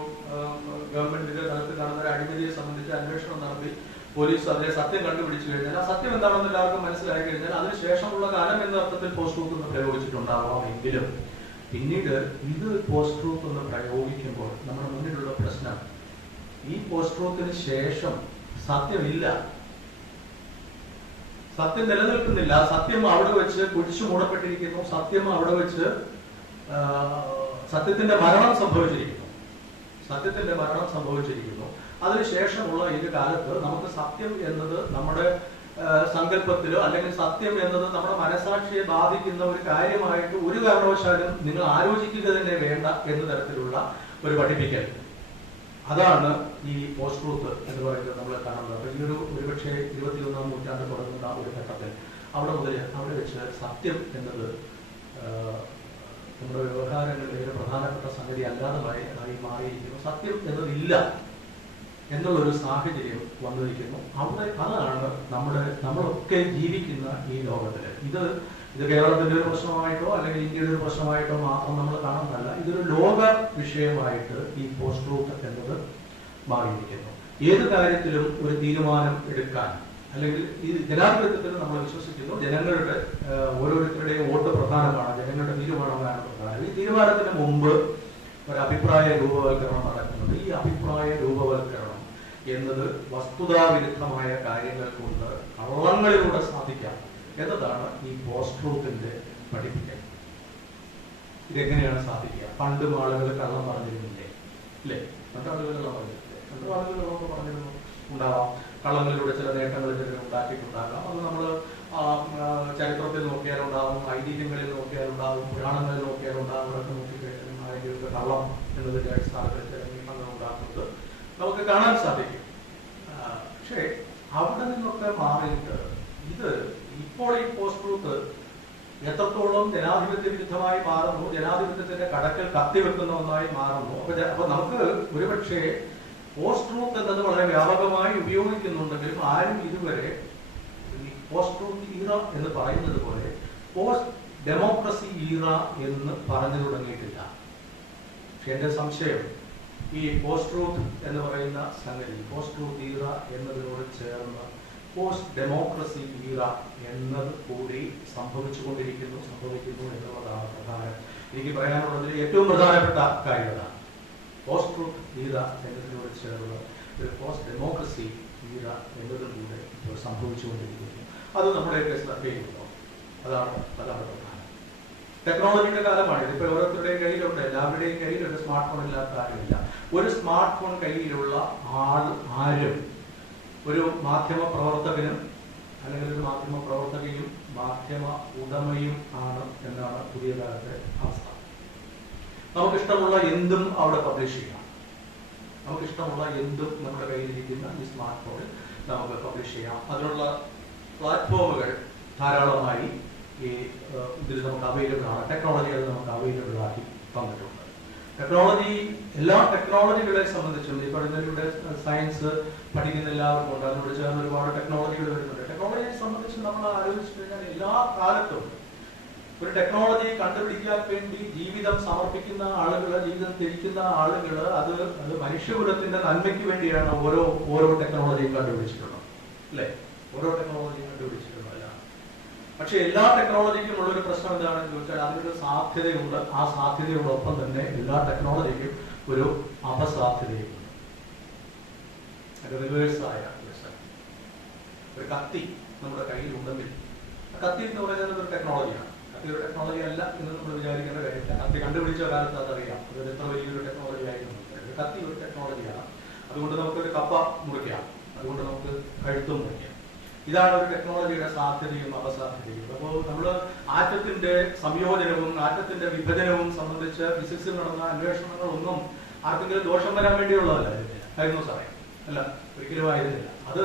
ഗവൺമെന്റിന്റെ തലത്തിൽ കാണുന്ന ഒരു അഴിമതിയെ സംബന്ധിച്ച് അന്വേഷണം നടത്തി പോലീസ് അതിലെ സത്യം കണ്ടുപിടിച്ചു കഴിഞ്ഞാൽ ആ സത്യം എന്താണെന്ന് എല്ലാവർക്കും മനസ്സിലാക്കി കഴിഞ്ഞാൽ അതിനുശേഷമുള്ള കാലം എന്ന അർത്ഥത്തിൽ പോസ്റ്റ് ട്രൂത്ത് എന്ന് പ്രയോഗിച്ചിട്ടുണ്ടാവാം. എങ്കിലും പിന്നീട് ഇത് പോസ്റ്റ് ട്രൂത്ത് എന്ന് പ്രയോഗിക്കുമ്പോൾ നമ്മുടെ മുന്നിലുള്ള പ്രശ്നം ഈ പോസ്റ്റ് ട്രൂത്തിന് ശേഷം സത്യമില്ല, സത്യം നിലനിൽക്കുന്നില്ല. സത്യം അവിടെ വെച്ച് കുഴിച്ചു മൂടപ്പെട്ടിരിക്കുന്നു. സത്യം അവിടെ വെച്ച് സത്യത്തിന്റെ മരണം സംഭവിച്ചിരിക്കുന്നു. അതിനുശേഷമുള്ള ഈ കാലത്ത് നമുക്ക് സത്യം എന്നത് നമ്മുടെ സങ്കല്പത്തിലോ അല്ലെങ്കിൽ സത്യം എന്നത് നമ്മുടെ മനസാക്ഷിയെ ബാധിക്കുന്ന ഒരു കാര്യമായിട്ട് ഒരു കാരണവശാലും നിങ്ങൾ ആലോചിക്കുക തന്നെ വേണ്ട എന്ന തരത്തിലുള്ള ഒരു പഠിപ്പിക്കൽ, അതാണ് ഈ പോസ്റ്റ് ട്രൂത്ത് എന്ന് പറയുന്നത് നമ്മൾ കാണുന്നത്. അപ്പൊ ഈ ഒരുപക്ഷെ 21ാം നൂറ്റാണ്ട് തുടങ്ങുന്ന ഒരു ഘട്ടത്തിൽ അവിടെ വെച്ച് സത്യം എന്നത് നമ്മുടെ വ്യവഹാരങ്ങളിലെ ഒരു പ്രധാനപ്പെട്ട സംഗതി അല്ലാതെ ആയി മാറിയിരിക്കുന്നു. സത്യം എന്നതില്ല എന്നുള്ളൊരു സാഹചര്യം വന്നിരിക്കുന്നു. അതാണ് നമ്മളൊക്കെ ജീവിക്കുന്ന ഈ ലോകത്തില്. ഇത് കേരളത്തിന്റെ ഒരു പ്രശ്നമായിട്ടോ അല്ലെങ്കിൽ ഇന്ത്യയുടെ ഒരു പ്രശ്നമായിട്ടോ മാത്രം നമ്മൾ കാണുന്നതല്ല. ഇതൊരു ലോക വിഷയമായിട്ട് ഈ പോസ്റ്റ് ട്രൂത്ത് എന്നത് മാറിയിരിക്കുന്നു. ഏത് കാര്യത്തിലും ഒരു തീരുമാനം എടുക്കാൻ അല്ലെങ്കിൽ ഈ ജനാധിപത്യത്തിൽ നമ്മൾ വിശ്വസിക്കുന്നു. ജനങ്ങളുടെ ഓരോരുത്തരുടെയും വോട്ട് പ്രധാനമാണ്, ജനങ്ങളുടെ തീരുമാനമാണ് പ്രധാനം. ഈ തീരുമാനത്തിന് മുമ്പ് ഒരു അഭിപ്രായ രൂപവൽക്കരണം നടക്കുന്നുണ്ട്. ഈ അഭിപ്രായ രൂപവൽക്കരണം എന്നത് വസ്തുതാവിരുദ്ധമായ കാര്യങ്ങൾ കൊണ്ട് കള്ളങ്ങളിലൂടെ സാധിക്കാം എന്നതാണ് ഈ പോസ്റ്റ് ട്രൂത്തിന്റെ പഠിപ്പിക്കൽ. ഇതെങ്ങനെയാണ് സാധിക്കുക? പണ്ടും ആളുകൾ കള്ളം പറഞ്ഞിരുന്നില്ലേ? ഇല്ലേ? പണ്ടാളുകൾ കള്ളം പറഞ്ഞിരുന്നു ഉണ്ടാവാം. കള്ളങ്ങളിലൂടെ ചില നേട്ടങ്ങൾ ഉണ്ടാക്കിയിട്ടുണ്ടാകാം. അത് നമ്മൾ ചരിത്രത്തിൽ നോക്കിയാലുണ്ടാവും, ഐതിഹ്യങ്ങളിൽ നോക്കിയാലുണ്ടാവും, പുരാണങ്ങളിൽ നോക്കിയാലുണ്ടാവും. അതൊക്കെ നോക്കിക്കഴിഞ്ഞാൽ ആരെങ്കിലും കള്ളം എന്നതിന്റെ അടിസ്ഥാനത്തിൽ ചില നീക്കങ്ങൾ ഉണ്ടാക്കുന്നത് നമുക്ക് കാണാൻ സാധിക്കും. പക്ഷേ അവിടെ നിന്നൊക്കെ മാറിയിട്ട് ഇത് ഇപ്പോൾ ഈ പോസ്റ്റ് ട്രൂത്ത് എത്രത്തോളം ജനാധിപത്യ വിരുദ്ധമായി മാറുന്നു, ജനാധിപത്യത്തിന്റെ കടക്കൽ കത്തിവെക്കുന്ന ഒന്നായി മാറുന്നു. അപ്പൊ നമുക്ക് ഒരുപക്ഷെ പോസ്റ്റ് ട്രൂത്ത് എന്നത് വളരെ വ്യാപകമായി ഉപയോഗിക്കുന്നുണ്ടെങ്കിലും ആരും ഇതുവരെ ഈ പോസ്റ്റ് ട്രൂത്ത് ഈറ എന്ന് പറയുന്നത് പോലെ പോസ്റ്റ് ഡെമോക്രസി ഈറ എന്ന് പറഞ്ഞു തുടങ്ങിയിട്ടില്ല. പക്ഷെ എന്റെ സംശയം ഈ പോസ്റ്റ് ട്രൂത്ത് എന്ന് പറയുന്ന സംഗതി, പോസ്റ്റ് ട്രൂത്ത് ഈറ എന്നതിനോട് ചേർന്ന് പോസ്റ്റ് ഡെമോക്രസി ഈറ എന്നത് കൂടി സംഭവിക്കുന്നു എന്നുള്ളതാണ് പ്രധാനം. എനിക്ക് പറയാനുള്ളതിൽ ഏറ്റവും പ്രധാനപ്പെട്ട കാര്യമാണ് പോസ്റ്റ് ട്രൂത്ത് ഈറ എന്നതിനോട് ചേർന്ന് ഒരു പോസ്റ്റ് ഡെമോക്രസി ഈറ എന്നതും കൂടെ സംഭവിച്ചുകൊണ്ടിരിക്കുന്നു. അത് നമ്മുടെയൊക്കെ ശ്രദ്ധയിലുണ്ടോ? അതാണ് പ്രധാനം. ടെക്നോളജിയുടെ കാലമാണ്. ഇതിപ്പോ ഓരോരുത്തരുടെയും കയ്യിലുണ്ട്, എല്ലാവരുടെയും കയ്യിൽ ഒരു സ്മാർട്ട് ഫോൺ ഇല്ലാത്ത ആരുമില്ല. ഒരു സ്മാർട്ട് ഫോൺ കയ്യിലുള്ള ആരും ഒരു മാധ്യമ പ്രവർത്തകനും അല്ലെങ്കിൽ ഒരു മാധ്യമ പ്രവർത്തകയും മാധ്യമ ഉടമയും ആണ് എന്നാണ് പുതിയ കാലത്തെ അവസ്ഥ. നമുക്കിഷ്ടമുള്ള എന്തും അവിടെ പബ്ലിഷ് ചെയ്യാം. നമുക്കിഷ്ടമുള്ള എന്തും നമ്മുടെ കയ്യിലിരിക്കുന്ന ഈ സ്മാർട്ട് ഫോണിൽ നമുക്ക് പബ്ലിഷ് ചെയ്യാം. അതിനുള്ള പ്ലാറ്റ്ഫോമുകൾ ധാരാളമായി ഈ ഇതിൽ നമുക്ക് അവൈലബിൾ ആണ്. ടെക്നോളജികൾ നമുക്ക് അവൈലബിൾ ആക്കി തന്നിട്ടുണ്ട്. ടെക്നോളജി, എല്ലാ ടെക്നോളജികളെ സംബന്ധിച്ചും ഈ പറഞ്ഞതിലൂടെ സയൻസ് പഠിക്കുന്ന എല്ലാവർക്കും ഉണ്ട്. അതിനോട് ചേർന്ന് ഒരുപാട് ടെക്നോളജികൾ വരുന്നുണ്ട്. ടെക്നോളജിയെ സംബന്ധിച്ച് നമ്മൾ ആലോചിച്ചു കഴിഞ്ഞാൽ എല്ലാ കാലത്തും ഒരു ടെക്നോളജി കണ്ടുപിടിക്കാൻ വേണ്ടി ജീവിതം സമർപ്പിക്കുന്ന ആളുകൾ, ജീവിതം ത്യജിക്കുന്ന ആളുകൾ, അത് മനുഷ്യകുലത്തിന്റെ നന്മയ്ക്ക് വേണ്ടിയാണ് ഓരോ ടെക്നോളജിയും കണ്ടുപിടിച്ചിട്ടുള്ളത്, അല്ലെ? ഓരോ ടെക്നോളജിയും കണ്ടുപിടിച്ചിട്ടുള്ളതല്ല. പക്ഷെ എല്ലാ ടെക്നോളജിക്കും ഉള്ളൊരു പ്രശ്നം എന്താണെന്ന് ചോദിച്ചാൽ അതിനൊരു സാധ്യതയുണ്ട്. ആ സാധ്യതയോടൊപ്പം തന്നെ എല്ലാ ടെക്നോളജിക്കും ഒരു അപസാധ്യതയുണ്ട്. റിവേഴ്സായ ഒരു കത്തി നമ്മുടെ കയ്യിൽ ഉണ്ടെങ്കിൽ കത്തി എന്ന് പറയുന്നത് ഒരു ടെക്നോളജിയാണ്. കത്തി ഒരു ടെക്നോളജി അല്ല എന്ന് നമ്മൾ വിചാരിക്കേണ്ട കാര്യമില്ല. കത്തി കണ്ടുപിടിച്ച കാലത്ത് അതറിയാം, അത് എത്ര വലിയൊരു ടെക്നോളജി ആയിരുന്നു. കത്തി ഒരു ടെക്നോളജിയാണ്. അതുകൊണ്ട് നമുക്കൊരു കപ്പ മുറിക്കാം, അതുകൊണ്ട് നമുക്ക് കഴുത്തും മുറിക്കാം. ഇതാണ് ഒരു ടെക്നോളജിയുടെ സാധ്യതയും അപസാധ്യതയും. അപ്പോൾ നമ്മൾ ആറ്റത്തിന്റെ സംയോജനവും ആറ്റത്തിന്റെ വിഭജനവും സംബന്ധിച്ച് ഫിസിക്സിൽ നടന്ന അന്വേഷണങ്ങളൊന്നും ആർക്കെങ്കിലും ദോഷം വരാൻ വേണ്ടിയുള്ളതല്ല ആയിരുന്നു സാറേ, അല്ല, ഒരിക്കലും ആയിരുന്നില്ല. അത്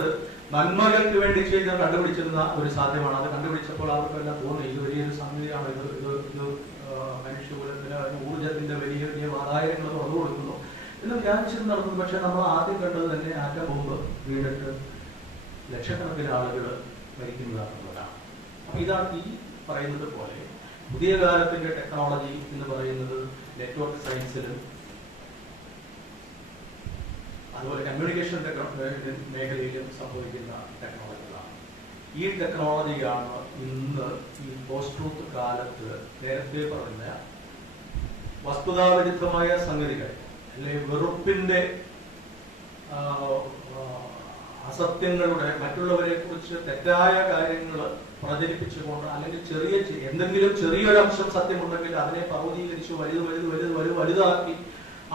നന്മകൾക്ക് വേണ്ടി ചെയ്ത് കണ്ടുപിടിച്ചിരുന്ന ഒരു സാധ്യമാണ്. അത് കണ്ടുപിടിച്ചപ്പോൾ അവർക്കെല്ലാം തോന്നി ഇത് വലിയൊരു സംഗതിയാണ്, ഇത് മനുഷ്യകുലത്തിന് ഊർജത്തിന്റെ വലിയ വലിയ ആദായങ്ങൾ തുറന്നു കൊടുക്കുന്നു എന്ന് വിചാരിച്ചിട്ട് നടന്നു. പക്ഷെ നമ്മൾ ആദ്യം കണ്ടത് തന്നെ ആറ്റം ബോംബ് വീണിട്ട് ലക്ഷക്കണക്കിന് ആളുകൾ മരിക്കുന്നതാണെന്നുള്ളതാണ്. അപ്പൊ ഇതാണ് ഈ പറയുന്നത് പോലെ പുതിയ കാലത്തിന്റെ ടെക്നോളജി എന്ന് പറയുന്നത് നെറ്റ്വർക്ക് സയൻസിലും അതുപോലെ കമ്മ്യൂണിക്കേഷൻ മേഖലയിലും സംഭവിക്കുന്ന ടെക്നോളജികളാണ്. ഈ ടെക്നോളജിയാണ് ഇന്ന് ഈ പോസ്റ്റ് ട്രൂത്ത് കാലത്ത് നേരത്തെ പറഞ്ഞ വസ്തുതാവിരുദ്ധമായ സംഗതികൾ, അല്ലെങ്കിൽ വെറുപ്പിന്റെ അസത്യങ്ങളുടെ, മറ്റുള്ളവരെ കുറിച്ച് തെറ്റായ കാര്യങ്ങൾ പ്രചരിപ്പിച്ചുകൊണ്ട്, അല്ലെങ്കിൽ എന്തെങ്കിലും ചെറിയൊരു അംശം സത്യമുണ്ടെങ്കിൽ അതിനെ പർവ്വതീകരിച്ച് വലുതാക്കി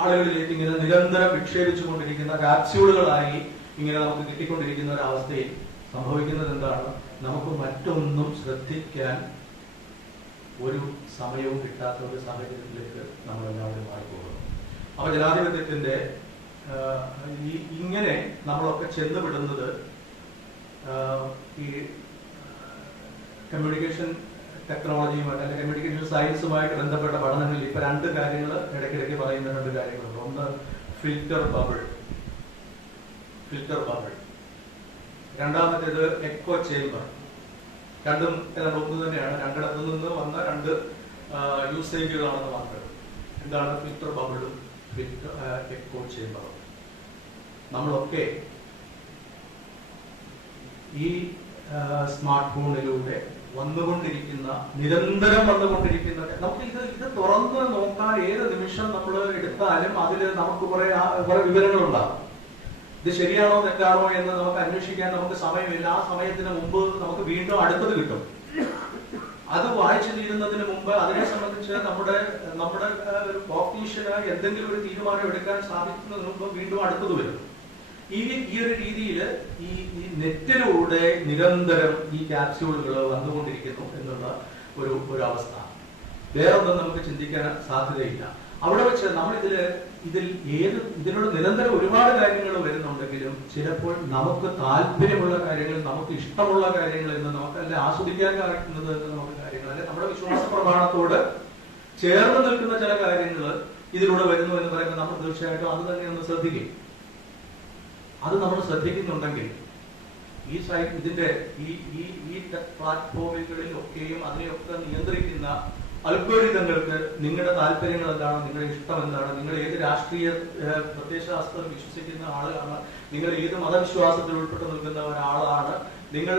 ആളുകളിലേക്ക് ഇങ്ങനെ നിരന്തരം വിക്ഷേപിച്ചുകൊണ്ടിരിക്കുന്ന കാപ്സ്യൂളുകളായി ഇങ്ങനെ നമുക്ക് കിട്ടിക്കൊണ്ടിരിക്കുന്ന ഒരു അവസ്ഥയിൽ സംഭവിക്കുന്നത് എന്താണ്? നമുക്ക് മറ്റൊന്നും ശ്രദ്ധിക്കാൻ ഒരു സമയവും കിട്ടാത്ത ഒരു സാഹചര്യത്തിലേക്ക് നമ്മളെല്ലാവരും മാറിപ്പോകുന്നു. അപ്പൊ ജനാധിപത്യത്തിന്റെ ഇങ്ങനെ നമ്മളൊക്കെ ചെന്നുവിടുന്നത് ഈ കമ്മ്യൂണിക്കേഷൻ ടെക്നോളജിയുമായിട്ട് അല്ലെങ്കിൽ കമ്മ്യൂണിക്കേഷൻ സയൻസുമായിട്ട് ബന്ധപ്പെട്ട പഠനങ്ങളിൽ ഇപ്പൊ രണ്ട് കാര്യങ്ങൾ ഇടയ്ക്കിടയ്ക്ക് പറയുന്ന രണ്ട് കാര്യങ്ങളുണ്ട്. ഒന്ന് ഫിൽറ്റർ ബബിൾ, രണ്ടാമത്തേത് എക്കോ ചേംബർ. രണ്ടും ഒന്ന് തന്നെയാണ്, രണ്ടിടത്തു നിന്ന് വന്ന രണ്ട് യൂസേജുകളാണെന്ന് മാത്രം. എന്താണ് ഫിൽറ്റർ ബബിളും എക്കോ ചേംബറും? നമ്മളൊക്കെ ഈ സ്മാർട്ട് ഫോണിലൂടെ നിരന്തരം വന്നുകൊണ്ടിരിക്കുന്ന നമുക്ക് ഇത് തുറന്ന് നോക്കാൻ ഏത് നിമിഷം നമ്മൾ എടുത്താലും അതിൽ നമുക്ക് കുറെ വിവരങ്ങളുണ്ടാകും. ഇത് ശരിയാണോ തെറ്റാണോ എന്ന് നമുക്ക് അന്വേഷിക്കാൻ നമുക്ക് സമയമില്ല. ആ സമയത്തിന് മുമ്പ് നമുക്ക് വീണ്ടും അടുത്തത് കിട്ടും. അത് വായിച്ചു തീരുന്നതിന് മുമ്പ് അതിനെ സംബന്ധിച്ച് നമ്മുടെ ഒരു കോഗ്നിഷന് എന്തെങ്കിലും ഒരു തീരുമാനം എടുക്കാൻ സാധിക്കുന്നതിന് മുമ്പ് വീണ്ടും അടുത്തത് വരും. ഈ ഒരു രീതിയിൽ ഈ നെറ്റിലൂടെ നിരന്തരം ഈ ക്യാപ്സ്യൂളുകൾ വന്നുകൊണ്ടിരിക്കുന്നു എന്നുള്ള ഒരു അവസ്ഥ വേറൊന്നും നമുക്ക് ചിന്തിക്കാൻ സാധ്യതയില്ല. അവിടെ വെച്ച് നമ്മൾ ഇതിനോട് നിരന്തരം ഒരുപാട് കാര്യങ്ങൾ വരുന്നുണ്ടെങ്കിലും ചിലപ്പോൾ നമുക്ക് താല്പര്യമുള്ള കാര്യങ്ങൾ, നമുക്ക് ഇഷ്ടമുള്ള കാര്യങ്ങൾ എന്ന് നമുക്കല്ല ആസ്വദിക്കാൻ കാണിക്കുന്നത് എന്ന് നമുക്ക് കാര്യങ്ങൾ, അല്ലെ നമ്മുടെ വിശ്വാസ പ്രമാണത്തോട് ചേർന്ന് നിൽക്കുന്ന ചില കാര്യങ്ങൾ ഇതിലൂടെ വരുന്നു എന്ന് പറയുമ്പോൾ നമ്മൾ തീർച്ചയായിട്ടും അത് തന്നെ ഒന്ന് ശ്രദ്ധിക്കും. അത് നമ്മൾ ശ്രദ്ധിക്കുന്നുണ്ടെങ്കിൽ ഇതിന്റെ ഈ പ്ലാറ്റ്ഫോമുകളിലൊക്കെയും അതിനെയൊക്കെ നിയന്ത്രിക്കുന്ന അൽഗോരിതങ്ങൾക്ക് നിങ്ങളുടെ താല്പര്യങ്ങൾ എന്താണ്, നിങ്ങളുടെ ഇഷ്ടം എന്താണ്, നിങ്ങൾ ഏത് രാഷ്ട്രീയ പ്രത്യയശാസ്ത്രം വിശ്വസിക്കുന്ന ആളാണ്, നിങ്ങൾ ഏത് മതവിശ്വാസത്തിൽ ഉൾപ്പെട്ട് നിൽക്കുന്ന ഒരാളാണ്, നിങ്ങൾ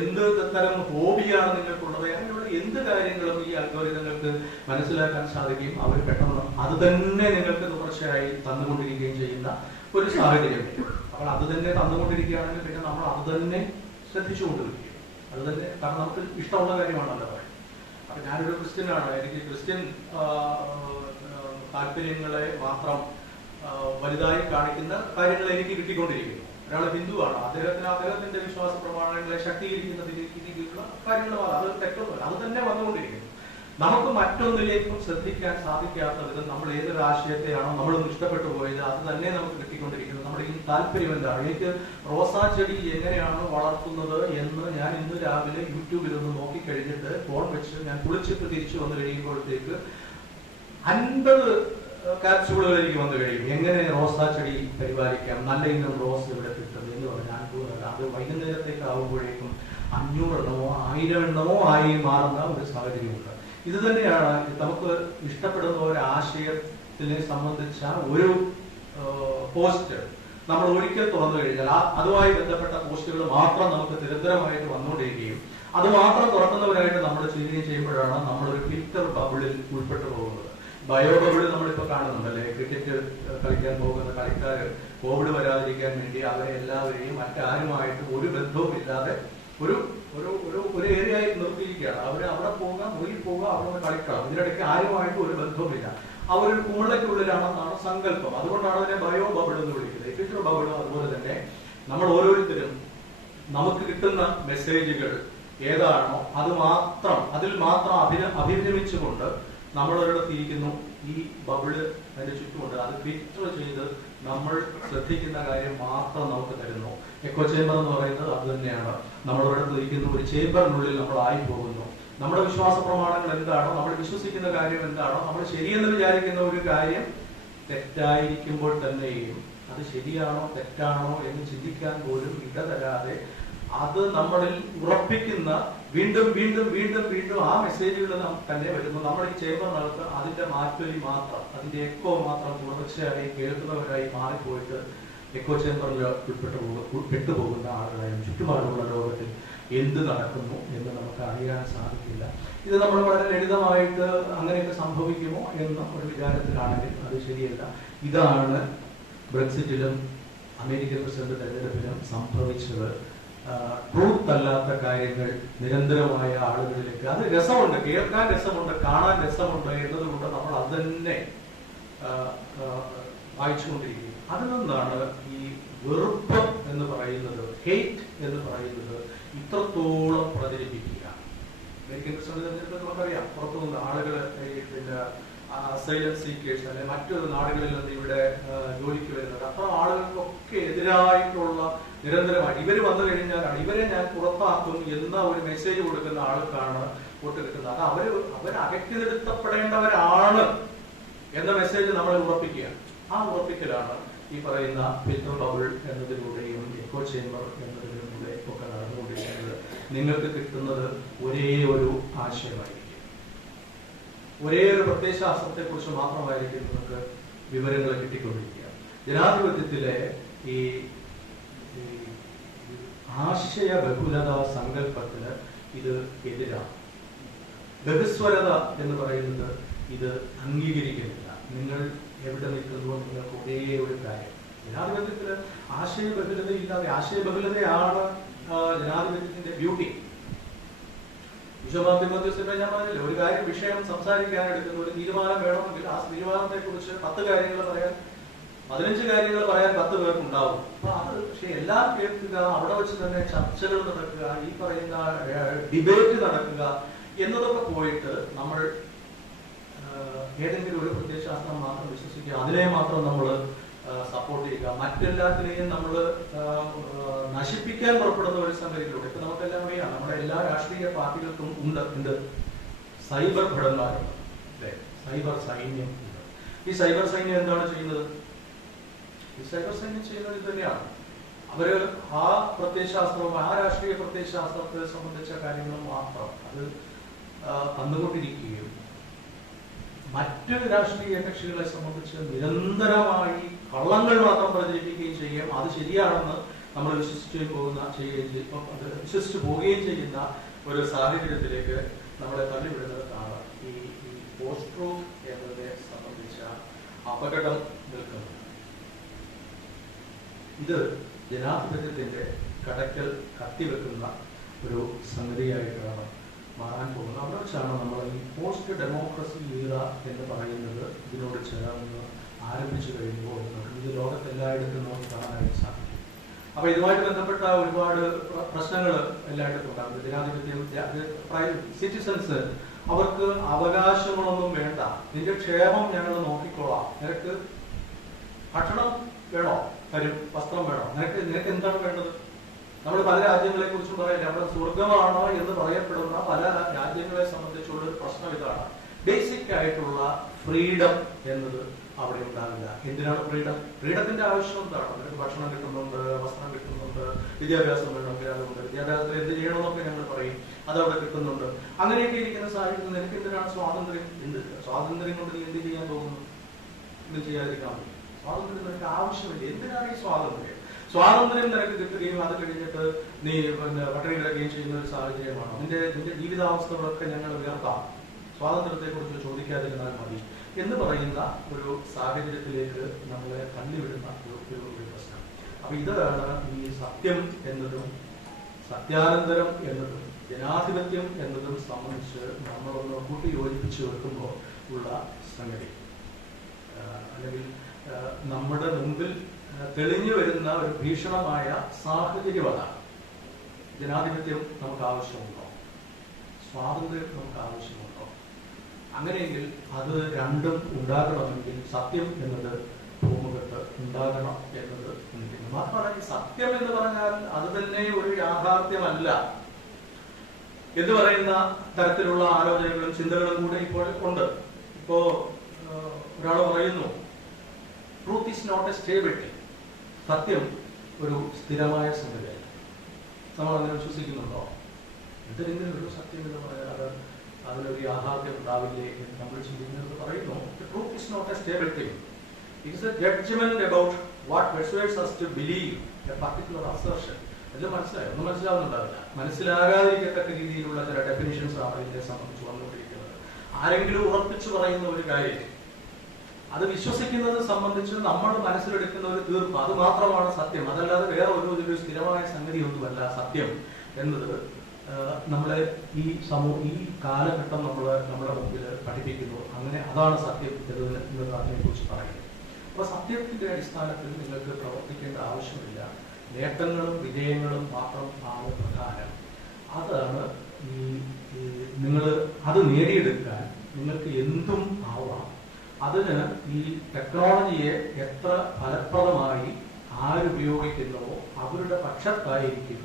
എന്ത് തരം ഹോബിയാണ് നിങ്ങൾക്കുള്ളത്, അങ്ങനെയുള്ള എന്ത് കാര്യങ്ങളും ഈ അൽഗോരിതങ്ങൾക്ക് മനസ്സിലാക്കാൻ സാധിക്കും. അവർ പെട്ടെന്ന് അത് തന്നെ നിങ്ങൾക്ക് തുടർച്ചയായി തന്നുകൊണ്ടിരിക്കുകയും ചെയ്യുന്ന ഒരു സാഹചര്യം. അപ്പോൾ അത് തന്നെ തന്നുകൊണ്ടിരിക്കുകയാണെങ്കിൽ പിന്നെ നമ്മൾ അത് തന്നെ ശ്രദ്ധിച്ചുകൊണ്ടിരിക്കുക. അത് തന്നെ, കാരണം നമുക്ക് ഇഷ്ടമുള്ള കാര്യമാണല്ലോ പറയുന്നത്. അപ്പൊ ഞാനൊരു ക്രിസ്ത്യനാണ്, എനിക്ക് ക്രിസ്ത്യൻ താല്പര്യങ്ങളെ മാത്രം വലുതായി കാണിക്കുന്ന കാര്യങ്ങൾ എനിക്ക് കിട്ടിക്കൊണ്ടിരിക്കുന്നു. ഒരാൾ ഹിന്ദുവാണ്, അദ്ദേഹത്തിന്റെ വിശ്വാസ പ്രമാണങ്ങളെ ശക്തീകരിക്കുന്ന രീതിയിലുള്ള കാര്യങ്ങൾ അത് തെറ്റൊന്നുമില്ല, അത് തന്നെ വന്നുകൊണ്ടിരിക്കുന്നു. നമുക്ക് മറ്റൊന്നിലേക്കും ശ്രദ്ധിക്കാൻ സാധിക്കാത്ത വിധം നമ്മൾ ഏതൊരു ആശയത്തെയാണോ നമ്മളൊന്നും ഇഷ്ടപ്പെട്ടു പോയത് അത് തന്നെ നമുക്ക് കിട്ടിക്കൊണ്ടിരിക്കുന്നത്. നമ്മുടെ ഈ താല്പര്യം എന്താണ്? എനിക്ക് റോസാ ചെടി എങ്ങനെയാണ് വളർത്തുന്നത് എന്ന് ഞാൻ ഇന്ന് രാവിലെ യൂട്യൂബിലൊന്ന് നോക്കിക്കഴിഞ്ഞിട്ട് ഫോൺ വെച്ച് ഞാൻ കുളിച്ചിട്ട് തിരിച്ചു വന്നു കഴിയുമ്പോഴത്തേക്ക് 50 ക്യാപ്സ്യൂളുകൾ എനിക്ക് വന്നു കഴിയും. എങ്ങനെ റോസാ ചെടി പരിപാലിക്കാം, നല്ല ഇനം റോസ് ഇവിടെ കിട്ടും എന്ന് പറഞ്ഞാൽ അത് വൈകുന്നേരത്തേക്ക് ആകുമ്പോഴേക്കും 500 എണ്ണമോ 1000 എണ്ണമോ ആയി മാറുന്ന ഒരു സാഹചര്യമുണ്ട്. ഇത് തന്നെയാണ് നമുക്ക് ഇഷ്ടപ്പെടുന്ന ഒരു ആശയത്തിനെ സംബന്ധിച്ച ഒരു പോസ്റ്റ് നമ്മൾ ഒരിക്കൽ തുറന്നു കഴിഞ്ഞാൽ അതുമായി ബന്ധപ്പെട്ട പോസ്റ്റുകൾ മാത്രം നമുക്ക് നിരന്തരമായിട്ട് വന്നുകൊണ്ടിരിക്കുകയും അത് മാത്രം തുറക്കുന്നവരായിട്ട് നമ്മൾ ചെയ്യുമ്പോഴാണ് നമ്മളൊരു ഫിൽറ്റർ ബബിളിൽ ഉൾപ്പെട്ടു പോകുന്നത്. ബയോ ബബിൾ നമ്മളിപ്പോ കാണുന്നുണ്ടല്ലേ, ക്രിക്കറ്റ് കളിക്കാൻ പോകുന്ന കളിക്കാർ കോവിഡ് വരാതിരിക്കാൻ വേണ്ടി അവരെ എല്ലാവരെയും മറ്റാരുമായിട്ട് ഒരു ബന്ധവും ഇല്ലാതെ ഒരു ഏരിയയിൽ നിർത്തിയിരിക്കുകയാണ്. അവര് അവിടെ പോവുക, മുറിയിൽ പോവുക, അവിടെ കളിക്കണം. ഇതിനിടയ്ക്ക് ആരുമായിട്ട് ഒരു ബന്ധവുമില്ല. അവരൊരു കുമിളയ്ക്കുള്ളിലാണെന്നാണ് സങ്കല്പം. അതുകൊണ്ടാണ് അതിനെ ബയോ ബബിൾ എന്ന് വിളിക്കുന്നത്. ഫിൽറ്റർ ബബിൾ അതുപോലെ തന്നെ നമ്മൾ ഓരോരുത്തരും നമുക്ക് കിട്ടുന്ന മെസ്സേജുകൾ ഏതാണോ അതിൽ മാത്രം അഭിനമിച്ചുകൊണ്ട് നമ്മളൊരിടത്തിരിക്കുന്നു. ഈ ബബിള് അതിന്റെ ചുറ്റുമുണ്ട്. അത് ഫിൽറ്റർ ചെയ്ത് നമ്മൾ ശ്രദ്ധിക്കുന്ന കാര്യം മാത്രം നമുക്ക് തരുന്നു. എക്കോ ചേംബർ എന്ന് പറയുന്നത് അത് തന്നെയാണ്. നമ്മളൊരിടത്ത് ഇരിക്കുന്ന ഒരു ചേംബറിനുള്ളിൽ നമ്മൾ ആയി പോകുന്നു. നമ്മുടെ വിശ്വാസ പ്രമാണങ്ങൾ എന്താണോ, നമ്മൾ വിശ്വസിക്കുന്ന കാര്യം എന്താണോ, നമ്മൾ ശരിയെന്ന് വിചാരിക്കുന്ന ഒരു കാര്യം തെറ്റായിരിക്കുമ്പോൾ തന്നെയും അത് ശരിയാണോ തെറ്റാണോ എന്ന് ചിന്തിക്കാൻ പോലും ഇടതരാതെ അത് നമ്മളിൽ ഉറപ്പിക്കുന്ന വീണ്ടും വീണ്ടും വീണ്ടും വീണ്ടും ആ മെസ്സേജുകൾ തന്നെ വരുന്നു. നമ്മൾ ഈ ചേംബറിനകത്ത് അതിന്റെ മാറ്റൊലി മാത്രം, അതിന്റെ എക്കോ മാത്രം തുടർച്ചയായി കേൾക്കുന്നവരായി മാറിപ്പോയിട്ട് എക്കോ ചേംബറിൽ പെട്ടുപോകുന്ന ആളുകളായും ചുറ്റുപാടുള്ള ലോകത്തിൽ എന്ത് നടക്കുന്നു എന്ന് നമുക്ക് അറിയാൻ സാധിക്കില്ല. ഇത് നമ്മൾ വളരെ ലളിതമായിട്ട് അങ്ങനെയൊക്കെ സംഭവിക്കുമോ എന്ന ഒരു വിചാരത്തിലാണെങ്കിൽ അത് ശരിയല്ല. ഇതാണ് ബ്രെക്സിറ്റിലും അമേരിക്കൻ പ്രസിഡന്റ് തെരഞ്ഞെടുപ്പിലും സംഭവിച്ചത്. ട്രൂത്ത് അല്ലാത്ത കാര്യങ്ങൾ നിരന്തരമായ ആളുകളിലേക്ക്, അത് രസമുണ്ട്, കേൾക്കാൻ രസമുണ്ട്, കാണാൻ രസമുണ്ട് എന്നതുകൊണ്ട് നമ്മൾ അത് തന്നെ വായിച്ചുകൊണ്ടിരിക്കും. അതിൽ നിന്നാണ് ഈ വെറുപ്പ് എന്ന് പറയുന്നത്, ഹെയ്റ്റ് എന്ന് പറയുന്നത് ഇത്രത്തോളം പ്രചരിപ്പിക്കുക. അമേരിക്കൻ പ്രസിഡന്റ് തെരഞ്ഞെടുപ്പ് നമുക്കറിയാം, പുറത്തുനിന്ന് ആളുകൾ പിന്നെ അസൈലം സീക്കേഴ്സ് അല്ലെ മറ്റു നാടുകളിൽ നിന്ന് ഇവിടെ ജോലിക്ക് വരുന്നത്, അത്ര ആളുകൾക്കൊക്കെ എതിരായിട്ടുള്ള നിരന്തരമായി ഇവർ വന്നു കഴിഞ്ഞാലാണ് ഇവരെ ഞാൻ പുറത്താക്കും എന്ന ഒരു മെസ്സേജ് കൊടുക്കുന്ന ആൾക്കാണ് വോട്ട് കിട്ടുന്നത്. അത് അവർ അകറ്റി നിർത്തപ്പെടേണ്ടവരാണ് എന്ന മെസ്സേജ് നമ്മൾ ഉറപ്പിക്കുക. ആ ഉറപ്പിക്കലാണ് ഈ പറയുന്ന ഫിൽറ്റർ ബബിൾ എന്നതിലൂടെയും എക്കോ ചേംബർ എന്നതിലൂടെ ഒക്കെ നടന്നുകൊണ്ടിരിക്കുന്നത്. നിങ്ങൾക്ക് കിട്ടുന്നത് ഒരേ ഒരു ആശയമായിരിക്കും, ഒരേ ഒരു പ്രത്യയശാസ്ത്രത്തെ കുറിച്ച് മാത്രമായിരിക്കും നിങ്ങൾക്ക് വിവരങ്ങൾ കിട്ടിക്കൊണ്ടിരിക്കുക. ജനാധിപത്യത്തിലെ ഈ ആശയ ബഹുലത സങ്കല്പത്തിന് ഇത് എതിരാണ്. ബഹുസ്വരത എന്ന് പറയുന്നത് ഇത് അംഗീകരിക്കുന്നില്ല. നിങ്ങൾ എവിടെ നിൽക്കുന്നുവോ നിങ്ങൾക്ക് ഒരേ ഒരു കാര്യം. ജനാധിപത്യത്തില് ആശയ ബഹുലത ഇല്ലാതെ, ആശയ ബഹുലതയാണ് ജനാധിപത്യത്തിന്റെ ബ്യൂട്ടി. വിശ്വമാധ്യമത്തിൽ ഞാൻ പറഞ്ഞില്ല, ഒരു കാര്യം വിഷയം സംസാരിക്കാൻ എടുക്കുന്ന ഒരു തീരുമാനം വേണമെങ്കിൽ ആ തീരുമാനത്തെ കുറിച്ച് 10 കാര്യങ്ങൾ പറയാൻ, 15 കാര്യങ്ങൾ പറയാൻ 10 പേർക്കുണ്ടാവും. അപ്പൊ അത് പക്ഷെ എല്ലാം കേൾക്കുക, അവിടെ വെച്ച് തന്നെ ചർച്ചകൾ നടക്കുക, ഈ പറയുന്ന ഡിബേറ്റ് നടക്കുക എന്നതൊക്കെ പോയിട്ട് നമ്മൾ ഏതെങ്കിലും ഒരു പ്രത്യയശാസ്ത്രം മാത്രം വിശ്വസിക്കുക, അതിനെ മാത്രം നമ്മൾ സപ്പോർട്ട് ചെയ്യുക, മറ്റെല്ലാത്തിനെയും നമ്മൾ നശിപ്പിക്കാൻ പുറപ്പെടുന്ന ഒരു സംഗതിയിലൂടെ ഇപ്പൊ നമുക്കെല്ലാം അറിയാം, നമ്മുടെ എല്ലാ രാഷ്ട്രീയ പാർട്ടികൾക്കും ഉണ്ട് സൈബർ ഭടന്മാരുണ്ട്, അല്ലെ, സൈബർ സൈന്യം. ഈ സൈബർ സൈന്യം എന്താണ് ചെയ്യുന്നത്? ഈ സൈബർ സൈന്യം ചെയ്യുന്നത് ഇത് തന്നെയാണ്. അവര് ആ പ്രത്യയശാസ്ത്രവും ആ രാഷ്ട്രീയ പ്രത്യയശാസ്ത്രത്തെ സംബന്ധിച്ച കാര്യങ്ങളും മാത്രം അത് തന്നുകൊണ്ടിരിക്കുകയും മറ്റ് രാഷ്ട്രീയ കക്ഷികളെ സംബന്ധിച്ച് നിരന്തരമായി കള്ളങ്ങൾ മാത്രം പ്രചരിപ്പിക്കുകയും ചെയ്യുകയും അത് ശരിയാണെന്ന് നമ്മൾ വിശ്വസിച്ചു പോവുകയും ചെയ്യുന്ന ഒരു സാഹചര്യത്തിലേക്ക് നമ്മളെ തള്ളിവിടുന്നിടത്താണ് ഈ പോസ്റ്റ് ട്രൂത്ത് എന്നതിനെ സംബന്ധിച്ച അപകടം നിൽക്കുന്നത്. ഇത് ജനാധിപത്യത്തിന്റെ കടക്കൽ കത്തിവെക്കുന്ന ഒരു സംഗതിയായിട്ടാണ് മാറാൻ പോകുന്നത്. അവിടെ വെച്ചാണ് നമ്മൾ ഈ പോസ്റ്റ് ഡെമോക്രസി ഈറ എന്ന് പറയുന്നത് ഇതിനോട് ചേർന്ന് ആരംഭിച്ചു കഴിയുമ്പോൾ ഇത് ലോകത്തെല്ലായിടത്തും നമുക്ക് കാണാനായിട്ട് സാധിക്കും. അപ്പൊ ഇതുമായിട്ട് ബന്ധപ്പെട്ട ഒരുപാട് പ്രശ്നങ്ങൾ എല്ലായിടത്തും ഉണ്ടാകും. ജനാധിപത്യം സിറ്റിസൺസ് അവർക്ക് അവകാശങ്ങളൊന്നും വേണ്ട, നിന്റെ ക്ഷേമം ഞങ്ങൾ നോക്കിക്കോളാം, നിനക്ക് ഭക്ഷണം വേണോ, തരും, വസ്ത്രം വേണോ, നിനക്ക് എന്താണ് വേണ്ടത്. നമ്മൾ പല രാജ്യങ്ങളെ കുറിച്ചും പറയില്ല, അവിടെ സ്വർഗമാണോ എന്ന് പറയപ്പെടുന്ന പല രാജ്യങ്ങളെ സംബന്ധിച്ചുള്ള ഒരു പ്രശ്നം ഇതാണ്. ബേസിക് ആയിട്ടുള്ള ഫ്രീഡം എന്നത് അവിടെ ഉണ്ടാവില്ല. എന്തിനാണ് ഫ്രീഡം? ഫ്രീഡത്തിന്റെ ആവശ്യം എന്താണ്? നിനക്ക് ഭക്ഷണം കിട്ടുന്നുണ്ട്, വസ്ത്രം കിട്ടുന്നുണ്ട്, വിദ്യാഭ്യാസം വേണമെങ്കിൽ അതുകൊണ്ട് വിദ്യാഭ്യാസത്തിൽ എന്ത് ചെയ്യണമെന്നൊക്കെ ഞങ്ങൾ പറയും, അതവിടെ കിട്ടുന്നുണ്ട്. അങ്ങനെയൊക്കെ ഇരിക്കുന്ന സാഹചര്യത്തിൽ നിനക്ക് എന്തിനാണ് സ്വാതന്ത്ര്യം? സ്വാതന്ത്ര്യം കൊണ്ട് നീ എന്ത് ചെയ്യാൻ പോകുന്നു? എന്ത് ചെയ്യാതിരിക്കാൻ പോകും? സ്വാതന്ത്ര്യം നിനക്ക് ആവശ്യമില്ല. എന്തിനാണ് ഈ സ്വാതന്ത്ര്യം? സ്വാതന്ത്ര്യം നിനക്ക് കിട്ടുകയും അത് കഴിഞ്ഞിട്ട് നീ പട്ടിണി കിടക്കുകയും ചെയ്യുന്ന ഒരു സാഹചര്യമാണോ? നിന്റെ ജീവിതാവസ്ഥകളൊക്കെ ഞങ്ങൾ ഉയർത്താം, സ്വാതന്ത്ര്യത്തെ കുറിച്ച് ചോദിക്കാതിരുന്നാൽ മതി എന്ന് പറയുന്ന ഒരു സാഹചര്യത്തിലേക്ക് നമ്മളെ തള്ളിവിടുന്ന ഒരു പ്രശ്നം. അപ്പൊ ഇതാണ് ഈ സത്യം എന്നതും സത്യാനന്തരം എന്നതും ജനാധിപത്യം എന്നതും സംബന്ധിച്ച് നമ്മളൊന്ന് കൂട്ടി യോജിപ്പിച്ച് വെക്കുമ്പോൾ ഉള്ള സംഗതി. അല്ലെങ്കിൽ നമ്മുടെ മുമ്പിൽ തെളിഞ്ഞു വരുന്ന ഒരു ഭീഷണമായ സാഹചര്യം അതാണ്. ജനാധിപത്യം നമുക്ക് ആവശ്യമുണ്ടോ? സ്വാതന്ത്ര്യം നമുക്ക് ആവശ്യമുണ്ടോ? അങ്ങനെയെങ്കിൽ അത് രണ്ടും ഉണ്ടാകണമെങ്കിൽ സത്യം എന്നത് ഭൂമുഖത്ത് ഉണ്ടാകണം എന്നത് ചിന്തിക്കുന്നു. മാത്രമല്ല ഈ സത്യം എന്ന് പറഞ്ഞാൽ അത് തന്നെ ഒരു യാഥാർത്ഥ്യമല്ല എന്ന് പറയുന്ന തരത്തിലുള്ള ആലോചനകളും ചിന്തകളും കൂടെ ഇപ്പോൾ ഉണ്ട്. ഇപ്പോ ഒരാൾ പറയുന്നു truth is not a stability, സത്യം ഒരു സ്ഥിരമായ സംഗതിയല്ല. നമ്മൾ അങ്ങനെ വിശ്വസിക്കുന്നുണ്ടോ? എന്തെങ്കിലും ഒരു സത്യം എന്ന് പറഞ്ഞാൽ അതിലൊരു യാഥാർത്ഥ്യം ഉണ്ടാവില്ലേ എന്ന് നമ്മൾ ചിന്തിക്കുന്നത് പറയുന്നു. Truth is not a stable thing. It is a judgement about what persuades us to believe a particular assertion. എല്ലാം മനസ്സിലായോ? ഒന്നും മനസ്സിലാവുന്നുണ്ടാവില്ല. മനസ്സിലാകാതിരിക്കത്തക്ക രീതിയിലുള്ള ചില ഡെഫിനിഷൻസ് ആണ് ഇതിനെ സംബന്ധിച്ച് വന്നുകൊണ്ടിരിക്കുന്നത്. ആരെങ്കിലും ഉറപ്പിച്ചു പറയുന്ന ഒരു കാര്യം അത് വിശ്വസിക്കുന്നത് സംബന്ധിച്ച് നമ്മൾ മനസ്സിലെടുക്കുന്ന ഒരു തീർപ്പ്, അത് മാത്രമാണ് സത്യം. അതല്ലാതെ വേറെ ഒരു സ്ഥിരമായ സംഗതി ഒന്നുമല്ല സത്യം എന്നത് നമ്മളെ ഈ കാലഘട്ടം നമ്മുടെ മുമ്പിൽ പഠിപ്പിക്കുന്നു. അങ്ങനെ അതാണ് സത്യം എന്ന് അതിനെക്കുറിച്ച് പറയുന്നത്. അപ്പൊ സത്യത്തിന്റെ അടിസ്ഥാനത്തിൽ നിങ്ങൾക്ക് പ്രവർത്തിക്കേണ്ട ആവശ്യമില്ല. നേട്ടങ്ങളും വിജയങ്ങളും മാത്രം ആണ് പ്രധാനം. അതാണ് നിങ്ങൾ അത് നേടിയെടുക്കാൻ നിങ്ങൾക്ക് എന്തും ആവാം. അതിന് ഈ ടെക്നോളജിയെ എത്ര ഫലപ്രദമായി ആരുപയോഗിക്കുന്നുവോ അവരുടെ പക്ഷത്തായിരിക്കും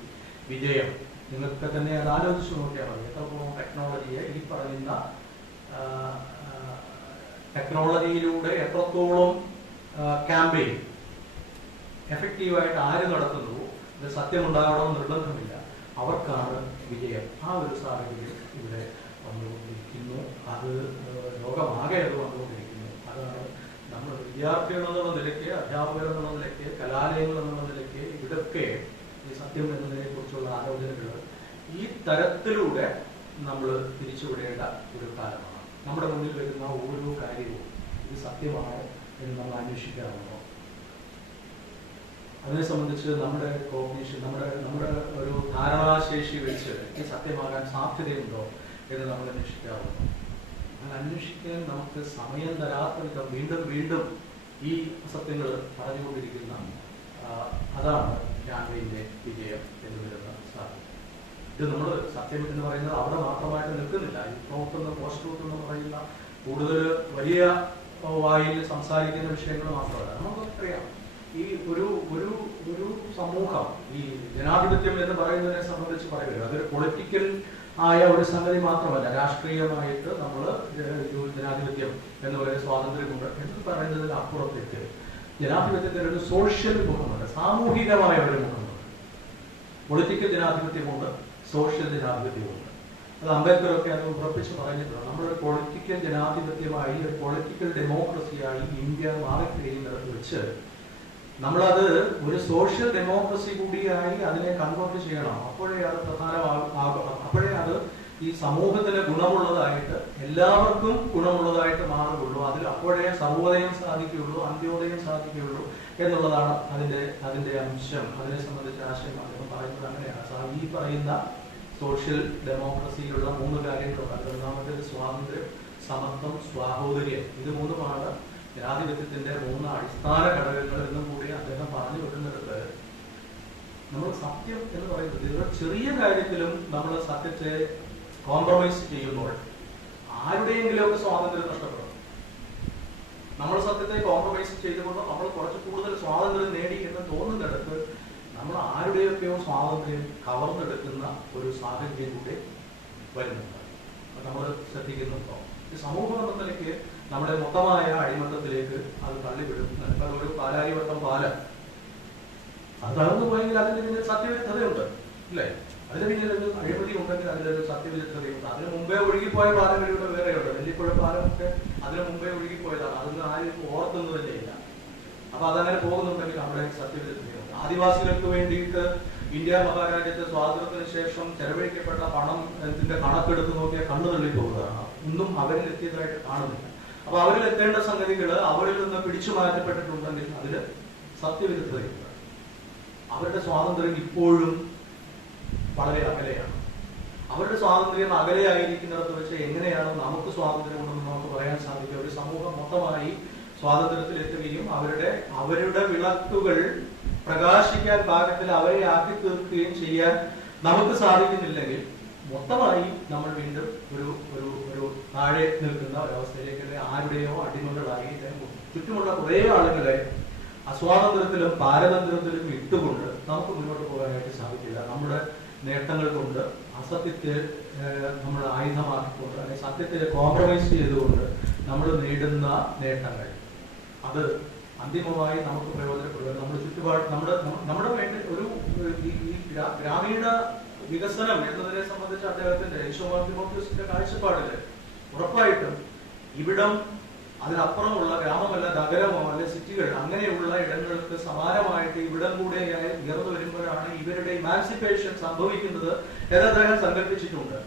വിജയം. നിങ്ങൾക്ക് തന്നെ അത് ആലോചിച്ച് നോക്കിയാൽ മതി. എത്രത്തോളം ടെക്നോളജിയെ ഈ പറയുന്ന ടെക്നോളജിയിലൂടെ എത്രത്തോളം ക്യാമ്പയിൻ എഫക്റ്റീവായിട്ട് ആര് നടത്തുന്നുവോ, ഇത് സത്യമുണ്ടാകണമെന്ന് നിർബന്ധമില്ല, അവർക്കാണ് വിജയം. ആ ഒരു സാഹചര്യം ഇവിടെ വന്നുകൊണ്ടിരിക്കുന്നു. അത് ലോകമാകെ അത് വന്നുകൊണ്ടിരിക്കുന്നു. അതാണ് നമ്മൾ വിദ്യാർത്ഥികൾ എന്നുള്ള നിലയ്ക്ക്, അധ്യാപകർ എന്നുള്ള നിലയ്ക്ക്, കലാലയങ്ങൾ എന്നുള്ള നിലയ്ക്ക് ഇവിടൊക്കെ ഈ സത്യം എന്നതിനെ കുറിച്ചുള്ള ആലോചനകൾ ഈ തരത്തിലൂടെ നമ്മൾ തിരിച്ചുവിടേണ്ട ഒരു കാലമാണ്. നമ്മുടെ മുന്നിൽ വരുന്ന ഓരോ കാര്യവും ഇത് സത്യമാണോ എന്ന് നമ്മൾ അന്വേഷിക്കാറുണ്ടോ? അതിനെ സംബന്ധിച്ച് നമ്മുടെ കോഗ്നിഷൻ, നമ്മുടെ ഒരു ധാരണാശേഷി വെച്ച് ഈ സത്യമാകാൻ സാധ്യതയുണ്ടോ എന്ന് നമ്മൾ അന്വേഷിക്കാറുണ്ടോ? അങ്ങനെ അന്വേഷിക്കാൻ നമുക്ക് സമയം തരാത്ത വിധം വീണ്ടും വീണ്ടും ഈ അസത്യങ്ങൾ പറഞ്ഞുകൊണ്ടിരിക്കുന്ന അതാണ് ക്യാമ്പയിന്റെ വിജയം എന്ന് വരുന്ന സാധ്യത. ഇത് നമ്മൾ സത്യം എന്ന് പറയുന്നത് അവിടെ മാത്രമായിട്ട് നിൽക്കുന്നില്ല. ഈ ട്രൂത്ത് പോസ്റ്റ് ട്രൂത്ത് എന്ന് പറയുന്ന കൂടുതൽ വലിയ വായിൽ സംസാരിക്കുന്ന വിഷയങ്ങൾ മാത്രമല്ല. നമുക്കറിയാം ഈ ഒരു ഒരു ഒരു സമൂഹം, ഈ ജനാധിപത്യം എന്ന് പറയുന്നതിനെ സംബന്ധിച്ച് പറയുക അതൊരു പൊളിറ്റിക്കൽ ആയ ഒരു സംഗതി മാത്രമല്ല. രാഷ്ട്രീയമായിട്ട് നമ്മൾ ജനാധിപത്യം എന്ന് പറയുന്ന സ്വാതന്ത്ര്യമുണ്ട് എന്ന് പറയുന്നതിന് അപ്പുറത്തേക്ക് ജനാധിപത്യത്തിന് ഒരു സോഷ്യൽ മുഖമുണ്ട്, സാമൂഹികമായ ഒരു മുഖമുണ്ട്. Political ജനാധിപത്യമുണ്ട്, social ജനാധിപത്യമുണ്ട്. അത് അംബേദ്കറൊക്കെ അത് ഉറപ്പിച്ച് പറഞ്ഞിട്ടുണ്ട്. നമ്മളൊരു പൊളിറ്റിക്കൽ ജനാധിപത്യമായി, ഒരു പൊളിറ്റിക്കൽ ഡെമോക്രസിയായി ഇന്ത്യ മാറിക്കഴിയുന്നിടത്ത് വെച്ച് നമ്മളത് ഒരു സോഷ്യൽ ഡെമോക്രസി കൂടിയായി അതിനെ കൺവേർട്ട് ചെയ്യണം. അപ്പോഴേ അത് പ്രധാനമാകും. അപ്പോഴേ അത് ഈ സമൂഹത്തിന് ഗുണമുള്ളതായിട്ട്, എല്ലാവർക്കും ഗുണമുള്ളതായിട്ട് മാറുകയുള്ളൂ. അതിൽ അപ്പോഴേ സർവോദയം സാധിക്കുകയുള്ളൂ, അന്ത്യോദയം സാധിക്കുകയുള്ളൂ എന്നുള്ളതാണ് അതിന്റെ അംശം. അതിനെ സംബന്ധിച്ച ആശയം അദ്ദേഹം പറയുന്നത് അങ്ങനെയാണ്. ഈ പറയുന്ന സോഷ്യൽ ഡെമോക്രസിയിലുള്ള 3 കാര്യങ്ങളുണ്ട്. അതിലൊന്നാമത്തേത് സ്വാതന്ത്ര്യം, സമത്വം, സ്വാഹോദര്യം. ഇത് 3മാണ് ജനാധിപത്യത്തിന്റെ 3 അടിസ്ഥാന ഘടകങ്ങൾ എന്നും കൂടി അദ്ദേഹം പറഞ്ഞു വെക്കുന്നിടത്ത് നമ്മൾ സത്യം എന്ന് പറയുന്നത് ഇത് ചെറിയ കാര്യത്തിലും നമ്മൾ സത്യത്തെ കോംപ്രമൈസ് ചെയ്യുമ്പോൾ ആരുടെയെങ്കിലുമൊക്കെ സ്വാതന്ത്ര്യം നഷ്ടപ്പെടും. നമ്മൾ സത്യത്തെ കോംപ്രമൈസ് ചെയ്തുകൊണ്ട് നമ്മൾ കുറച്ച് കൂടുതൽ സ്വാതന്ത്ര്യം നേടി എന്ന് തോന്നുന്നിടത്ത് നമ്മൾ ആരുടെയൊക്കെയോ സ്വാതന്ത്ര്യം കവർന്നെടുക്കുന്ന ഒരു സാഹചര്യം കൂടി വരുന്നുണ്ട്. നമ്മൾ ശ്രദ്ധിക്കുന്നുണ്ടോ? ഈ സമൂഹം എന്ന നിലയ്ക്ക് നമ്മുടെ മൊത്തമായ അടിമത്തത്തിലേക്ക് അത് തള്ളിവിടുന്നുണ്ട്. ഒരു പാലാരിവട്ടം പാലം അത് തളർന്നു പോയെങ്കിൽ അതിന്റെ പിന്നിൽ സത്യവിരുദ്ധതയുണ്ട്, ഇല്ലേ? അതിന് പിന്നിൽ ഒരു അഴിമതി ഉണ്ടെങ്കിൽ അതിലൊരു സത്യവിരുദ്ധതയുണ്ട്. അതിന് മുമ്പേ ഒഴുകിപ്പോയ പാലങ്ങളിലൂടെ വേറെയുണ്ട്. വെള്ളിപ്പുഴ പാലമൊക്കെ അതിന് മുമ്പേ ഒഴുകിപ്പോയതാണ്. അതൊന്നും ആരും ഓർക്കുന്നു തന്നെയില്ല. അപ്പൊ അതങ്ങനെ പോകുന്നുണ്ടെങ്കിൽ അവിടെ സത്യവിരുദ്ധതയുണ്ട്. ആദിവാസികൾക്ക് വേണ്ടിയിട്ട് ഇന്ത്യ മഹാരാജ്യത്തെ സ്വാതന്ത്ര്യത്തിന് ശേഷം ചെലവഴിക്കപ്പെട്ട പണം ഇതിന്റെ കണക്കെടുത്ത് നോക്കിയാൽ കണ്ണു തള്ളി പോകുന്നതാണ്. ഒന്നും അവരിൽ എത്തിയതായിട്ട് കാണുന്നില്ല. അപ്പൊ അവരിൽ എത്തേണ്ട സംഗതികൾ അവരിൽ നിന്ന് പിടിച്ചു മാറ്റപ്പെട്ടിട്ടുണ്ടെങ്കിൽ അതില് സത്യവിരുദ്ധതയുണ്ട്. അവരുടെ സ്വാതന്ത്ര്യം ഇപ്പോഴും വളരെ അകലെയാണ്. അവരുടെ സ്വാതന്ത്ര്യം അകലെയായിരിക്കുന്നിടത്ത് വെച്ച് എങ്ങനെയാണ് നമുക്ക് സ്വാതന്ത്ര്യം ഉണ്ടെന്ന് നമുക്ക് പറയാൻ സാധിക്കുക? ഒരു സമൂഹം മൊത്തമായി സ്വാതന്ത്ര്യത്തിൽ എത്തുകയും അവരുടെ വിളക്കുകൾ പ്രകാശിക്കാൻ പാകത്തിൽ അവരെ ആക്കി തീർക്കുകയും ചെയ്യാൻ നമുക്ക് സാധിക്കുന്നില്ലെങ്കിൽ മൊത്തമായി നമ്മൾ വീണ്ടും ഒരു താഴെ നിൽക്കുന്ന ഒരവസ്ഥയിലേക്ക് ആരുടെയോ അടിമകളായി ചുറ്റുമുള്ള കുറെ ആളുകളെ അസ്വാതന്ത്ര്യത്തിലും പാരതന്ത്ര്യത്തിലും ഇട്ടുകൊണ്ട് നമുക്ക് മുന്നോട്ട് പോകാനായിട്ട് സാധിക്കില്ല. നമ്മുടെ നേട്ടങ്ങൾ കൊണ്ട് അസത്യത്തെ നമ്മൾ ആയുധമാക്കിക്കൊണ്ട് അല്ലെങ്കിൽ സത്യത്തെ കോംപ്രമൈസ് ചെയ്തുകൊണ്ട് നമ്മൾ നേടുന്ന നേട്ടങ്ങൾ അത് അന്തിമമായി നമുക്ക് പ്രയോജനപ്പെടുക. നമ്മുടെ ചുറ്റുപാട് നമ്മുടെ വേണ്ടി ഒരു ഈ ഗ്രാമീണ വികസനം എന്നതിനെ സംബന്ധിച്ച് അദ്ദേഹത്തിന്റെ യേശുമാർത്തിമോസിന്റെ കാഴ്ചപ്പാടില് ഉറപ്പായിട്ടും ഇവിടം അതിനപ്പുറമുള്ള ഗ്രാമമല്ല നഗരമോ അല്ലെ സിറ്റികൾ അങ്ങനെയുള്ള ഇടങ്ങൾക്ക് സമാനമായിട്ട് ഇവിടം കൂടെ ഉയർന്നു വരുമ്പോഴാണ് ഇവരുടെ ഇമാൻസിപ്പേഷൻ സംഭവിക്കുന്നത് എന്ന് അദ്ദേഹം സങ്കല്പിച്ചിട്ടുണ്ട്.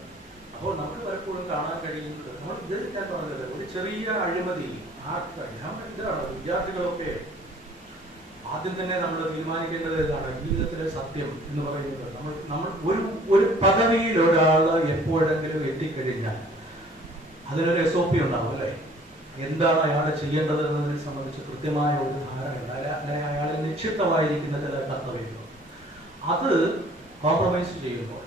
അപ്പോൾ നമ്മൾ പലപ്പോഴും കാണാൻ കഴിയുന്നത് നമ്മൾ ഇത് ഞാൻ പറഞ്ഞത് ഒരു ചെറിയ അഴിമതി ഇതാണ്. വിദ്യാർത്ഥികളൊക്കെ ആദ്യം തന്നെ നമ്മൾ തീരുമാനിക്കേണ്ടത് ഏതാണ്? ജീവിതത്തിലെ സത്യം എന്ന് പറയുന്നത് നമ്മൾ ഒരു പദവിയിൽ ഒരാൾ എപ്പോഴെങ്കിലും എത്തിക്കഴിഞ്ഞാൽ അതിനൊരു SOP ഉണ്ടാവും, അല്ലെ? എന്താണ് അയാൾ ചെയ്യേണ്ടത് എന്നതിനെ സംബന്ധിച്ച് കൃത്യമായ ഒരു ധാരണയുണ്ട്. അയാളിൽ നിക്ഷിപ്തമായിരിക്കുന്ന ചില കർത്തവ്യങ്ങൾ അത് കോംപ്രമൈസ് ചെയ്യുമ്പോൾ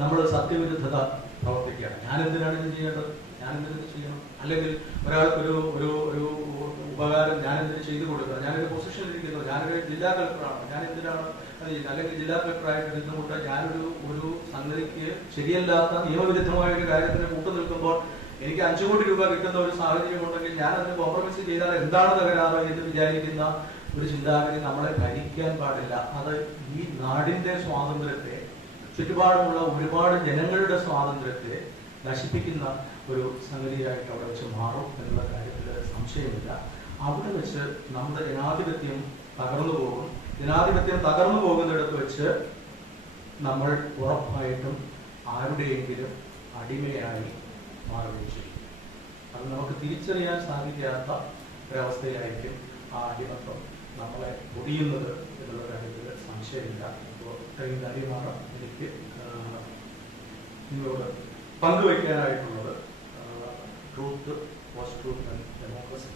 നമ്മൾ സത്യവിരുദ്ധത പ്രവർത്തിക്കുകയാണ്. ഞാൻ എന്തിനാണ് ഇത് ചെയ്യേണ്ടത്? ഞാൻ എന്തിനത് ചെയ്യണം? അല്ലെങ്കിൽ ഒരാൾക്കൊരു ഒരു ഉപകാരം ഞാൻ എന്തിനു ചെയ്തു കൊടുക്കണം? ഞാനൊരു പൊസിഷനിൽ ഇരിക്കുന്നു, ഞാനൊരു ജില്ലാ കളക്ടറാണ്, ഞാൻ എന്തിനാണ് അത് ചെയ്യുന്നത്? അല്ലെങ്കിൽ ജില്ലാ കളക്ടറായിട്ട് നിന്നുകൊണ്ട് ഞാനൊരു സംഗതിക്ക് ശരിയല്ലാത്ത നിയമവിരുദ്ധമായ ഒരു കാര്യത്തിന് കൂട്ടു നിൽക്കുമ്പോൾ എനിക്ക് 5 കോടി രൂപ കിട്ടുന്ന ഒരു സാഹചര്യം ഉണ്ടെങ്കിൽ ഞാൻ അതിന് കോംപ്രമൈസ് ചെയ്താൽ എന്താണ് തകരാറ് എന്ന് വിചാരിക്കുന്ന ഒരു ചിന്താഗതി നമ്മളെ ഭരിക്കാൻ പാടില്ല. അത് ഈ നാടിന്റെ സ്വാതന്ത്ര്യത്തെ, ചുറ്റുപാടുമുള്ള ഒരുപാട് ജനങ്ങളുടെ സ്വാതന്ത്ര്യത്തെ നശിപ്പിക്കുന്ന ഒരു സംഗതിയായിട്ട് അവിടെ വെച്ച് മാറും എന്നുള്ള കാര്യത്തിൽ സംശയമില്ല. അവിടെ വെച്ച് നമ്മുടെ ജനാധിപത്യം തകർന്നു പോകും. ജനാധിപത്യം തകർന്നു പോകുന്നിടത്ത് വെച്ച് നമ്മൾ ഉറപ്പായിട്ടും ആരുടെയെങ്കിലും അടിമയായി മാറുകയും ചെയ്യും. അത് നമുക്ക് തിരിച്ചറിയാൻ സാധിക്കാത്ത ഒരവസ്ഥയിലായിരിക്കും ആ അടിമത്വം നമ്മളെ പൊടിയുന്നത് എന്നുള്ള കാര്യത്തിൽ സംശയമില്ല. ഇപ്പോൾ ഇത്രയും കാര്യമാണ് എനിക്ക് നിങ്ങളോട് പങ്കുവയ്ക്കാനായിട്ടുള്ളത്. Truth, post truth and democracy.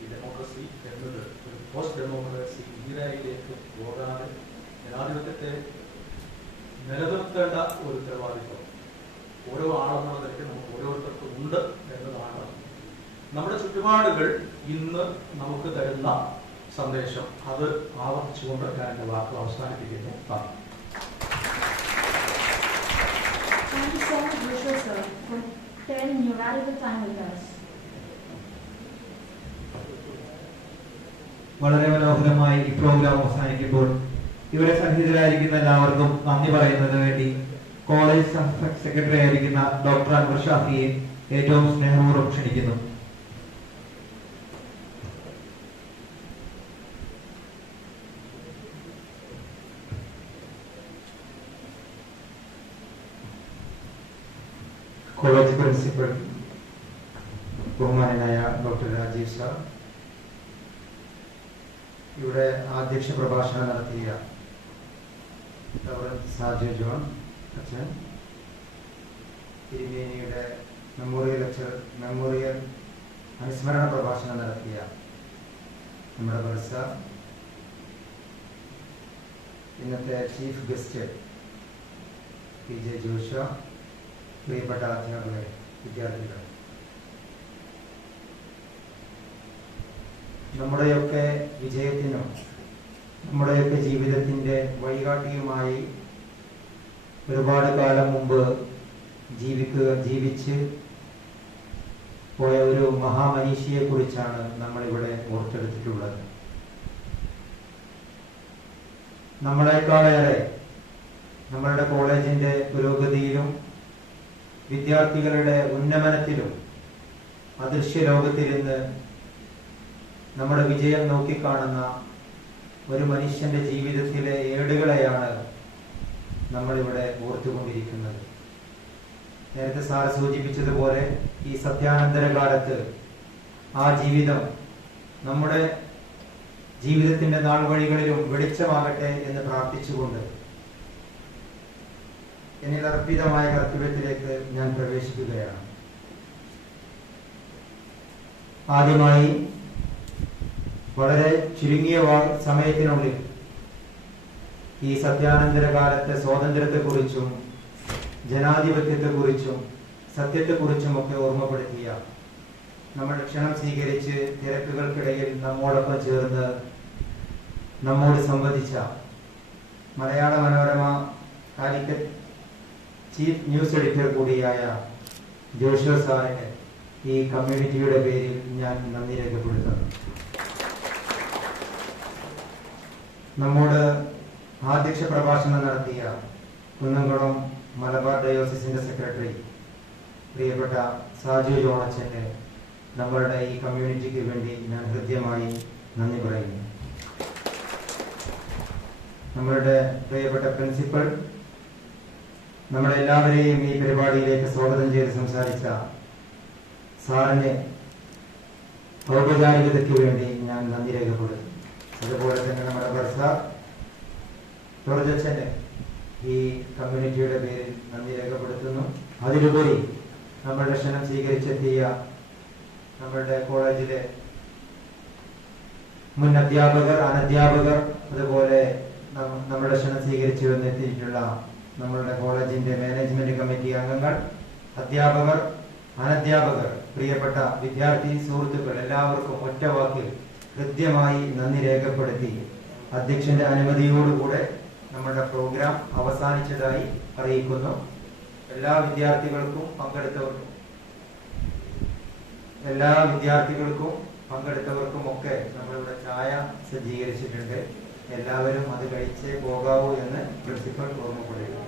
ഈ ഡെമോക്രസി എന്നത് ഒരു പോസ്റ്റ് ഡെമോക്രസി ഈരായിലേക്ക് പോകാതെ ജനാധിപത്യത്തെ നിലനിർത്തേണ്ട ഒരു ഉത്തരവാദിത്വം ഓരോ ആളെന്നുള്ള നിലയ്ക്ക് നമുക്ക് ഓരോരുത്തർക്കും ഉണ്ട് എന്നതാണ് നമ്മുടെ ചുറ്റുപാടുകൾ ഇന്ന് നമുക്ക് തരുന്ന സന്ദേശം. അത് ആവർത്തിച്ചുകൊണ്ട് ഞാൻ എൻ്റെ വാക്ക് അവസാനിപ്പിക്കുന്നു. Thank you so much, Vishwa sir, for sharing your valuable time with us. വളരെ മനോഹരമായി ഈ പ്രോഗ്രാം അവസാനിക്കുമ്പോൾ ഇവിടെ സന്നിഹിതരായിരിക്കുന്ന എല്ലാവർക്കും നന്ദി പറയുന്നതിന് വേണ്ടി കോളേജ് സെക്രട്ടറി ആയിരിക്കുന്ന ഡോക്ടർ അൻവർ ഷാഫിയെ ഏറ്റവും സ്നേഹപൂർവ്വം ക്ഷണിക്കുന്നു. കോളേജ് പ്രിൻസിപ്പൽ ബഹുമാനായ ഡോക്ടർ രാജീവ് സാർ, ഇവിടെ അധ്യക്ഷ പ്രഭാഷണം നടത്തിയ സാജു ജോൺ, അച്ഛൻ തിരുമേനിയുടെ മെമ്മോറിയൽ അനുസ്മരണ പ്രഭാഷണം നടത്തിയ നമ്മുടെ ബർസ, ഇന്നത്തെ ചീഫ് ഗസ്റ്റ് PJ ജോഷ, പ്രിയപ്പെട്ട അധ്യാപകരെ, വിദ്യാർത്ഥികൾ, നമ്മുടെയൊക്കെ വിജയത്തിനും നമ്മുടെയൊക്കെ ജീവിതത്തിൻ്റെ വഴികാട്ടിയുമായി ഒരുപാട് കാലം മുമ്പ് ജീവിച്ച് പോയ ഒരു മഹാമനീഷിയെ കുറിച്ചാണ് നമ്മളിവിടെ ഓർത്തെടുത്തിട്ടുള്ളത്. നമ്മളെക്കാളേറെ നമ്മളുടെ കോളേജിന്റെ പുരോഗതിയിലും വിദ്യാർത്ഥികളുടെ ഉന്നമനത്തിലും അദൃശ്യ ലോകത്തിരുന്ന് നമ്മുടെ വിജയം നോക്കിക്കാണുന്ന ഒരു മനുഷ്യന്റെ ജീവിതത്തിലെ ഏടുകളെയാണ് നമ്മളിവിടെ ഓർത്തുകൊണ്ടിരിക്കുന്നത്. നേരത്തെ സാർ സൂചിപ്പിച്ചതുപോലെ ഈ സത്യാനന്തര കാലത്ത് ആ ജീവിതം നമ്മുടെ ജീവിതത്തിന്റെ നാൾ വഴികളിലും വെളിച്ചമാകട്ടെ എന്ന് പ്രാർത്ഥിച്ചുകൊണ്ട് എന്നിൽ അർപ്പിതമായ കർത്തവ്യത്തിലേക്ക് ഞാൻ പ്രവേശിക്കുകയാണ്. ആദ്യമായി വളരെ ചുരുങ്ങിയ സമയത്തിനുള്ളിൽ ഈ സത്യാനന്തര കാലത്തെ സ്വാതന്ത്ര്യത്തെക്കുറിച്ചും ജനാധിപത്യത്തെക്കുറിച്ചും സത്യത്തെക്കുറിച്ചും ഒക്കെ ഓർമ്മപ്പെടുത്തിയ, നമ്മുടെ ക്ഷണം സ്വീകരിച്ച് തിരക്കുകൾക്കിടയിൽ നമ്മോടൊപ്പം ചേർന്ന് നമ്മോട് സംവദിച്ച Malayala Manorama Calicut chief news editor കൂടിയായ ജോഷോ സാറിന് ഈ കമ്മ്യൂണിറ്റിയുടെ പേരിൽ ഞാൻ നന്ദി രേഖപ്പെടുത്തുന്നു. നമ്മോട് അധ്യക്ഷ പ്രഭാഷണം നടത്തിയ കുന്നംകുളം മലബാർ ഡയോസിസിന്റെ സെക്രട്ടറി പ്രിയപ്പെട്ട സാജു ജോണച്ചന് നമ്മളുടെ ഈ കമ്മ്യൂണിറ്റിക്ക് വേണ്ടി ഞാൻ ഹൃദ്യമായി നന്ദി പറയുന്നു. നമ്മളുടെ പ്രിയപ്പെട്ട പ്രിൻസിപ്പൽ, നമ്മളെല്ലാവരെയും ഈ പരിപാടിയിലേക്ക് സ്വാഗതം ചെയ്ത് സംസാരിച്ച സാറിന് ഔപചാരികതയ്ക്ക് വേണ്ടി ഞാൻ നന്ദി രേഖപ്പെടുത്തുന്നു. അതുപോലെ തന്നെ നമ്മുടെ ബർസ ജോർജച്ചന് ഈ കമ്മ്യൂണിറ്റിയുടെ പേരിൽ നന്ദി രേഖപ്പെടുത്തുന്നു. അതിലുപരി നമ്മളുടെ ക്ഷണം സ്വീകരിച്ചെത്തിയ നമ്മളുടെ കോളേജിലെ മുൻ അധ്യാപകർ, അനധ്യാപകർ, അതുപോലെ നമ്മുടെ ക്ഷണം സ്വീകരിച്ചു വന്നെത്തിയിട്ടുള്ള നമ്മളുടെ കോളേജിന്റെ മാനേജ്മെന്റ് കമ്മിറ്റി അംഗങ്ങൾ, അധ്യാപകർ, അനധ്യാപകർ, പ്രിയപ്പെട്ട വിദ്യാർത്ഥി സുഹൃത്തുക്കൾ, എല്ലാവർക്കും ഒറ്റ വാക്കിൽ കൃത്യമായി നന്ദി രേഖപ്പെടുത്തി അധ്യക്ഷന്റെ അനുമതിയോടുകൂടെ നമ്മുടെ പ്രോഗ്രാം അവസാനിച്ചതായി അറിയിക്കുന്നു. എല്ലാ വിദ്യാർത്ഥികൾക്കും പങ്കെടുത്തവർക്കും ഒക്കെ നമ്മളിവിടെ ചായ സജ്ജീകരിച്ചിട്ടുണ്ട്. എല്ലാവരും അത് കഴിച്ചേ പോകാവൂ എന്ന് പ്രിൻസിപ്പൽ ഓർമ്മപ്പെടുത്തുന്നു.